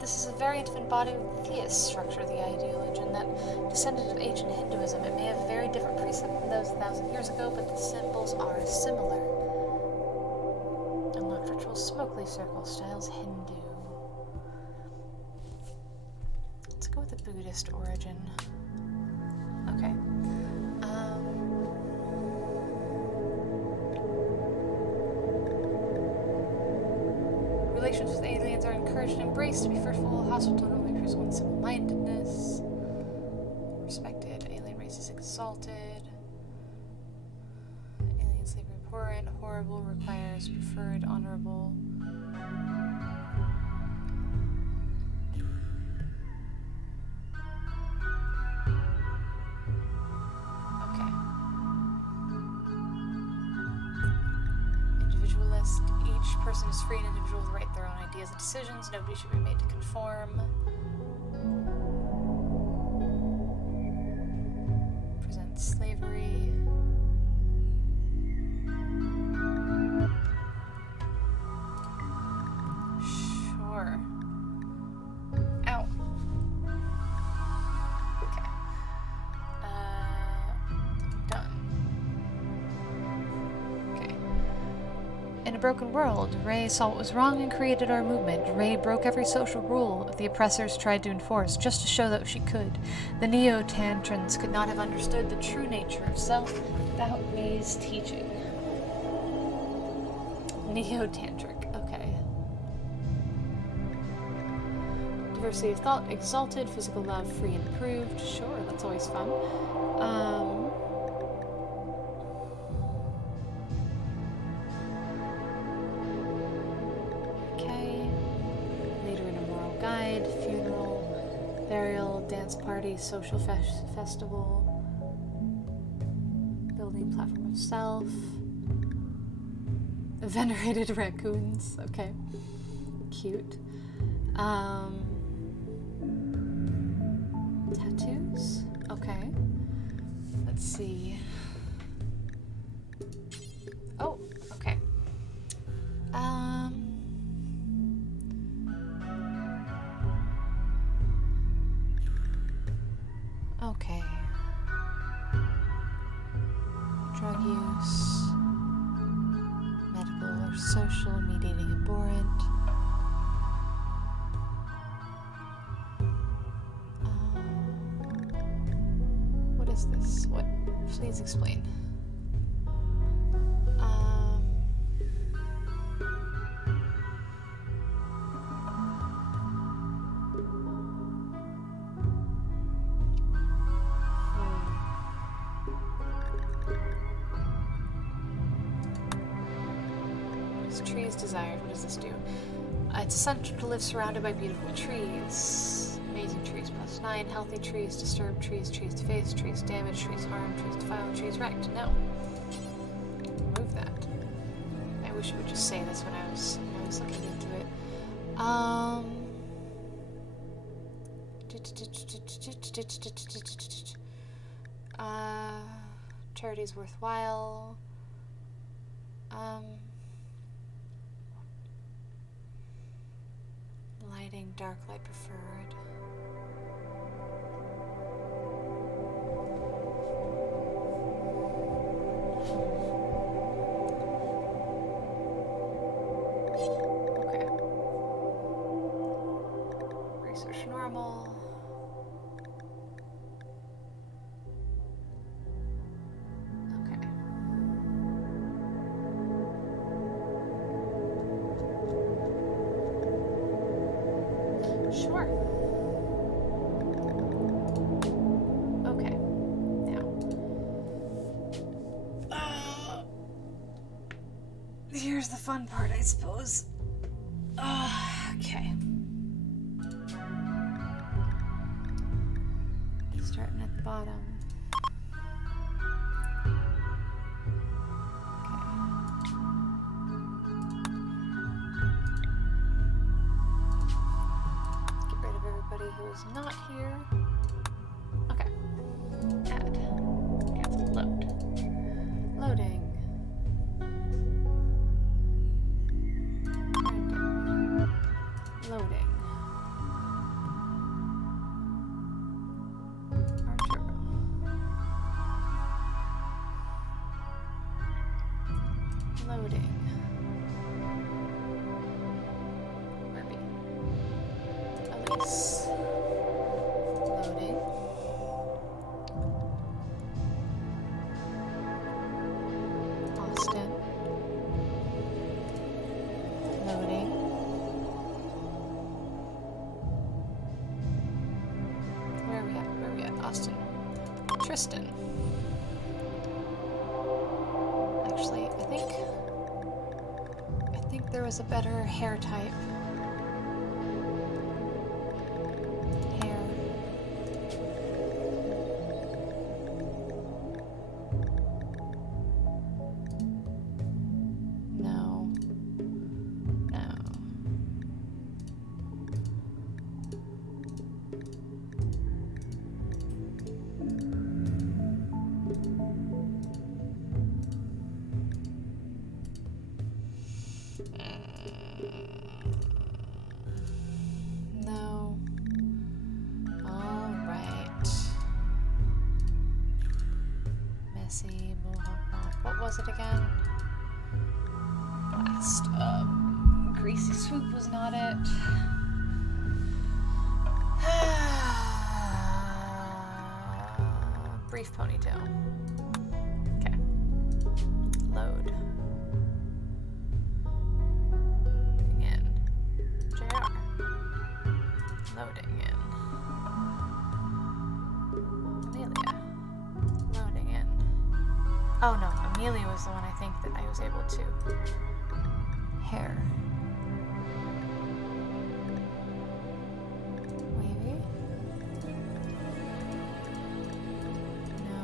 This is a variant of embodied theist structure of the ideology, and that descendant of ancient Hinduism. It may have very different precepts than those 1,000 years ago, but the symbols are similar. Unlocked rituals, smoke leaf circle, styles Hindu. Let's go with the Buddhist origin. Okay. Relations with aliens are encouraged and embraced to be fruitful, hospitable, neutral, and simple-mindedness. Respected. Alien race is exalted. Alien slavery abhorrent. Horrible requires preferred, honorable. Okay. Individualist. Each person is free and individual with the right to their own ideas and decisions. Nobody should be made to conform. Presents slavery. Sure. Ow. Okay. Done. Okay. In a broken world, Ray saw what was wrong and created our movement. Ray broke every social rule the oppressors tried to enforce, just to show that she could. The Neo-Tantrans could not have understood the true nature of self without Ray's teaching. Neo-Tantric, okay. Diversity of thought, exalted, physical love, free and approved. Sure, that's always fun. Funeral, burial, dance party, social festival, building platform of self, venerated raccoons, okay, cute, tattoos, okay, let's see, oh, okay, okay. Drug use, medical or social, mediating abhorrent. What is this? What? Please explain. trees. Trees desired. What does this do? It's essential to live surrounded by beautiful trees. Amazing trees +9. Healthy trees, disturbed trees, trees defaced, trees damaged, trees harmed, trees defiled, trees wrecked. No. Remove that. I wish it would just say this when I was looking into it. Charity's worthwhile. Lighting, dark light preferred. Okay. Research normal. Okay. Sure. Okay. Now. Here's the fun part, I suppose. Okay. Starting at the bottom. Who's not here. Okay. Add. Cancel. Load. Loading. Random. Loading. Arturo. Loading. Ruby. Elise. Loading. Austin. Loading. Where are we at? Where are we at? Austin. Tristan. Actually, I think there was a better hair type. No. All right. Messy mohawk mop. What was it again? Blast. Greasy swoop was not it. Brief ponytail. Okay. Load. Loading in. Amelia. Loading in. Oh no, Amelia was the one I think that I was able to. Hair. Wavy. No.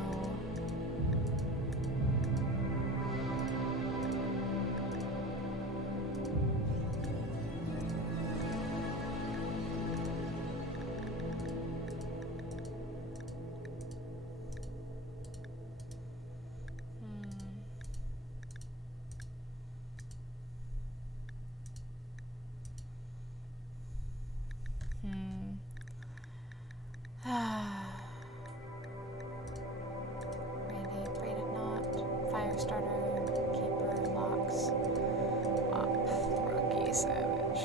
Randy, braided knot, fire starter, keeper, locks, wop, rookie, savage,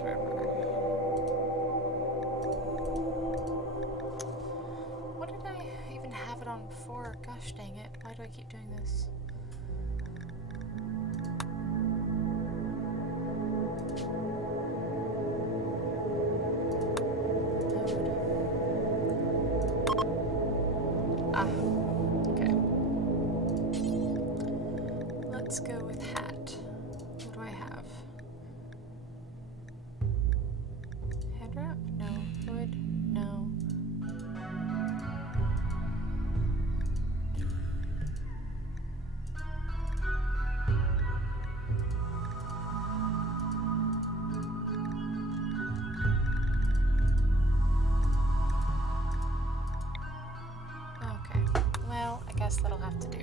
forever. What did I even have it on before? Gosh dang it, why do I keep doing this? Okay. Let's go with hat. guess that'll have to do.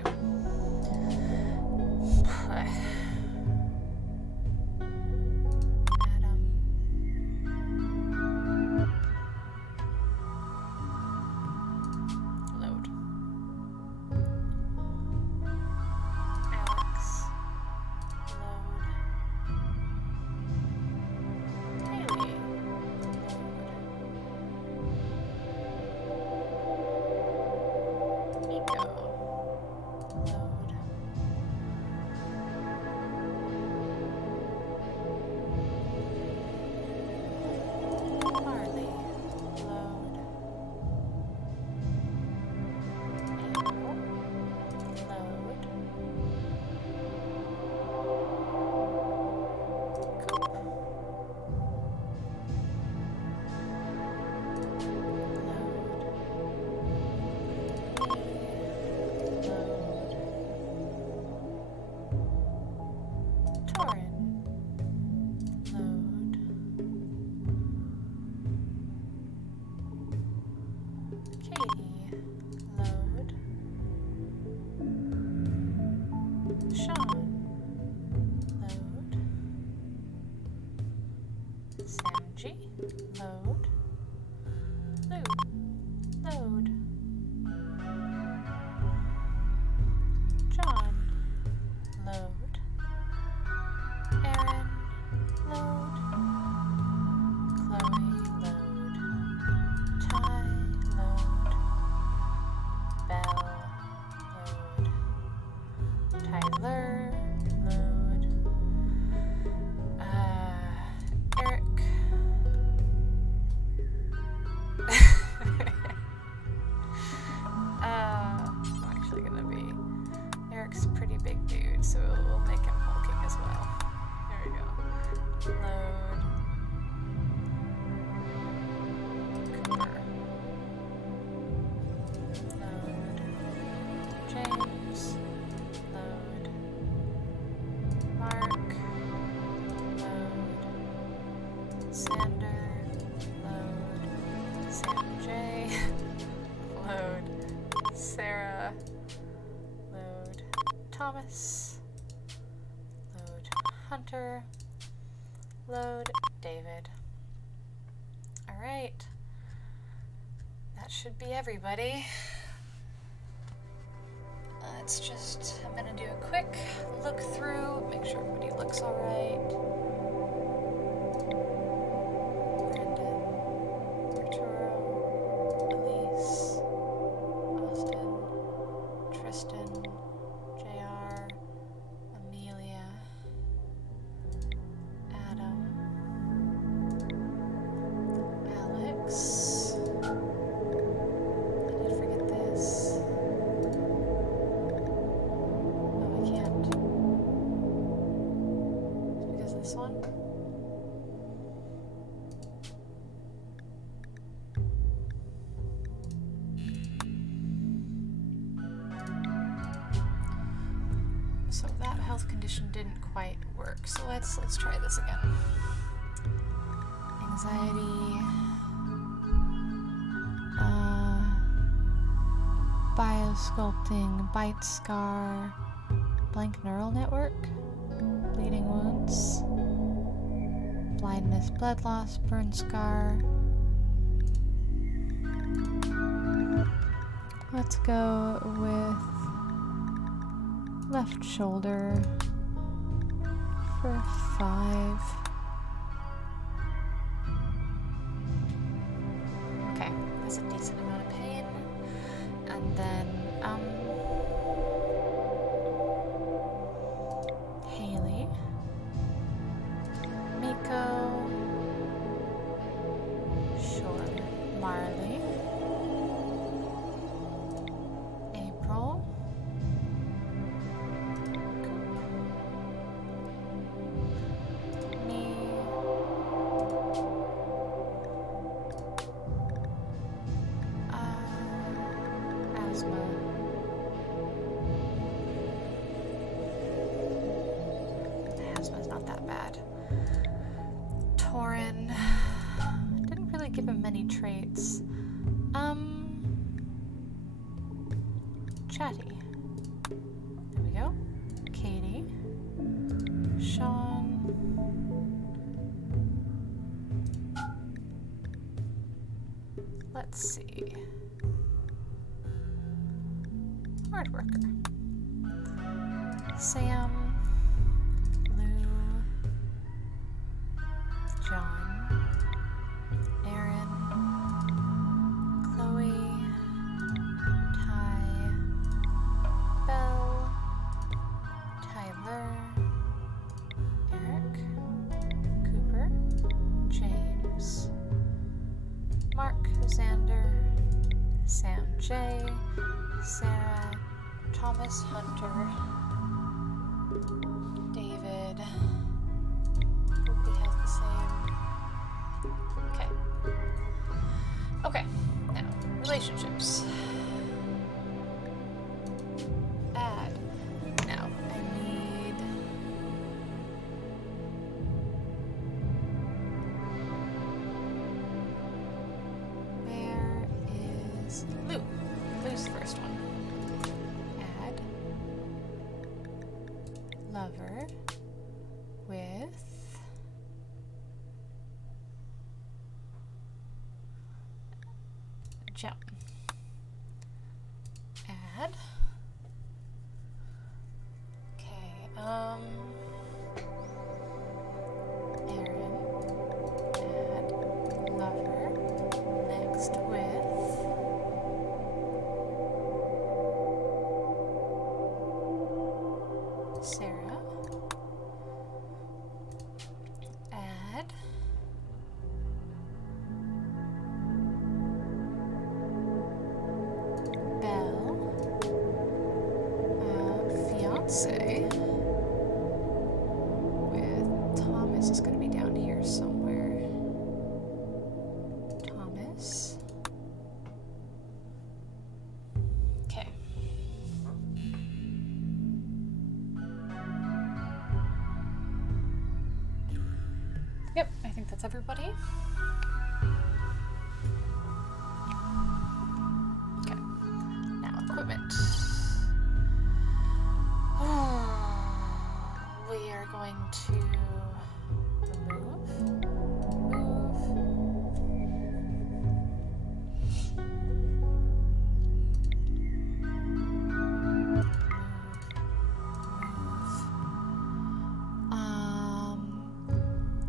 Load. Load. John. Load. Aaron. Load. Chloe. Load. Ty. Load. Belle. Load. Tyler. Load. Eric. I'm actually gonna be... Eric's a pretty big dude, so we'll make him hulking as well. There we go. Load. Cooper. Load. James. Load. Mark. Load. Sander. Load. Sam J. Load. Sarah. Load. Thomas. Load. Hunter. Load. David. Alright. That should be everybody. Let's just, I'm gonna do a quick look through, make sure everybody looks alright. Brandon. Arturo. Elise. Austin. Tristan. JR. Amelia. Adam. Alex. I did forget this. Oh, I can't. Because this one? So that health condition didn't quite work. So let's try this again. Anxiety. Biosculpting, bite scar, blank neural network, bleeding wounds, blindness, blood loss, burn scar. Let's go with left shoulder for 5. Okay, that's a decent amount of pain. And then, Haley, Miko, sure, Marley, April, me, asthma. Asthma's not that bad. Torin. Didn't really give him many traits. Chatty. Let's see. Hard worker. Sam, Lou, John, Aaron, Chloe, Ty, Belle, Tyler, Eric, Cooper, James, Mark, Xander, Sam J, Sarah, Thomas Hunter, David. Hope he has the same. Okay. Okay, now, relationships. Add. Now, I need... Where is Lou? Lou's the first one. Add lover with Jump. Add. Okay, Aaron. Add lover next with Sarah. Add Belle. Fiance with Thomas is going to be down here somewhere. Thomas. Okay. Yep, I think that's everybody. Okay. Now, equipment. We are going to remove,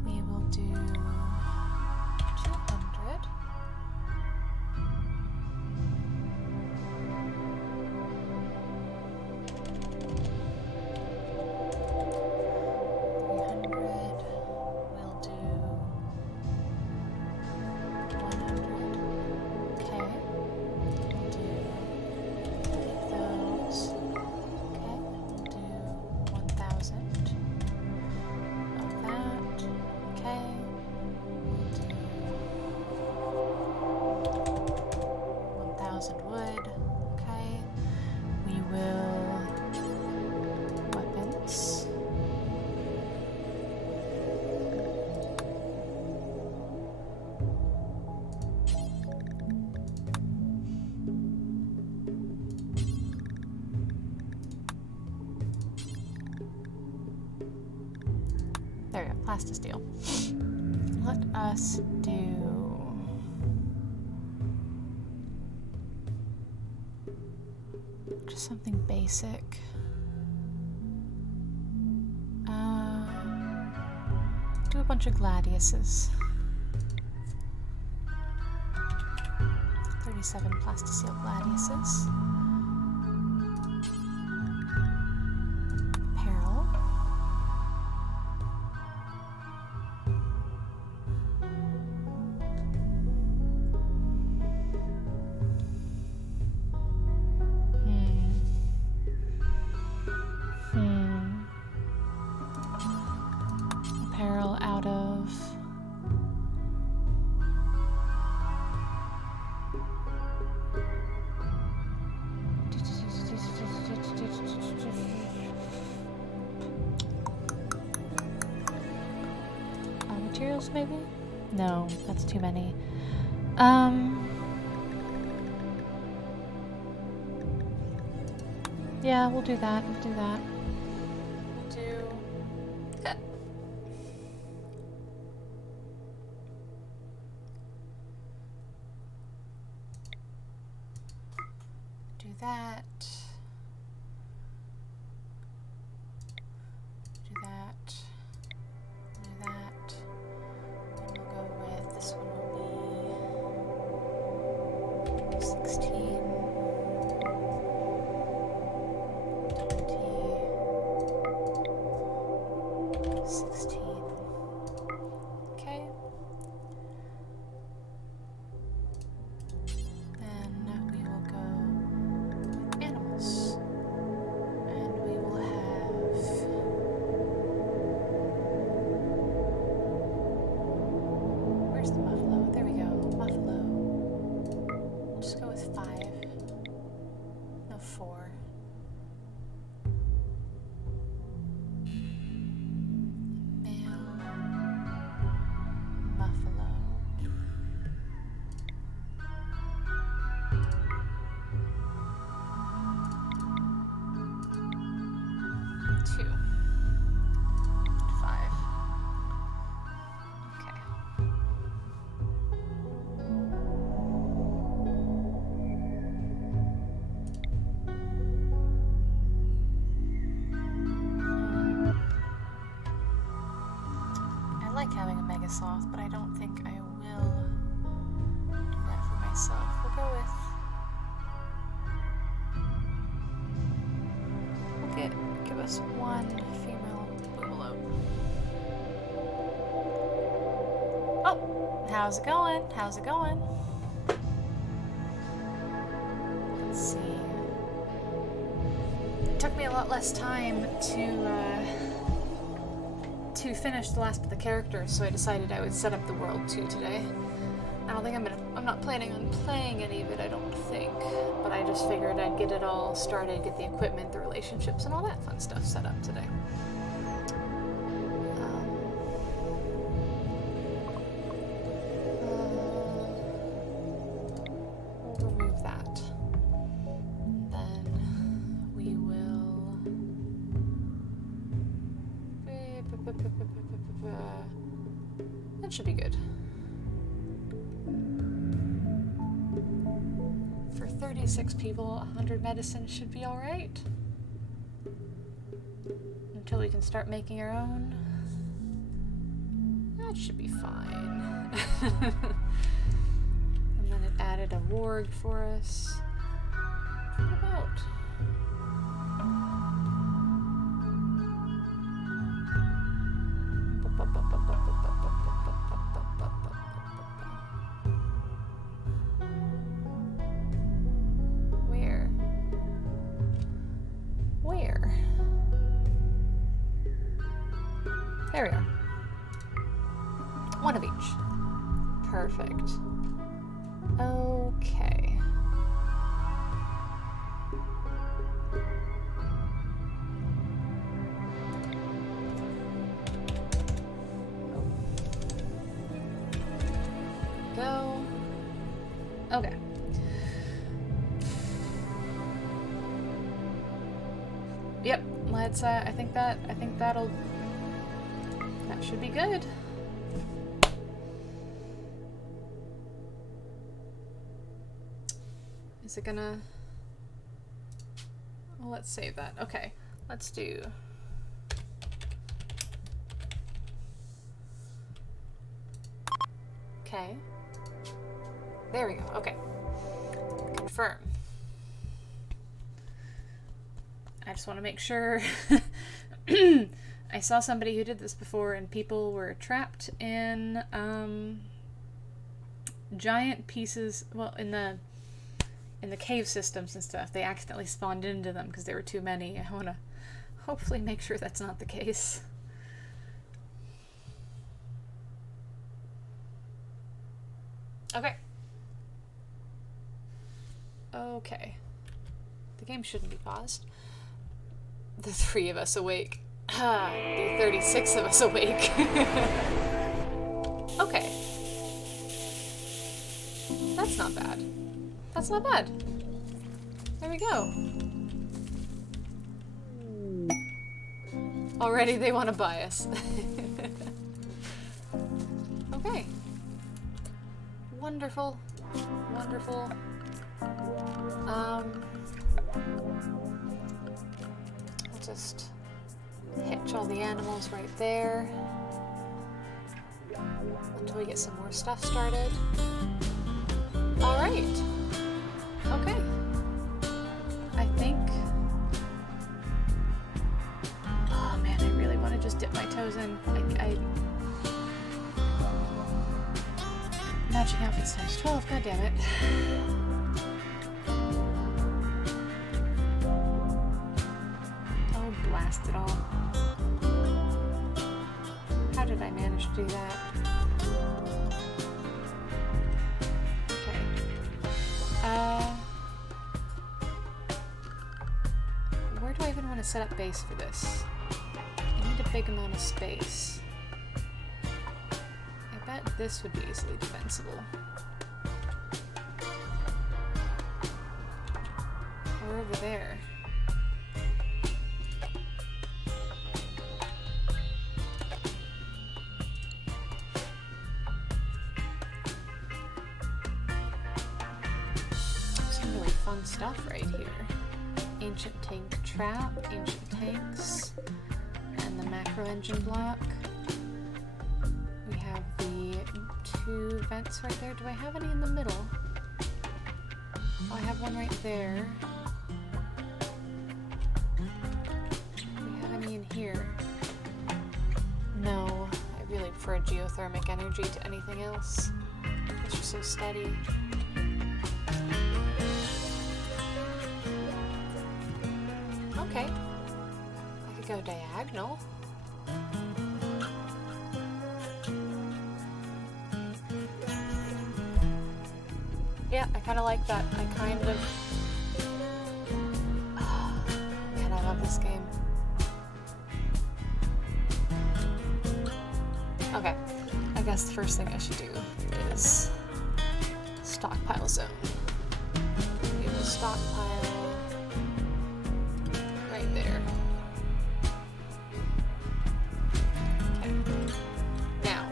we will do 200. Wood. Okay. We will weapons. There we go, plastisteel. Let us do just something basic. Do a bunch of gladiuses. 37 plastisteel gladiuses. Apparel. Apparel out of materials, maybe? No, that's too many. Yeah, we'll do that. We'll do that. We'll do that. Do that. Do that. And we'll go with this one will be 16. 16. Okay. Then we will go with animals. And we will have where's the buffalo? There we go. Buffalo. We'll just go with 5. No, 4. I like having a mega sloth, but I don't think I will do that for myself. We'll go with... give us 1 female boogaloo. Oh! How's it going? How's it going? Let's see. It took me a lot less time to finish the last of the characters, so I decided I would set up the world too today. I don't think I'm not planning on playing any of it, I don't think, but I just figured I'd get it all started, get the equipment, the relationships, and all that fun stuff set up today. We'll remove that. Then we will... That should be good. For 36 people, 100 medicine should be alright. Until we can start making our own. That should be fine. And then it added a warg for us. What about? Where? There we are. 1 of each. Perfect. Okay. Go. Okay. Yep, let's I think that should be good. Is it gonna... Well, let's save that. Okay, let's do... Okay. There we go. Okay. Confirm. I just want to make sure. I saw somebody who did this before, and people were trapped in giant pieces. Well, in the cave systems and stuff, they accidentally spawned into them because there were too many. I want to hopefully make sure that's not the case. Okay. Okay. The game shouldn't be paused. The 3 of us awake. The 36 of us awake. Okay. That's not bad. That's not bad. There we go. Already they want to buy us. Okay. Wonderful. Wonderful. just hitch all the animals right there until we get some more stuff started. Alright. Okay. I think... Oh man, I really want to just dip my toes in. Matching outfits times 12, god damn it. Oh, blast it all. How did I manage to do that? Okay. Where do I even want to set up base for this? I need a big amount of space. I bet this would be easily defensible. Or over there. Some really fun stuff right here. Ancient tank trap, ancient tanks, and the macro engine block. We have the 2 vents right there. Do I have any in the middle? Oh, I have one right there. Do we have any in here? No. I really prefer geothermic energy to anything else. It's just so steady. Okay. I could go diagonal. Yeah, I kind of like that. I kind of... Oh, man, I love this game. Okay, I guess the first thing I should do is stockpile zone. We will stockpile right there. Okay. Now,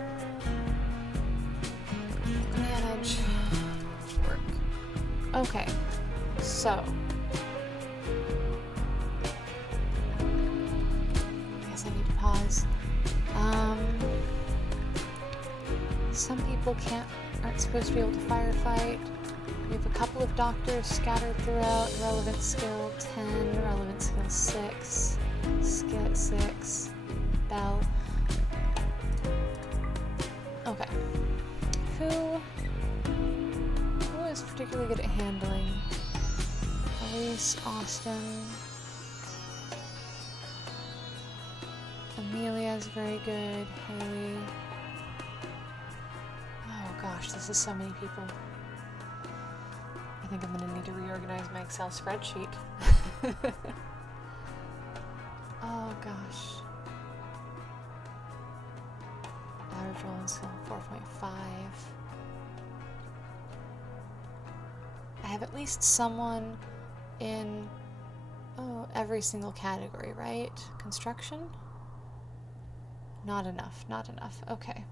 manage work. Okay, so I guess I need to pause. Some people aren't supposed to be able to firefight. We have a couple of doctors scattered throughout. Relevant skill 10, relevant skill 6, skill 6, bell. Okay. Who is particularly good at handling? Elise, Austin. Amelia's very good. Haley. Oh gosh, this is so many people. I think I'm gonna need to reorganize my Excel spreadsheet. Oh gosh. Average rolling skill 4.5. I have at least someone in every single category, right? Construction? Not enough, not enough. Okay.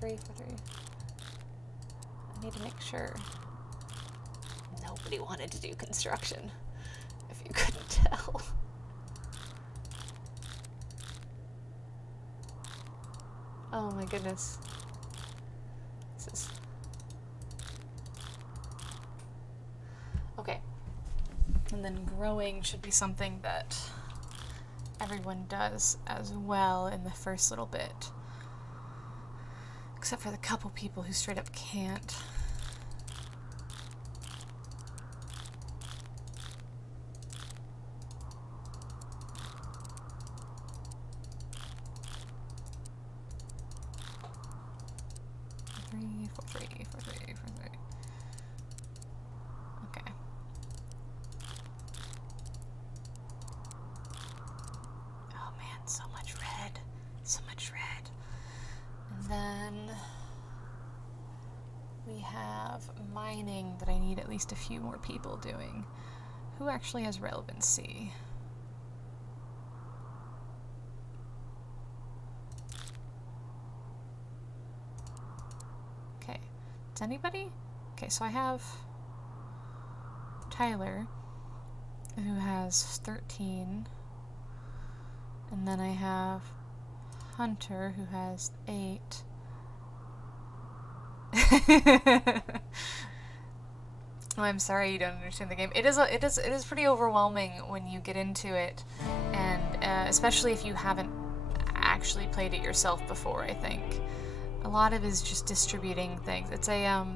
For three. I need to make sure nobody wanted to do construction, if you couldn't tell. Oh my goodness. This is... Okay. And then growing should be something that everyone does as well in the first little bit. Except for the couple people who straight up can't. Four, three. Okay. Oh man, so much red. So much red. And then we have mining that I need at least a few more people doing. Who actually has relevancy? Okay. Does anybody? okay, so I have Tyler, who has 13, and then I have Hunter, who has 8. Oh, I'm sorry you don't understand the game. It is pretty overwhelming when you get into it, and especially if you haven't actually played it yourself before. I think a lot of it is just distributing things. It's a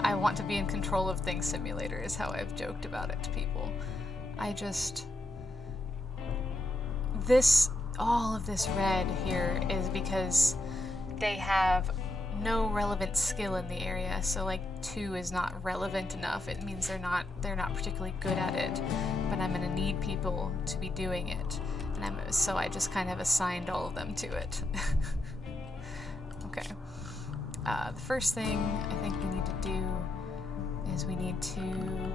I want to be in control of things simulator is how I've joked about it to people. All of this red here is because they have no relevant skill in the area, so like 2 is not relevant enough. It means they're not particularly good at it, but I'm gonna need people to be doing it, and so I just kind of assigned all of them to it. Okay. The first thing I think we need to do is we need to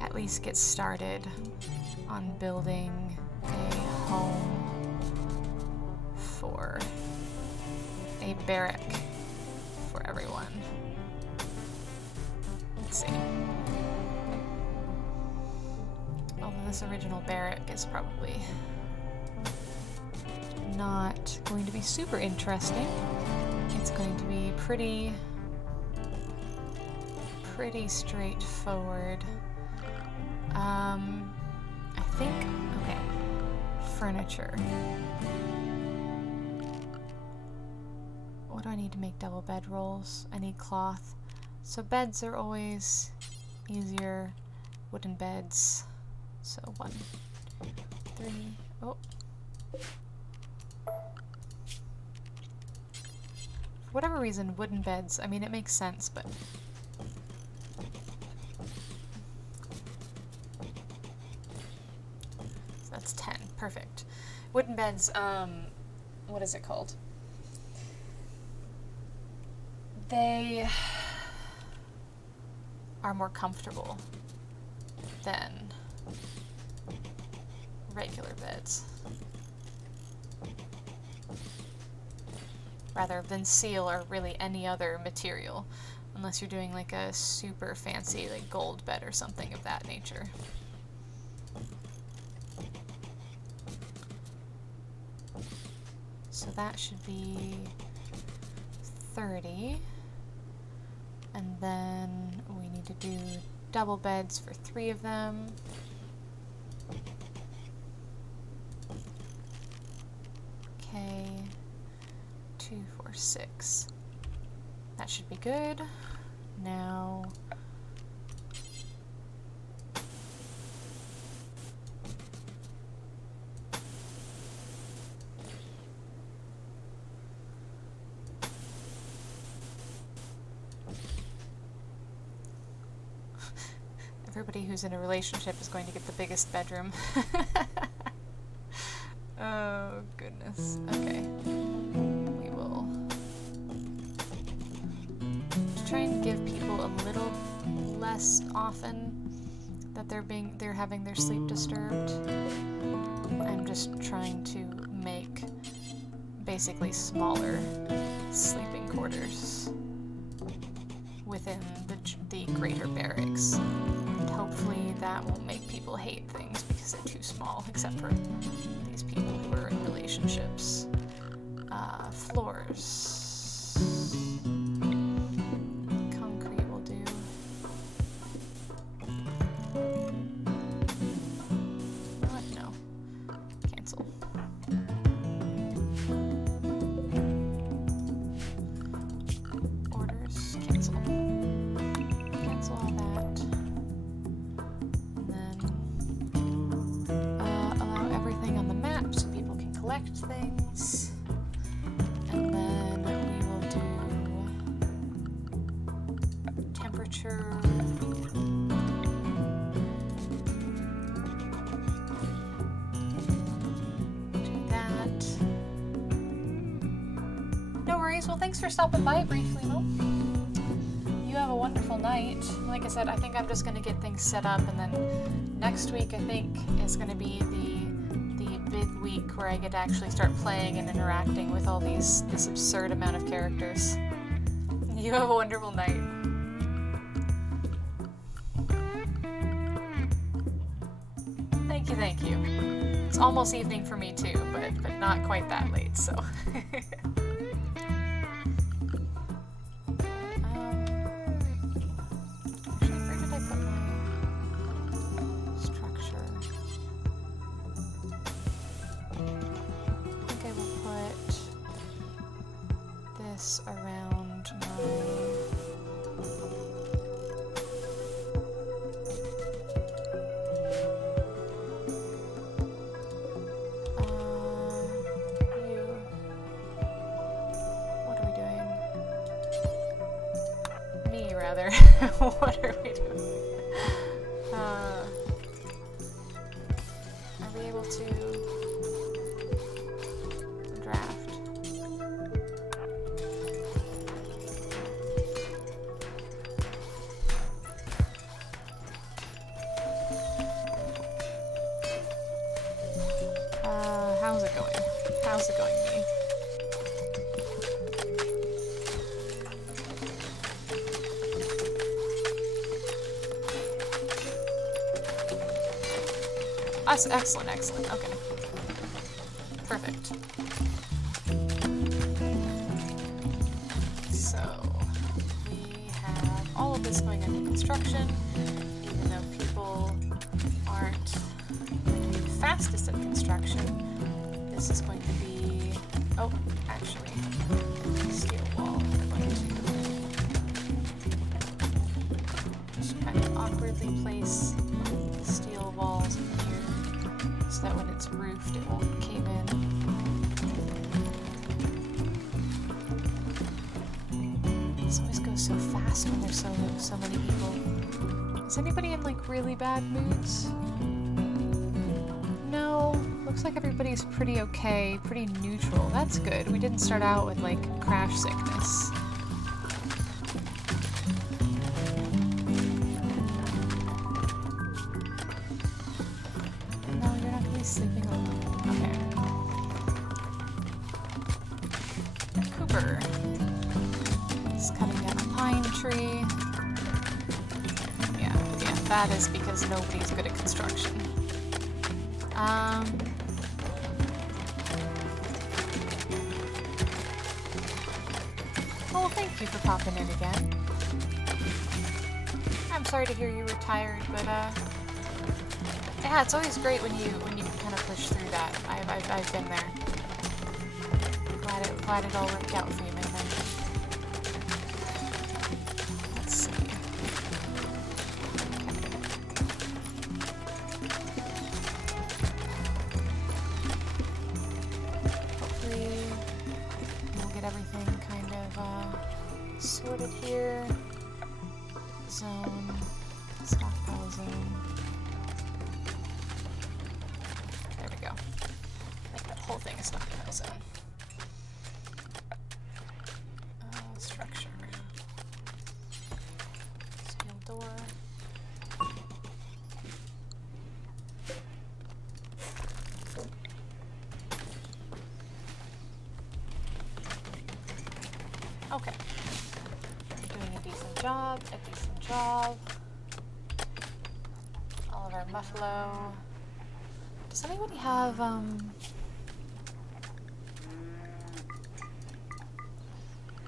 at least get started on building a home for a barrack for everyone. Let's see. Although this original barrack is probably not going to be super interesting. It's going to be pretty straightforward. I think, okay, furniture. What do I need to make double bed rolls? I need cloth. So beds are always easier. Wooden beds. So 1, 3, oh. For whatever reason, wooden beds, I mean, it makes sense, but so that's 10. Perfect. Wooden beds, what is it called? They are more comfortable than regular beds. Rather than seal or really any other material, unless you're doing like a super fancy like gold bed or something of that nature. So that should be 30. And then we need to do double beds for 3 of them. Okay, 2, 4, 6. That should be good. Now, everybody who's in a relationship is going to get the biggest bedroom. Oh, goodness. Okay. We will try and give people a little less often that they're having their sleep disturbed. I'm just trying to make basically smaller sleeping quarters within the greater barracks. And hopefully that won't make people hate things because they're too small, except for these people who are in relationships. Floors. Concrete will do. What? No. Cancel. Orders. Cancel. Cancel all that. And then allow everything on the map so people can collect things. And then we will do temperature. Do that. No worries. Well, thanks for stopping by briefly, Mo. You have a wonderful night. Like I said, I think I'm just going to get things set up, and then next week I think is going to be the big week where I get to actually start playing and interacting with all this absurd amount of characters. You have a wonderful night. Thank you, thank you. It's almost evening for me too, but not quite that late, so. Actually, where did I put my structure? I think I will put this around my what are we doing? Are we able to draft? How's it going? How's it going, me? Excellent, excellent. Okay. Perfect. So, we have all of this going under construction, even though people aren't the fastest at construction. This is going to be... Oh, actually, steel wall. We're going to just kind of awkwardly place steel walls in here, so that when it's roofed, it won't cave in. This always goes so fast when there's so many people. Is anybody in like really bad moods? No. Looks like everybody's pretty okay, pretty neutral. That's good. We didn't start out with like crash sickness. Sleeping alone. Okay. Cooper is cutting down a pine tree. Yeah, that is because nobody's good at construction. Oh, thank you for popping in again. I'm sorry to hear you were tired, but yeah, it's always great when you kind of push through that. I've been there. Glad it all worked out for you, my friend. Let's see. Hopefully we'll get everything kind of sorted here. Zone, stockpile zone. Whole thing is stockpile zone. Structure. Steel door. Okay. Doing a decent job, All of our muffalo. Does anybody have,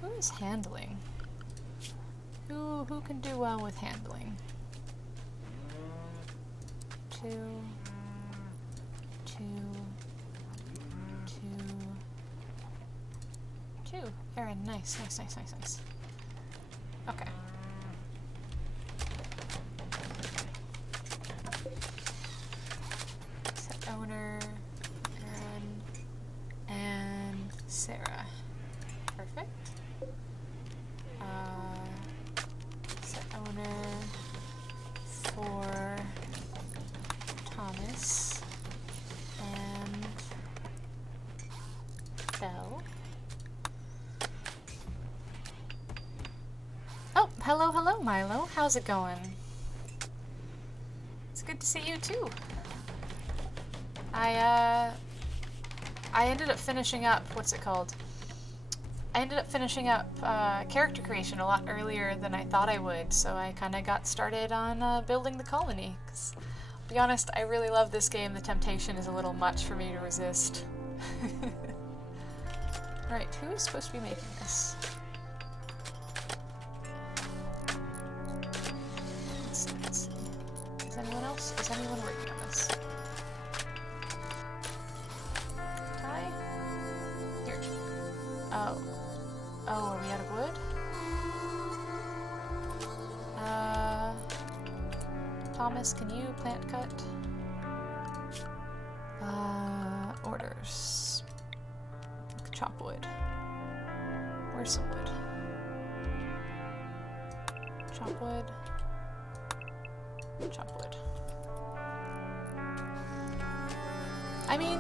who is handling? Who can do well with handling? Two. Aaron, nice. Okay. Set owner, Aaron, and Sarah. Perfect. Set owner for Thomas and Belle. Oh, hello, Milo. How's it going? It's good to see you too. I ended up finishing up, what's it called? I ended up finishing up character creation a lot earlier than I thought I would, so I kind of got started on building the colony. 'Cause, to be honest, I really love this game. The temptation is a little much for me to resist. Right, who is supposed to be making this? Let's see. Is anyone else? Is anyone working on this? Ty? Here. Oh. Oh, are we out of wood? Thomas, can you plant cut? Orders. Chop wood. Where's some wood? Chop wood. Chop wood. I mean,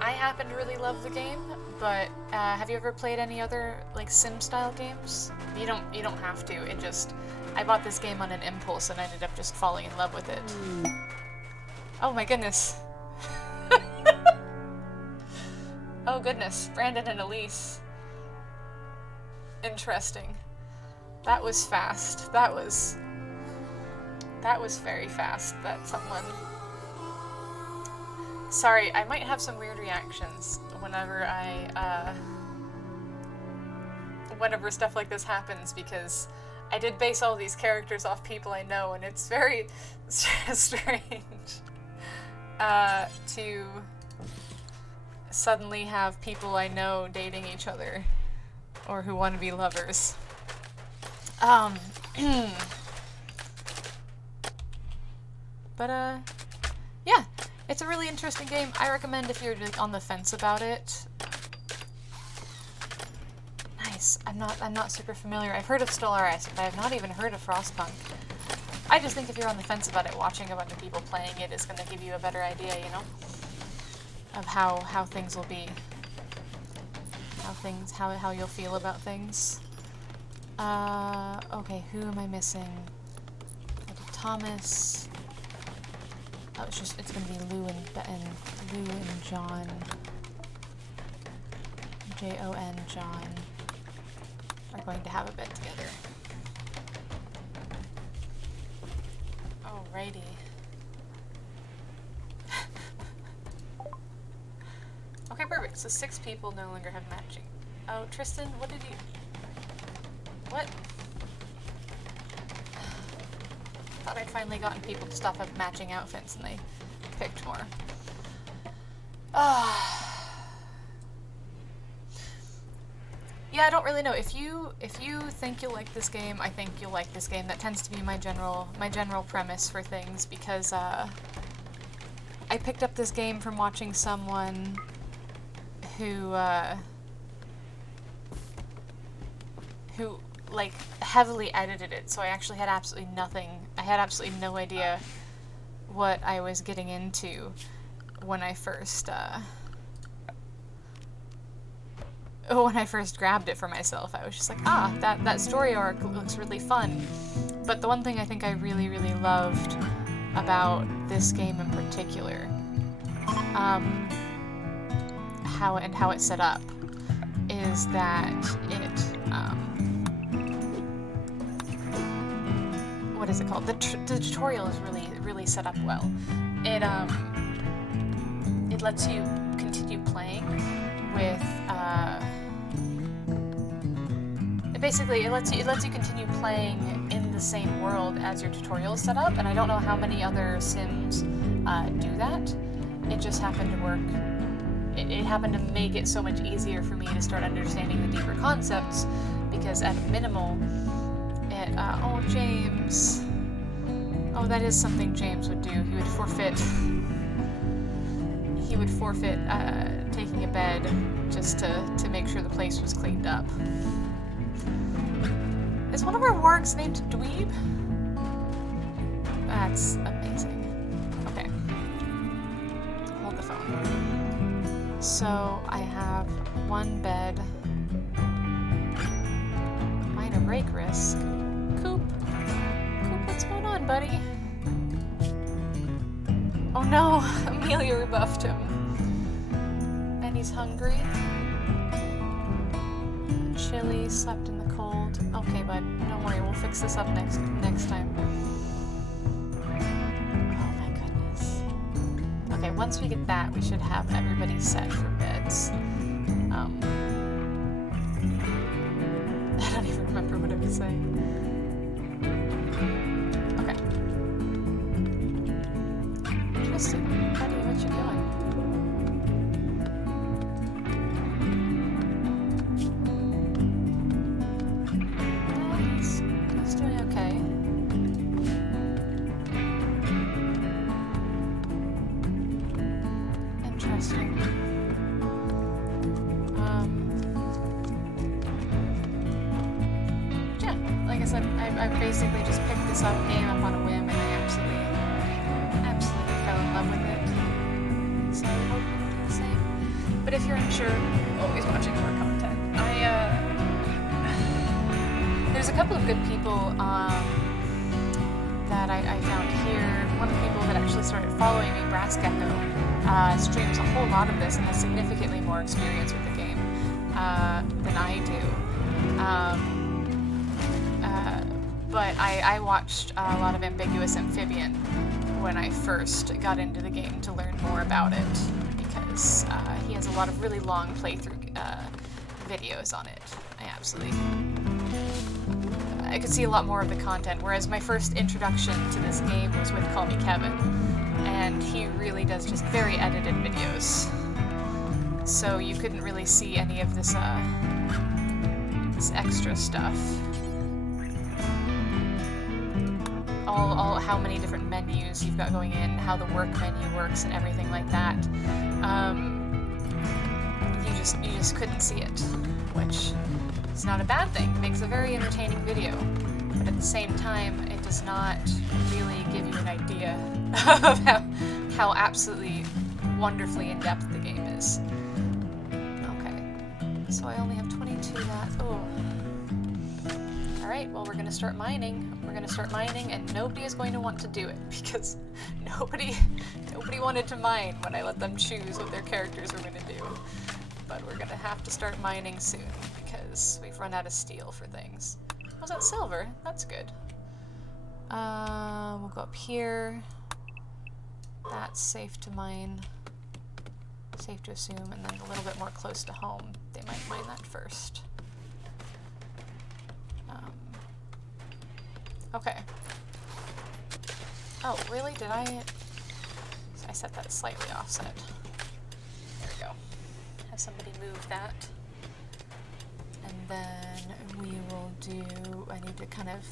I happen to really love the game, but have you ever played any other like sim style games? You don't have to. It just I bought this game on an impulse and ended up just falling in love with it. Oh my goodness. Oh goodness, Brandon and Elise. Interesting. That was fast. That was very fast. That someone... Sorry, I might have some weird reactions whenever whenever stuff like this happens, because I did base all these characters off people I know, and it's very strange to suddenly have people I know dating each other or who want to be lovers. But yeah, it's a really interesting game. I recommend if you're like on the fence about it. Nice. I'm not super familiar. I've heard of Stellaris, but I have not even heard of Frostpunk. I just think if you're on the fence about it, watching a bunch of people playing it is going to give you a better idea, you know, of how things will be, how you'll feel about things. Okay, who am I missing? Thomas. Oh, it's gonna be Lou and John. Jon, John are going to have a bed together. Alrighty. Okay, perfect. So 6 people no longer have matching. Oh, Tristan, what did you... What? Thought I'd finally gotten people to stop have matching outfits and they picked more. Yeah, I don't really know. If you think you'll like this game, I think you'll like this game. That tends to be my general premise for things, because I picked up this game from watching someone who like heavily edited it, so I actually had absolutely nothing. I had absolutely no idea what I was getting into when I first grabbed it for myself. I was just like, that story arc looks really fun. But the one thing I think I really, really loved about this game in particular, how it's set up, is that it, what is it called? The tutorial is really set up well. It lets you continue playing with basically it lets you continue playing in the same world as your tutorial is set up, and I don't know how many other sims do that. It just happened to work. It happened to make it so much easier for me to start understanding the deeper concepts, because at a minimal, oh, James. Oh, that is something James would do. He would forfeit taking a bed just to make sure the place was cleaned up. Is one of our wargs named Dweeb? That's amazing. Okay. Hold the phone. So I have 1 bed. Minor break risk. Coop, what's going on, buddy? Oh no, Amelia rebuffed him. And he's hungry. chilly, slept in the cold. Okay, bud, don't worry, we'll fix this up next time. Oh my goodness. Okay, once we get that, we should have everybody set for beds. I don't even remember what I was saying. Okay. Interesting. Buddy, what you doing? He's doing okay. Interesting. Yeah, like I said, I basically just picked this game up on a whim, and I absolutely fell in love with it. So I hope you do the same. But if you're unsure, always watching more content. There's a couple of good people that I found here. One of the people that actually started following me, Brass Gecko, streams a whole lot of this and has significantly more experience with the game than I do. But I watched a lot of Ambiguous Amphibian when I first got into the game to learn more about it, because he has a lot of really long playthrough videos on it. I could see a lot more of the content, whereas my first introduction to this game was with Call Me Kevin, and he really does just very edited videos. So you couldn't really see any of this extra stuff. All how many different menus you've got going in, how the work menu works, and everything like that. You just couldn't see it, which is not a bad thing. It makes a very entertaining video, but at the same time, it does not really give you an idea of how absolutely wonderfully in depth the game is. Okay, so I only have 22 that. Oh. Alright, well, we're gonna start mining. We're gonna start mining, and nobody is going to want to do it, because nobody wanted to mine when I let them choose what their characters were gonna do. But we're gonna have to start mining soon, because we've run out of steel for things. Was that silver? That's good. We'll go up here. That's safe to mine. Safe to assume, and then a little bit more close to home, they might mine that first. Okay. Oh, really? Did I set that slightly offset? There we go. Have somebody move that. And then we will do, I need to kind of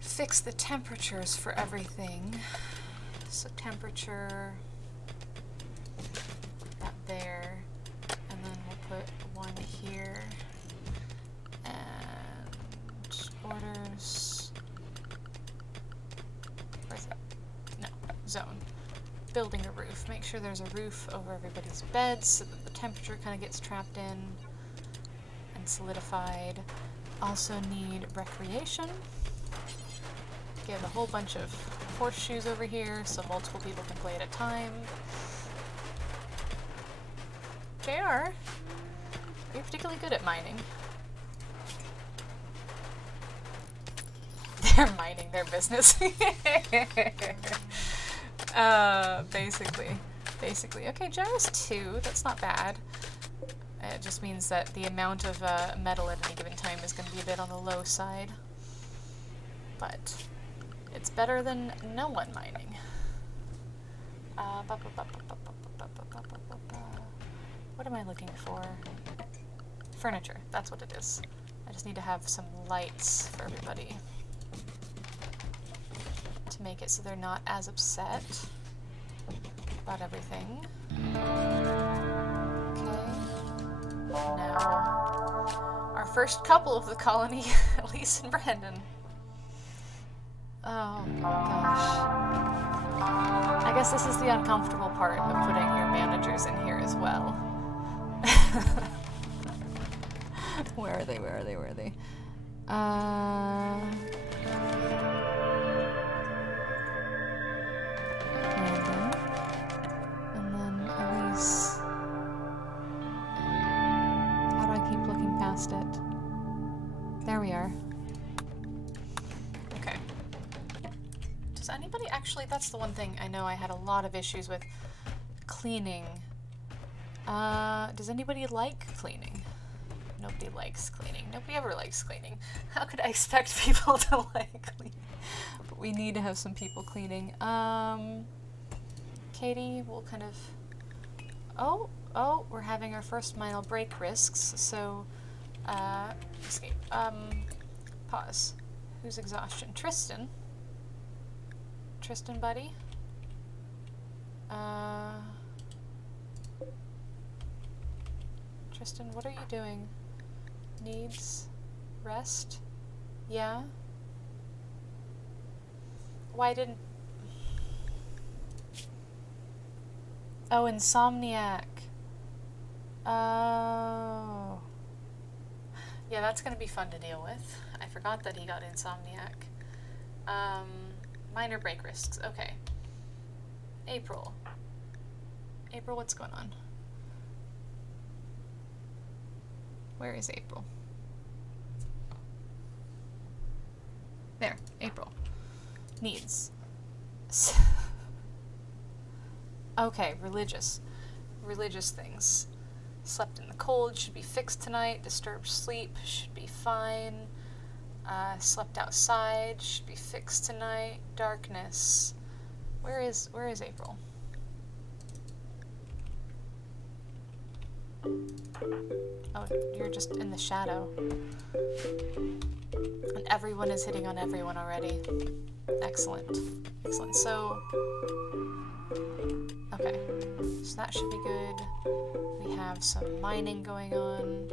fix the temperatures for everything. So temperature, that there, and then we'll put one here. Orders. Where's that? No, zone. Building a roof. Make sure there's a roof over everybody's beds so that the temperature kind of gets trapped in and solidified. Also need recreation. Get a whole bunch of horseshoes over here so multiple people can play at a time. JR, are you particularly good at mining? They're minding their business. Basically. Okay, Gyro's 2. That's not bad. It just means that the amount of metal at any given time is going to be a bit on the low side. But it's better than no one mining. What am I looking for? Furniture. That's what it is. I just need to have some lights for everybody to make it so they're not as upset about everything. Okay. Now, our first couple of the colony, Elise and Brandon. Oh gosh. I guess this is the uncomfortable part of putting your managers in here as well. Where are they? Brandon. And then Elise. How do I keep looking past lost it. There we are. Okay. Does anybody actually, that's the one thing I know I had a lot of issues with cleaning. Does anybody like cleaning? Nobody likes cleaning. Nobody ever likes cleaning. How could I expect people to like cleaning? But we need to have some people cleaning. Katie will kind of... Oh, we're having our first minor break risks, so, escape. Pause. Who's exhaustion? Tristan? Tristan, buddy? Tristan, what are you doing? Needs rest? Yeah? Why didn't... Oh, Insomniac. Oh. Yeah, that's gonna be fun to deal with. I forgot that he got Insomniac. Minor break risks. Okay. April. April, what's going on? Where is April? There, April. Needs. Okay, religious. Religious things. Slept in the cold, should be fixed tonight. Disturbed sleep, should be fine. Slept outside, should be fixed tonight. Darkness. Where is April? Oh, you're just in the shadow. And everyone is hitting on everyone already. Excellent. Excellent. So, okay. So that should be good. We have some mining going on.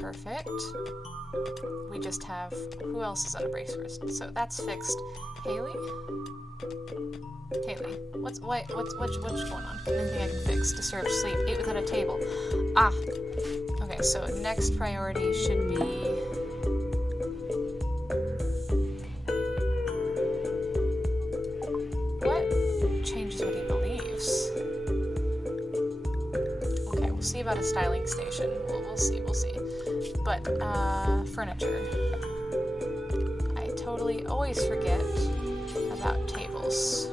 Perfect. We just have, who else is on a brace first? So that's fixed. Haley? Haley, what's going on? Anything I can fix? Disturbed sleep. Ate without a table. Ah. Okay, so next priority should be... What changes what he believes? Okay, we'll see about a styling station. We'll see. But, furniture. I totally always forget about tables.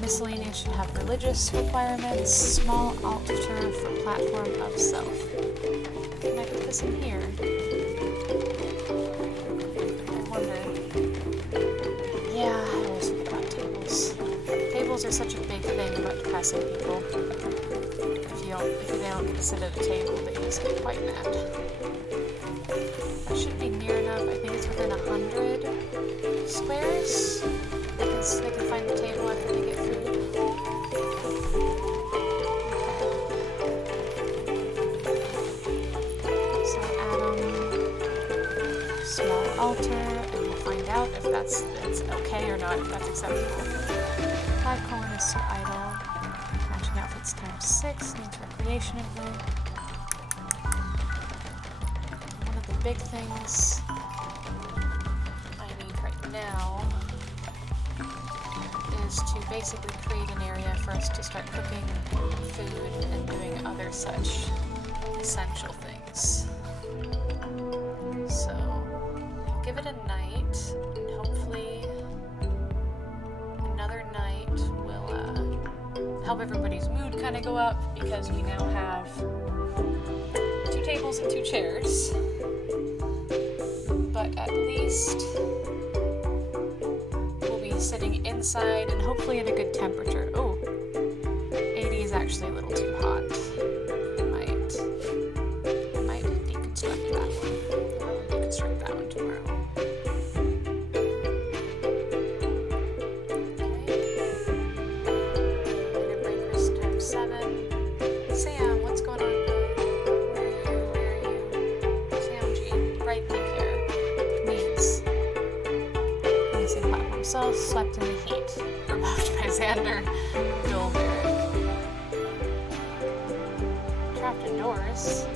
Miscellaneous should have religious requirements, small altar for platform of self. Can I put this in here? I wonder. Yeah, I always forget about tables. Tables are such a big thing about depressing people. If they don't get to sit at a table, they just get quite mad. That should be near enough. I think it's within 100 squares. They can find the table after they get food. So Adam, small altar, and we'll find out if it's okay or not, if that's acceptable. 5 colonists are idle. Matching outfits times 6 needs recreation event. One of the big things I need right now is to basically create an area for us to start cooking food and doing other such essential things. So, give it a night, and hopefully another night will help everybody's mood kind of go up, because we now have 2 tables and 2 chairs. But at least sitting inside and hopefully at a good temperature. Oh, 80 is actually a little too hot. I might deconstruct that one. I'll deconstruct that one tomorrow. himself, slept in the heat. Removed by Xander Dolberg. Trapped indoors.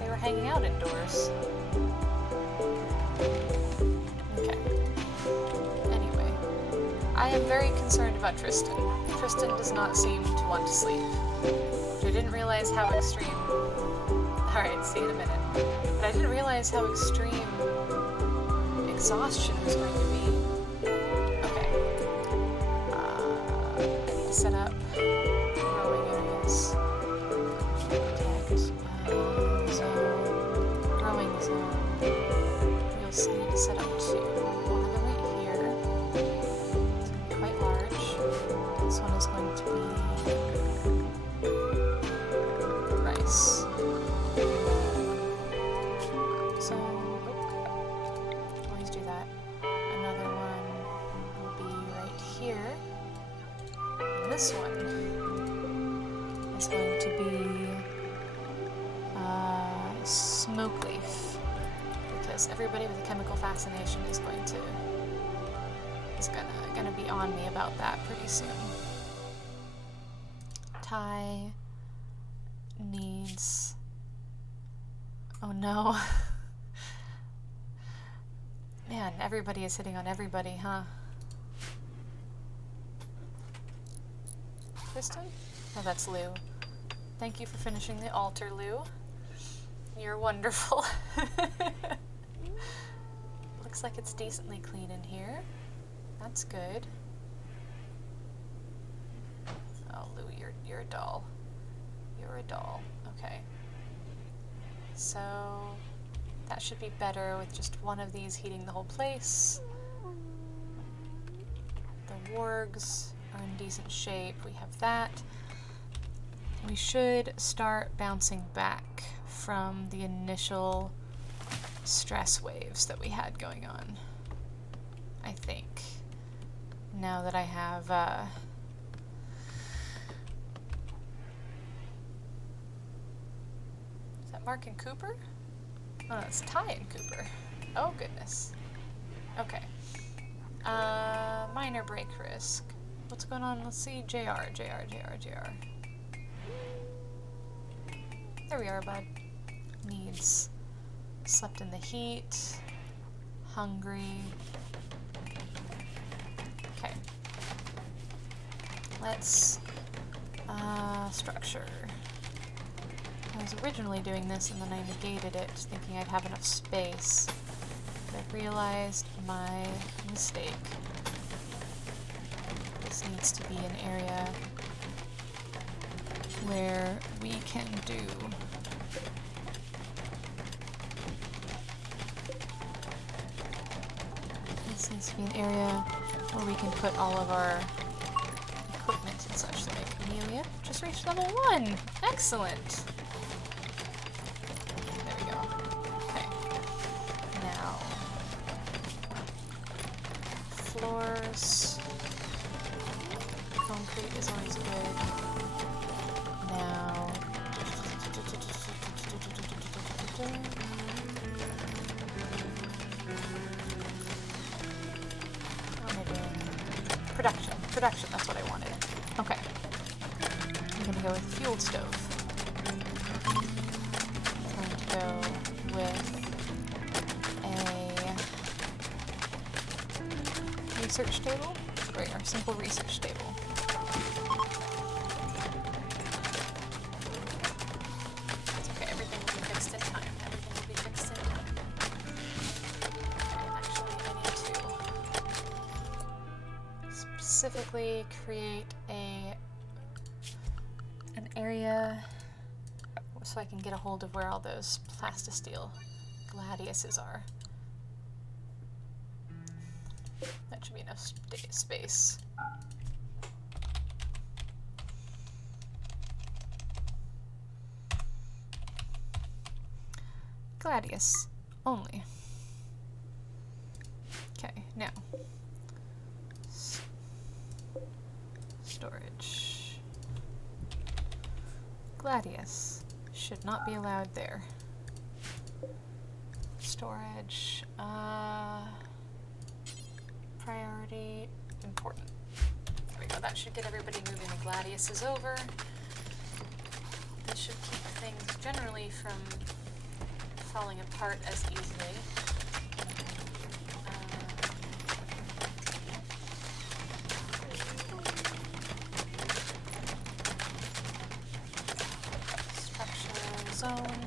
They were hanging out indoors. Okay. Anyway, I am very concerned about Tristan. Tristan does not seem to want to sleep. I didn't realize how extreme... Alright, see you in a minute. But I didn't realize how extreme exhaustion was going to be. Okay. I need to set up growing areas. Protect zone. Growing zone. We'll need to set up 2. One of them right here. It's going to be quite large. This one is going to be rice. So, always do that. Another one will be right here. And this one is going to be smoke leaf, because everybody with a chemical fascination is gonna be on me about that pretty soon. Ty needs... Oh no. Man, everybody is hitting on everybody, huh? Tristan? Oh, that's Lou. Thank you for finishing the altar, Lou. You're wonderful. Looks like it's decently clean in here. That's good. Oh, Lou, you're a doll. You're a doll. Okay. So that should be better with just one of these heating the whole place. The wargs are in decent shape. We have that. We should start bouncing back from the initial stress waves that we had going on. I think. Now that I have is that Mark and Cooper? Oh, that's Ty and Cooper. Oh, goodness. Okay. Minor break risk. What's going on? Let's see. JR. There we are, bud. Needs. Slept in the heat. Hungry. Okay. Let's, structure. I was originally doing this and then I negated it, thinking I'd have enough space. But I realized my mistake. This needs to be an area where we can do this needs to be an area where we can put all of our equipment and such. Like Amelia just reached level 1. Excellent. There we go. Okay. Now floors. Concrete is always good. Now what am I doing? Production, that's what I wanted. Okay. I'm gonna go with fuel stove. I'm going to go with a research table. Great, our simple research table. Specifically create an area so I can get a hold of where all those plastisteel gladiuses are. That should be enough space. Gladius only. Okay, now storage. Gladius should not be allowed there. Storage, priority, important. There we go. That should get everybody moving the gladiuses over. This should keep things generally from falling apart as easily. Structure zone.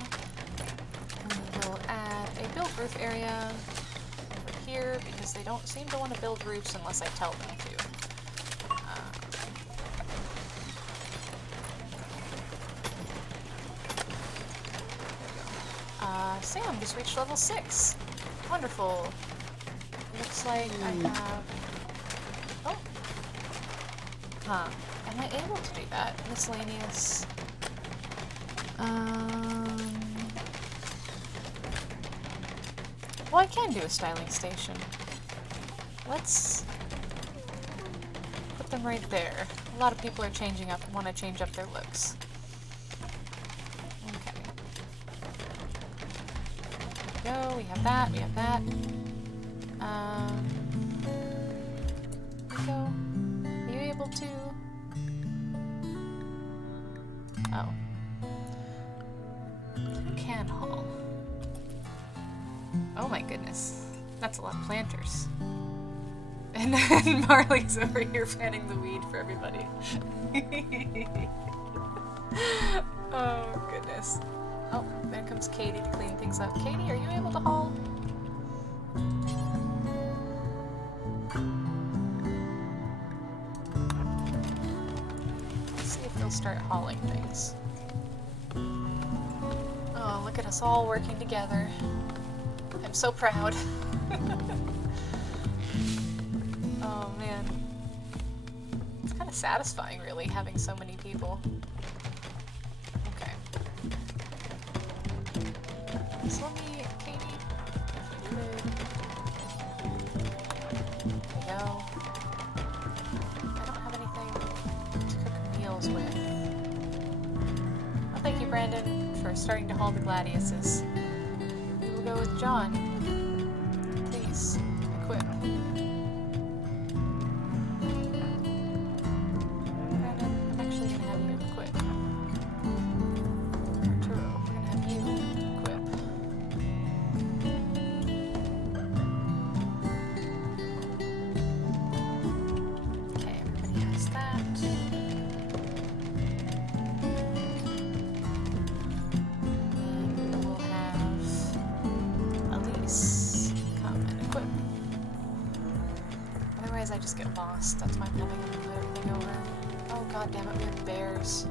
And we'll add a build roof area over here because they don't seem to want to build roofs unless I tell them to. Sam just reached level 6. Wonderful. Looks like I have... Oh. Huh. Am I able to do that? Miscellaneous. Well, I can do a styling station. Let's put them right there. A lot of people are want to change up their looks. Okay. There we go. We have that. We have that. There we go. Are you able to? Oh. Who can haul? Oh my goodness. That's a lot of planters. And then Marley's over here fanning the weed for everybody. Oh goodness. Oh, there comes Katie to clean things up. Katie, are you able to haul? Let's see if they'll start hauling things. Oh, look at us all working together. I'm so proud. Oh man. It's kind of satisfying, really, having so many people. Okay. So let me, Katie, if you could. There we go. I don't have anything to cook meals with. Well, thank you, Brandon, for starting to haul the gladiuses. We will go with John. Please, equip. Brandon, I'm actually going to have you equip. Arturo, we're going to have you equip. Okay, everybody has that. And we'll have Elise come and equip. Otherwise I just get lost. That's why I'm having to move everything over. Oh god damn it, we have bears.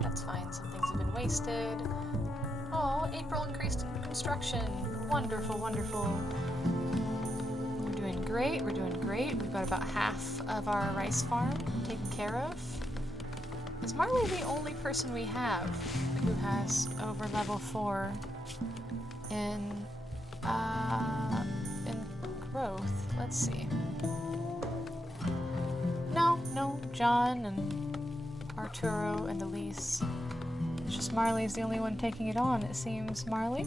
That's fine, some things have been wasted. Oh, April increased in construction. Wonderful, wonderful. We're doing great, we're doing great. We've got about half of our rice farm taken care of. Is Marley the only person we have who has over level 4 in growth? Let's see. No, John and Arturo and Elise. It's just Marley's the only one taking it on, it seems. Marley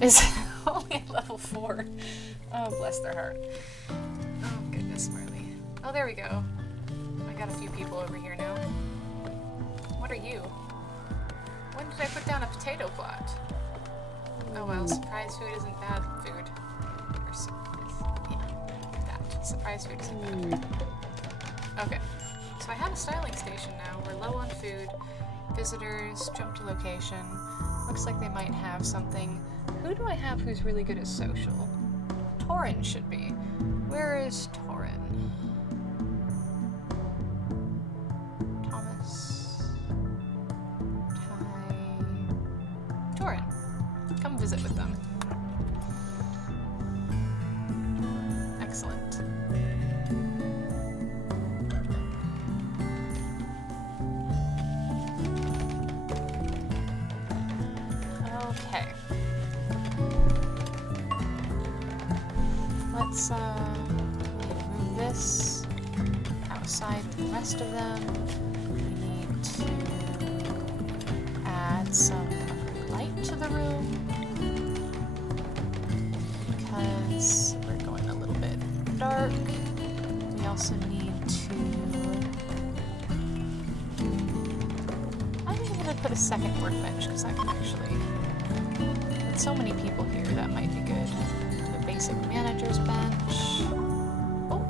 is only at level 4. Oh, bless their heart. Oh, goodness, Marley. Oh, there we go. I got a few people over here now. What are you? When did I put down a potato plot? Oh well, surprise food isn't bad food. Or yeah, that. Surprise food isn't bad. Okay, so I have a styling station now. We're low on food. Visitors, jump to location. Looks like they might have something. Who do I have who's really good at social? Torin should be. Where is Torin? Torin, come visit with them. Excellent. Okay. Let's move this outside the rest of them. We need to add some light. to the room because we're going a little bit dark. We also need to... I think I'm going to put a second workbench because I can actually... With so many people here, that might be good. The basic manager's bench. Oh!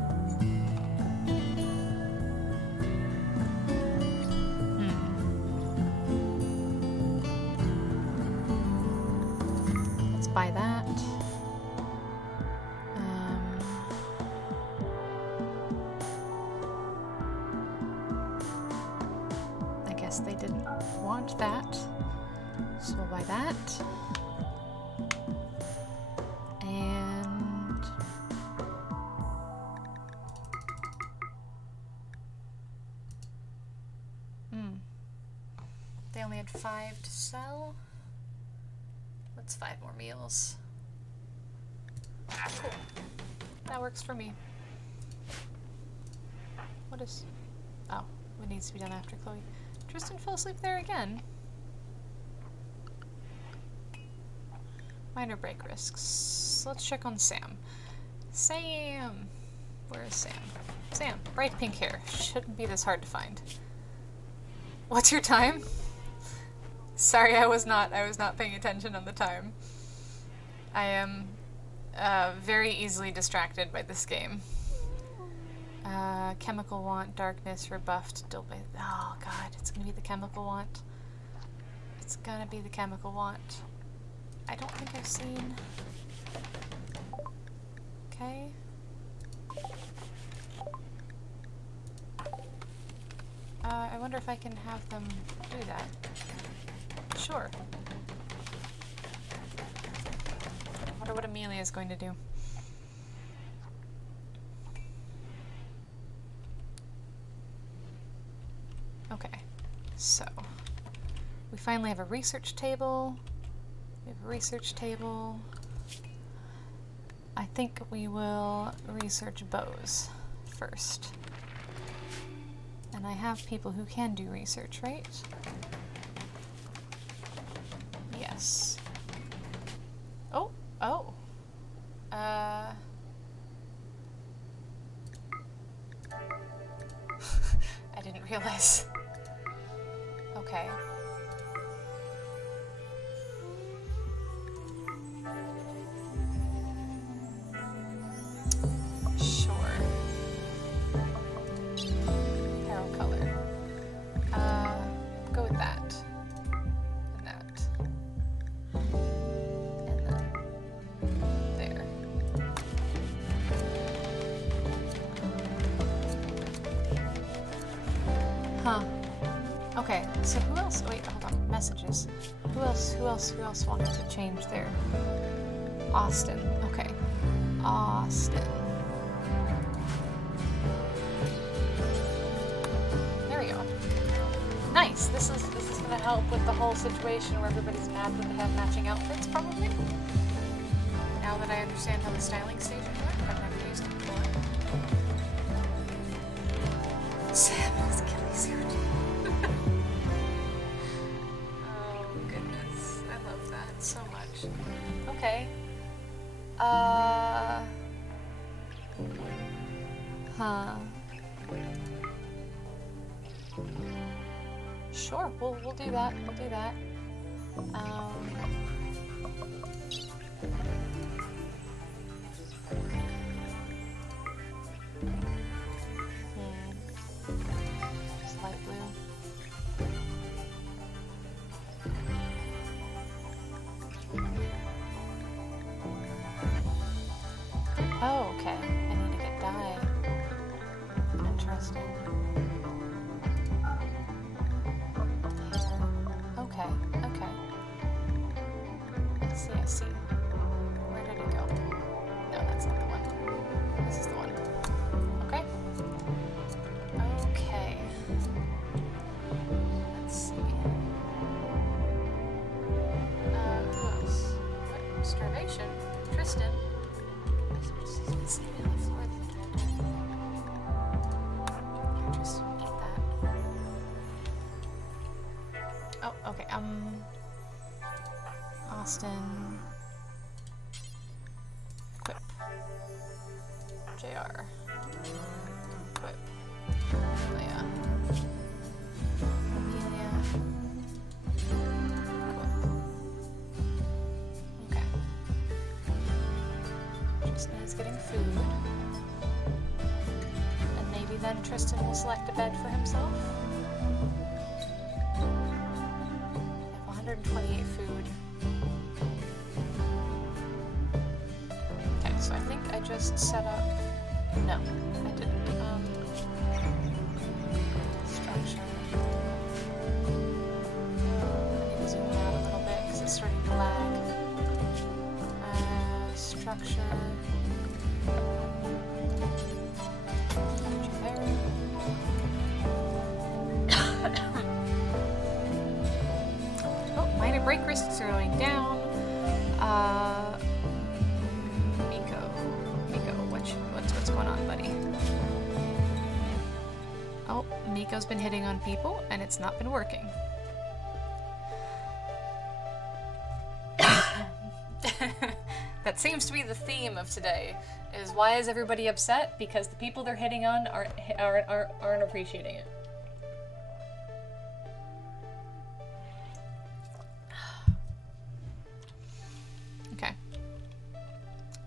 Let's buy that. I guess they didn't want that, so we'll buy that. And they only had 5 to sell. That's 5 more meals. Cool. That works for me. What is... Oh, what needs to be done after Chloe? Tristan fell asleep there again. Minor break risks. Let's check on Sam. Sam! Where is Sam? Sam, bright pink hair. Shouldn't be this hard to find. What's your time? Sorry, I was not paying attention on the time. I am very easily distracted by this game. Chemical want, darkness, rebuffed, dull by... Oh god, it's gonna be the chemical want. It's gonna be the chemical want. I don't think I've seen... Okay. I wonder if I can have them do that. Sure. I wonder what Amelia is going to do. Okay, so we finally have a research table. We have a research table. I think we will research bows first. And I have people who can do research, right? Yes. Oh, oh. I didn't realize. Okay. Sure. Apparel color. Go with that. And that. And then there. Huh. Okay, so who else? Wait, hold on. Messages. Who else wanted to change their... Austin. Okay. Austin. There we go. Nice. This is gonna help with the whole situation where everybody's mad that they have matching outfits, probably. Now that I understand how the styling station works, I've never used it before. Sam has Kelly's here too. Oh goodness, I love that so much. Okay. Huh. Sure, we'll do that. We'll do that. Just light blue. Oh, okay. I need to get dye. Interesting. Okay, okay. I see. Where did it go? No, that's not the one. This is the one. Okay. Okay. Let's see. Who else? What? Starvation? Tristan? He's been sleeping on the floor the entire time. Here, Tristan, eat that. Oh, okay, Austin. Equip. JR. Equip. Amelia. Amelia. Equip. Okay. Tristan is getting food. And maybe then Tristan will select a bed for himself. I have 128 food. Okay, so I think I just set up... No, I didn't. Structure. I need to zoom out a little bit because it's starting to lag. Structure. Oh, minor break risks are going down. Miko, what's going on, buddy? Oh, Miko's been hitting on people, and it's not been working. That seems to be the theme of today. Is why is everybody upset? Because the people they're hitting on aren't appreciating it. Okay.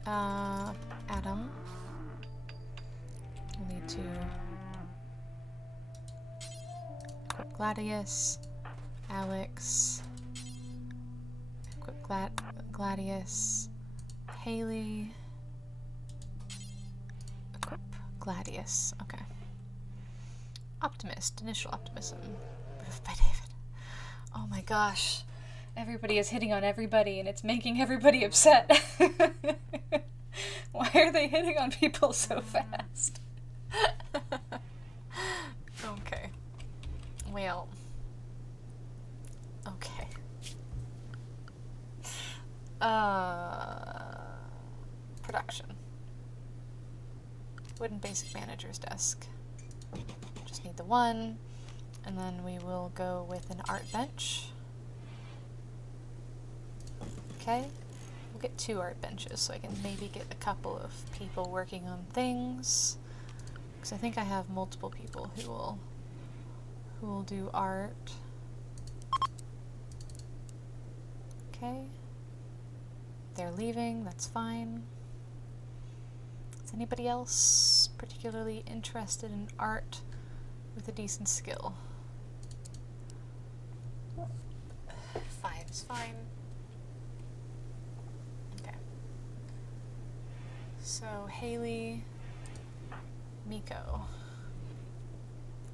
Adam. We need to equip Gladius, Alex, equip Gladius, Haley, equip Gladius. Okay. Optimist, initial optimism. Moved by David. Oh my gosh. Everybody is hitting on everybody and it's making everybody upset. Why are they hitting on people so fast? Okay. Well. Okay. Production. Wooden basic manager's desk. Just need the one. And then we will go with an art bench. Okay. We'll get 2 art benches so I can maybe get a couple of people working on things. Because I think I have multiple people who will do art. Okay. They're leaving, that's fine. Is anybody else particularly interested in art with a decent skill? 5 is fine. Okay. So Haley, Miko.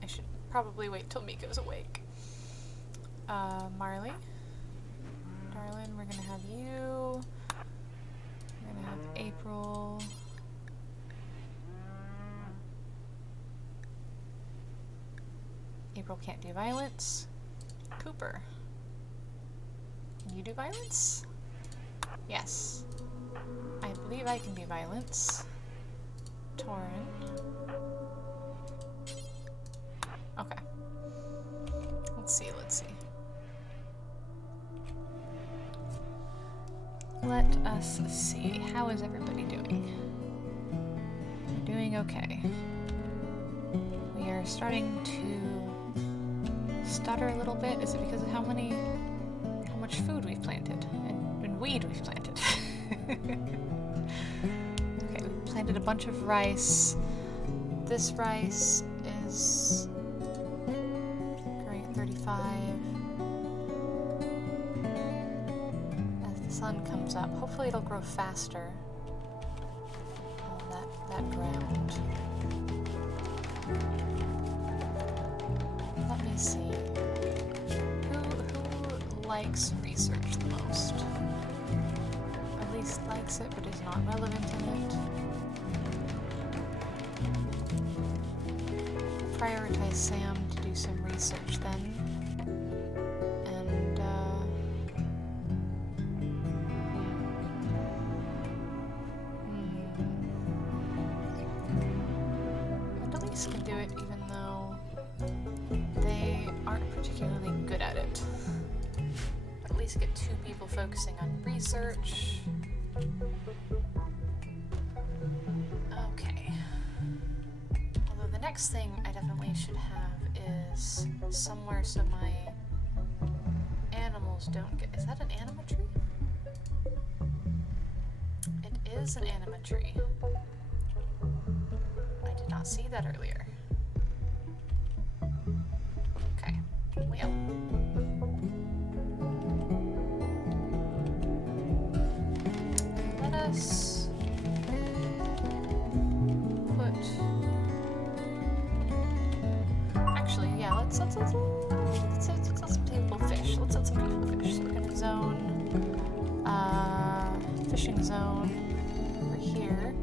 I should probably wait till Miko's awake. Marley. Darlin, we're gonna have you. We're gonna have April. April can't do violence. Cooper. Can you do violence? Yes. I believe I can do violence. Torin. Okay. Let's see. Let us see. How is everybody doing? We're doing okay. We are starting to stutter a little bit. Is it because of how much food we've planted and weed we've planted? Okay, we planted a bunch of rice. This rice is growing at 35. As the sun comes up, hopefully it'll grow faster on that ground. Let me see. Who likes research the most? At least likes it, but is not relevant in it. Prioritize Sam to do some research then. And, and Elise can do it even though they aren't particularly good at it. least get 2 people focusing on research. Okay. Although the next thing I definitely should have is somewhere so my animals don't get... Is that an animatry? It is an animatry. I did not see that earlier. Okay. Well. Let us put... Actually, yeah, let's set some beautiful fish. Let's set some beautiful fish. So we're gonna zone fishing zone over here.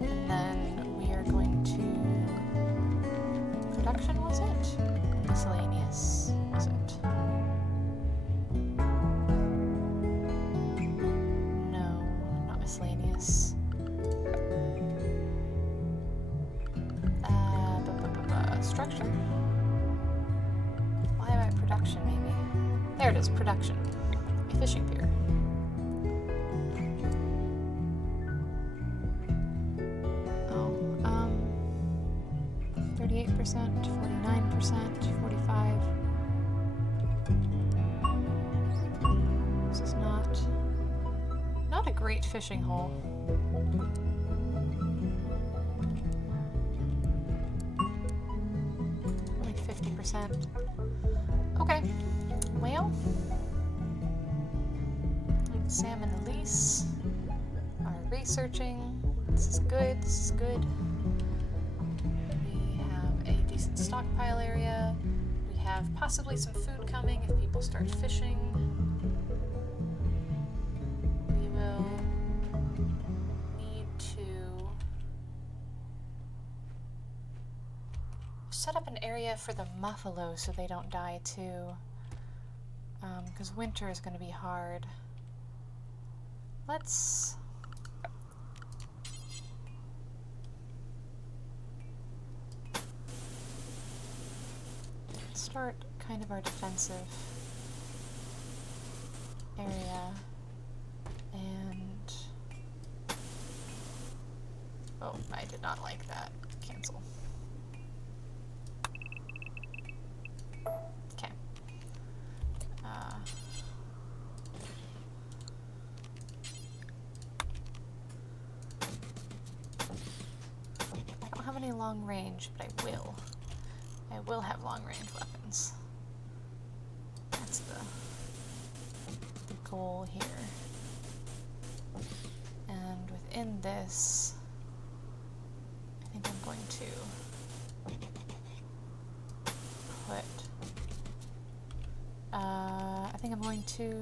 And then we are going to production, was it? Miscellaneous, was it? No, not miscellaneous. Structure? Why am I production, maybe? There it is, production. A fishing pier. Oh, 38%, 49%, 45. This is not a great fishing hole. Only 50%. Okay, well, salmon Elise are researching. This is good, this is good. We have a decent stockpile area. We have possibly some food coming if people start fishing. We will need to set up an area for the muffalo so they don't die too. Because winter is going to be hard. Let's start kind of our defensive area and... Oh, I did not like that. Cancel. Okay. I don't have any long range, but I will. I will have long range weapons. That's the goal here. And within this, I think I'm going to put, I think I'm going to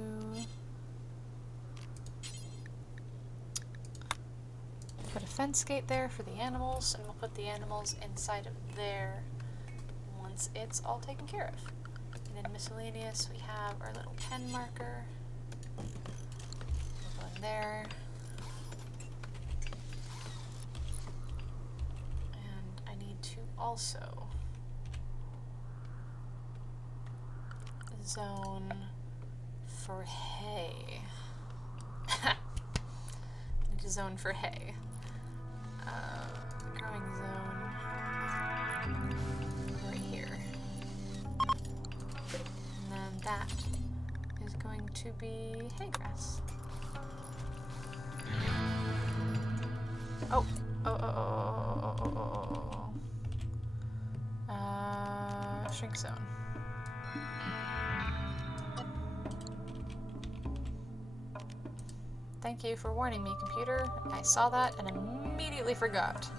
put a fence gate there for the animals, and we'll put the animals inside of there once it's all taken care of. And in miscellaneous, we have our little pen marker. We'll go in there. And I need to also zone for hay. I need to zone for hay. Growing zone right here. And then that is going to be hay grass. Oh. Shrink zone. Thank you for warning me, computer. I saw that and immediately forgot.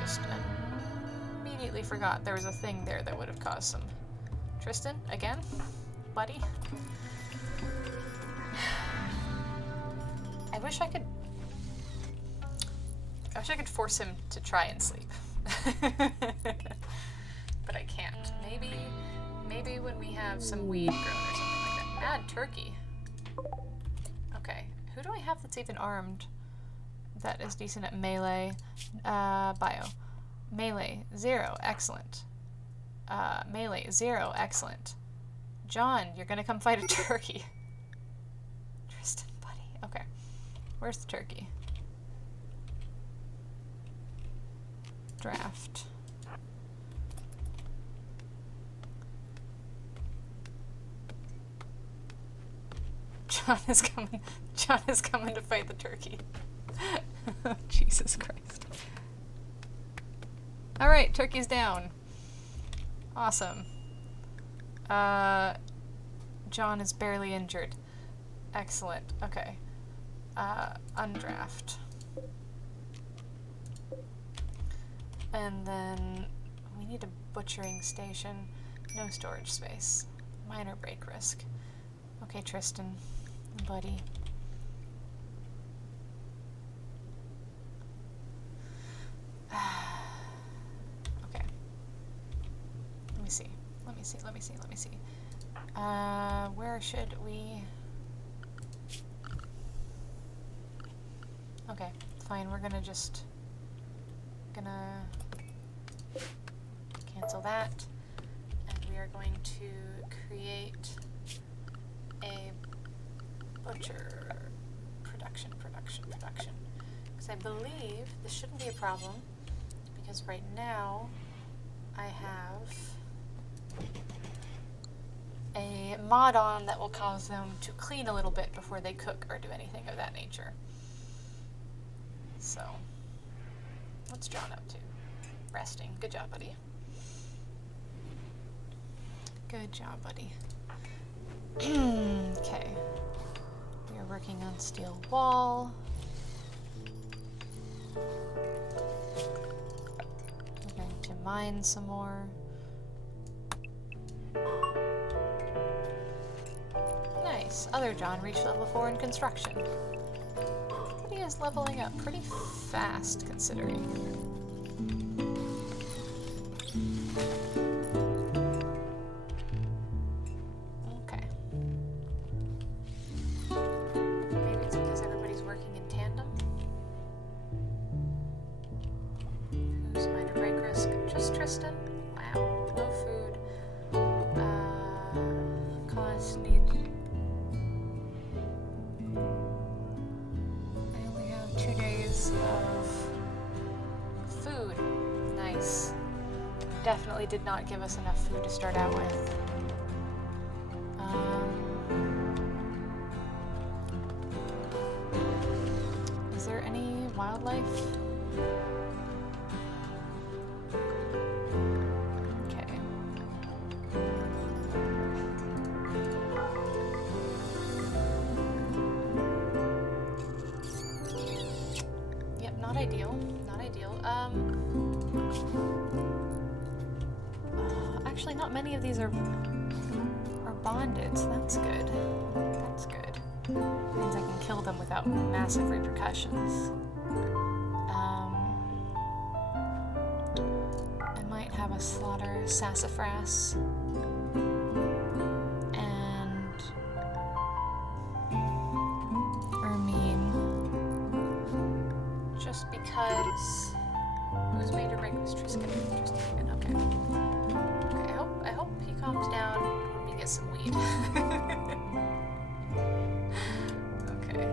Just immediately forgot there was a thing there that would have caused some... Tristan, again? Buddy? I wish I could force him to try and sleep. But I can't. Maybe when we have some weed grown or something like that. Mad turkey. Okay, who do I have that's even armed that is decent at melee? Bio. Melee, 0, excellent. Melee, 0, excellent. John, you're gonna come fight a turkey. Tristan, buddy. Okay. Where's the turkey? Draft. John is coming to fight the turkey. Jesus Christ. Alright, turkey's down. Awesome. John is barely injured. Excellent. Okay. Undraft. And then we need a butchering station. No storage space. Minor break risk. Okay, Tristan. Buddy. Okay. Let me see. Where should we... Okay, fine. We're gonna cancel that. And we are going to create a butcher production. Because I believe this shouldn't be a problem, because right now I have a mod on that will cause them to clean a little bit before they cook or do anything of that nature. So, what's John up to? Resting. Good job, buddy. Good job, buddy. Okay. We are working on steel wall. We're going to mine some more. Nice. Other John reached level 4 in construction. He is leveling up pretty fast, considering. Okay. Maybe it's because everybody's working in tandem. Who's minor break risk? Just Tristan? Wow. No food. Cost need... I only have 2 days of food. Nice. Definitely did not give us enough food to start out with. Is there any wildlife? Okay. Yep, not ideal. Not ideal. Actually, not many of these are bonded, so that's good. That's good. Means I can kill them without massive repercussions. I might have a slaughter sassafras and ermine, just because. Whose major break was Tristan? Tristan, okay. I hope he calms down when we get some weed. Okay.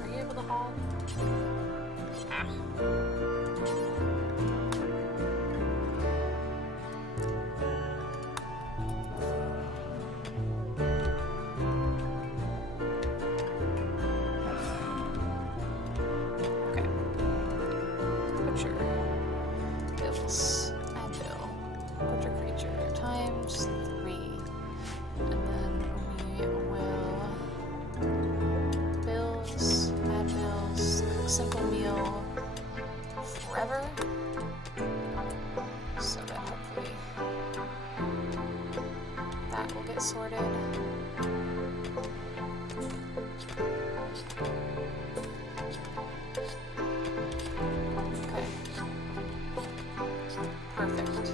Are you able to haul? Ah. Okay. Butcher. Bills. Advil. Butcher creature times 3. And then we will bills, advils, cook simple meal forever. So that hopefully that will get sorted. Okay. Perfect.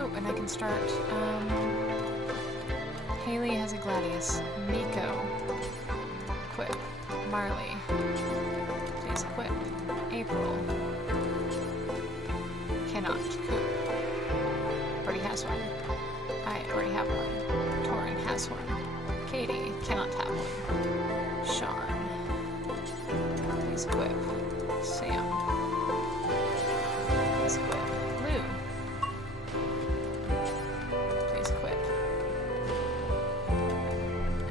Oh, and I can start. Haley has a Gladius. Miko. Equip. Marley. Please equip. April. Cannot cook. Already has one. I already have one. Torin has one. Katie cannot have one. Sean. Please equip. Sam. Please equip. Lou. Please equip.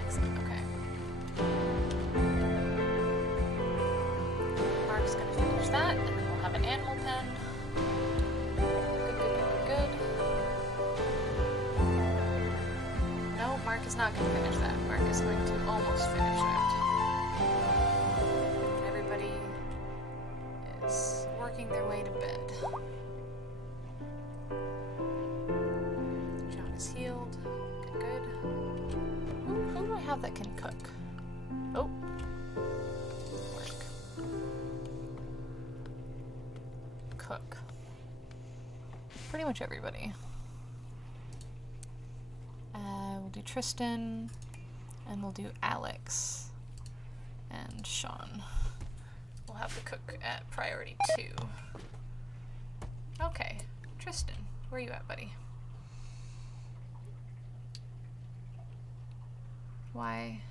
Excellent, okay. Mark's gonna finish that, and then we'll have an animal pen. Good. No, Mark is not gonna finish that. Mark is going to almost finish that. Everybody is working their way to bed. John is healed. Good. Who do I have that can cook? Oh. Work. Cook. Pretty much everybody. We'll do Tristan, and we'll do Alex, and Sean. We'll have the cook at priority 2. Okay, Tristan, where are you at, buddy? Why?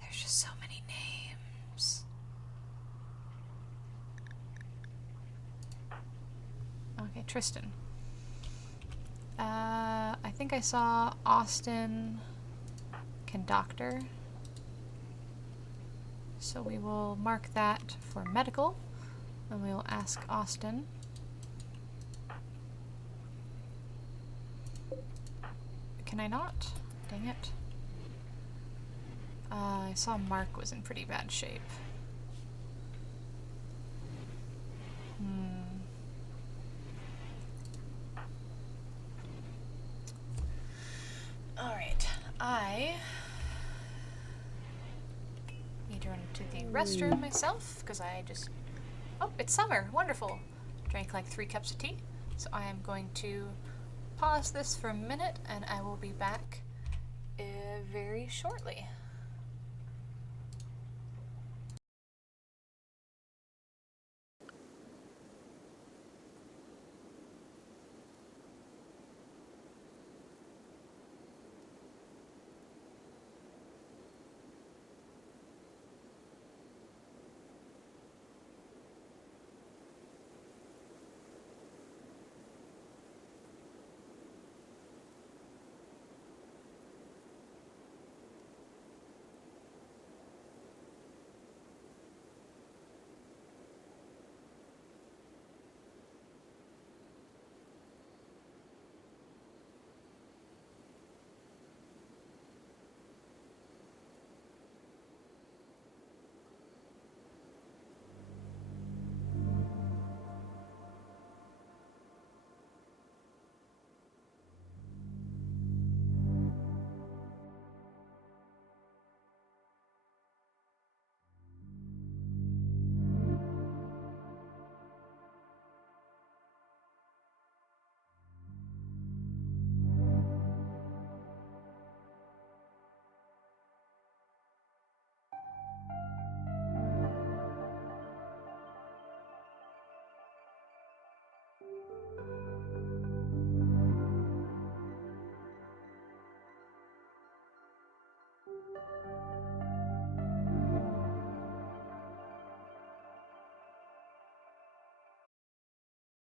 There's just so many names. Okay, Tristan. I think I saw Austin can doctor. So we will mark that for medical, and we will ask Austin. Can I not? Dang it. I saw Mark was in pretty bad shape. Alright, I need to run to the restroom myself, because I just... Oh, it's summer! Wonderful! Drank like 3 cups of tea, so I am going to pause this for a minute, and I will be back very shortly.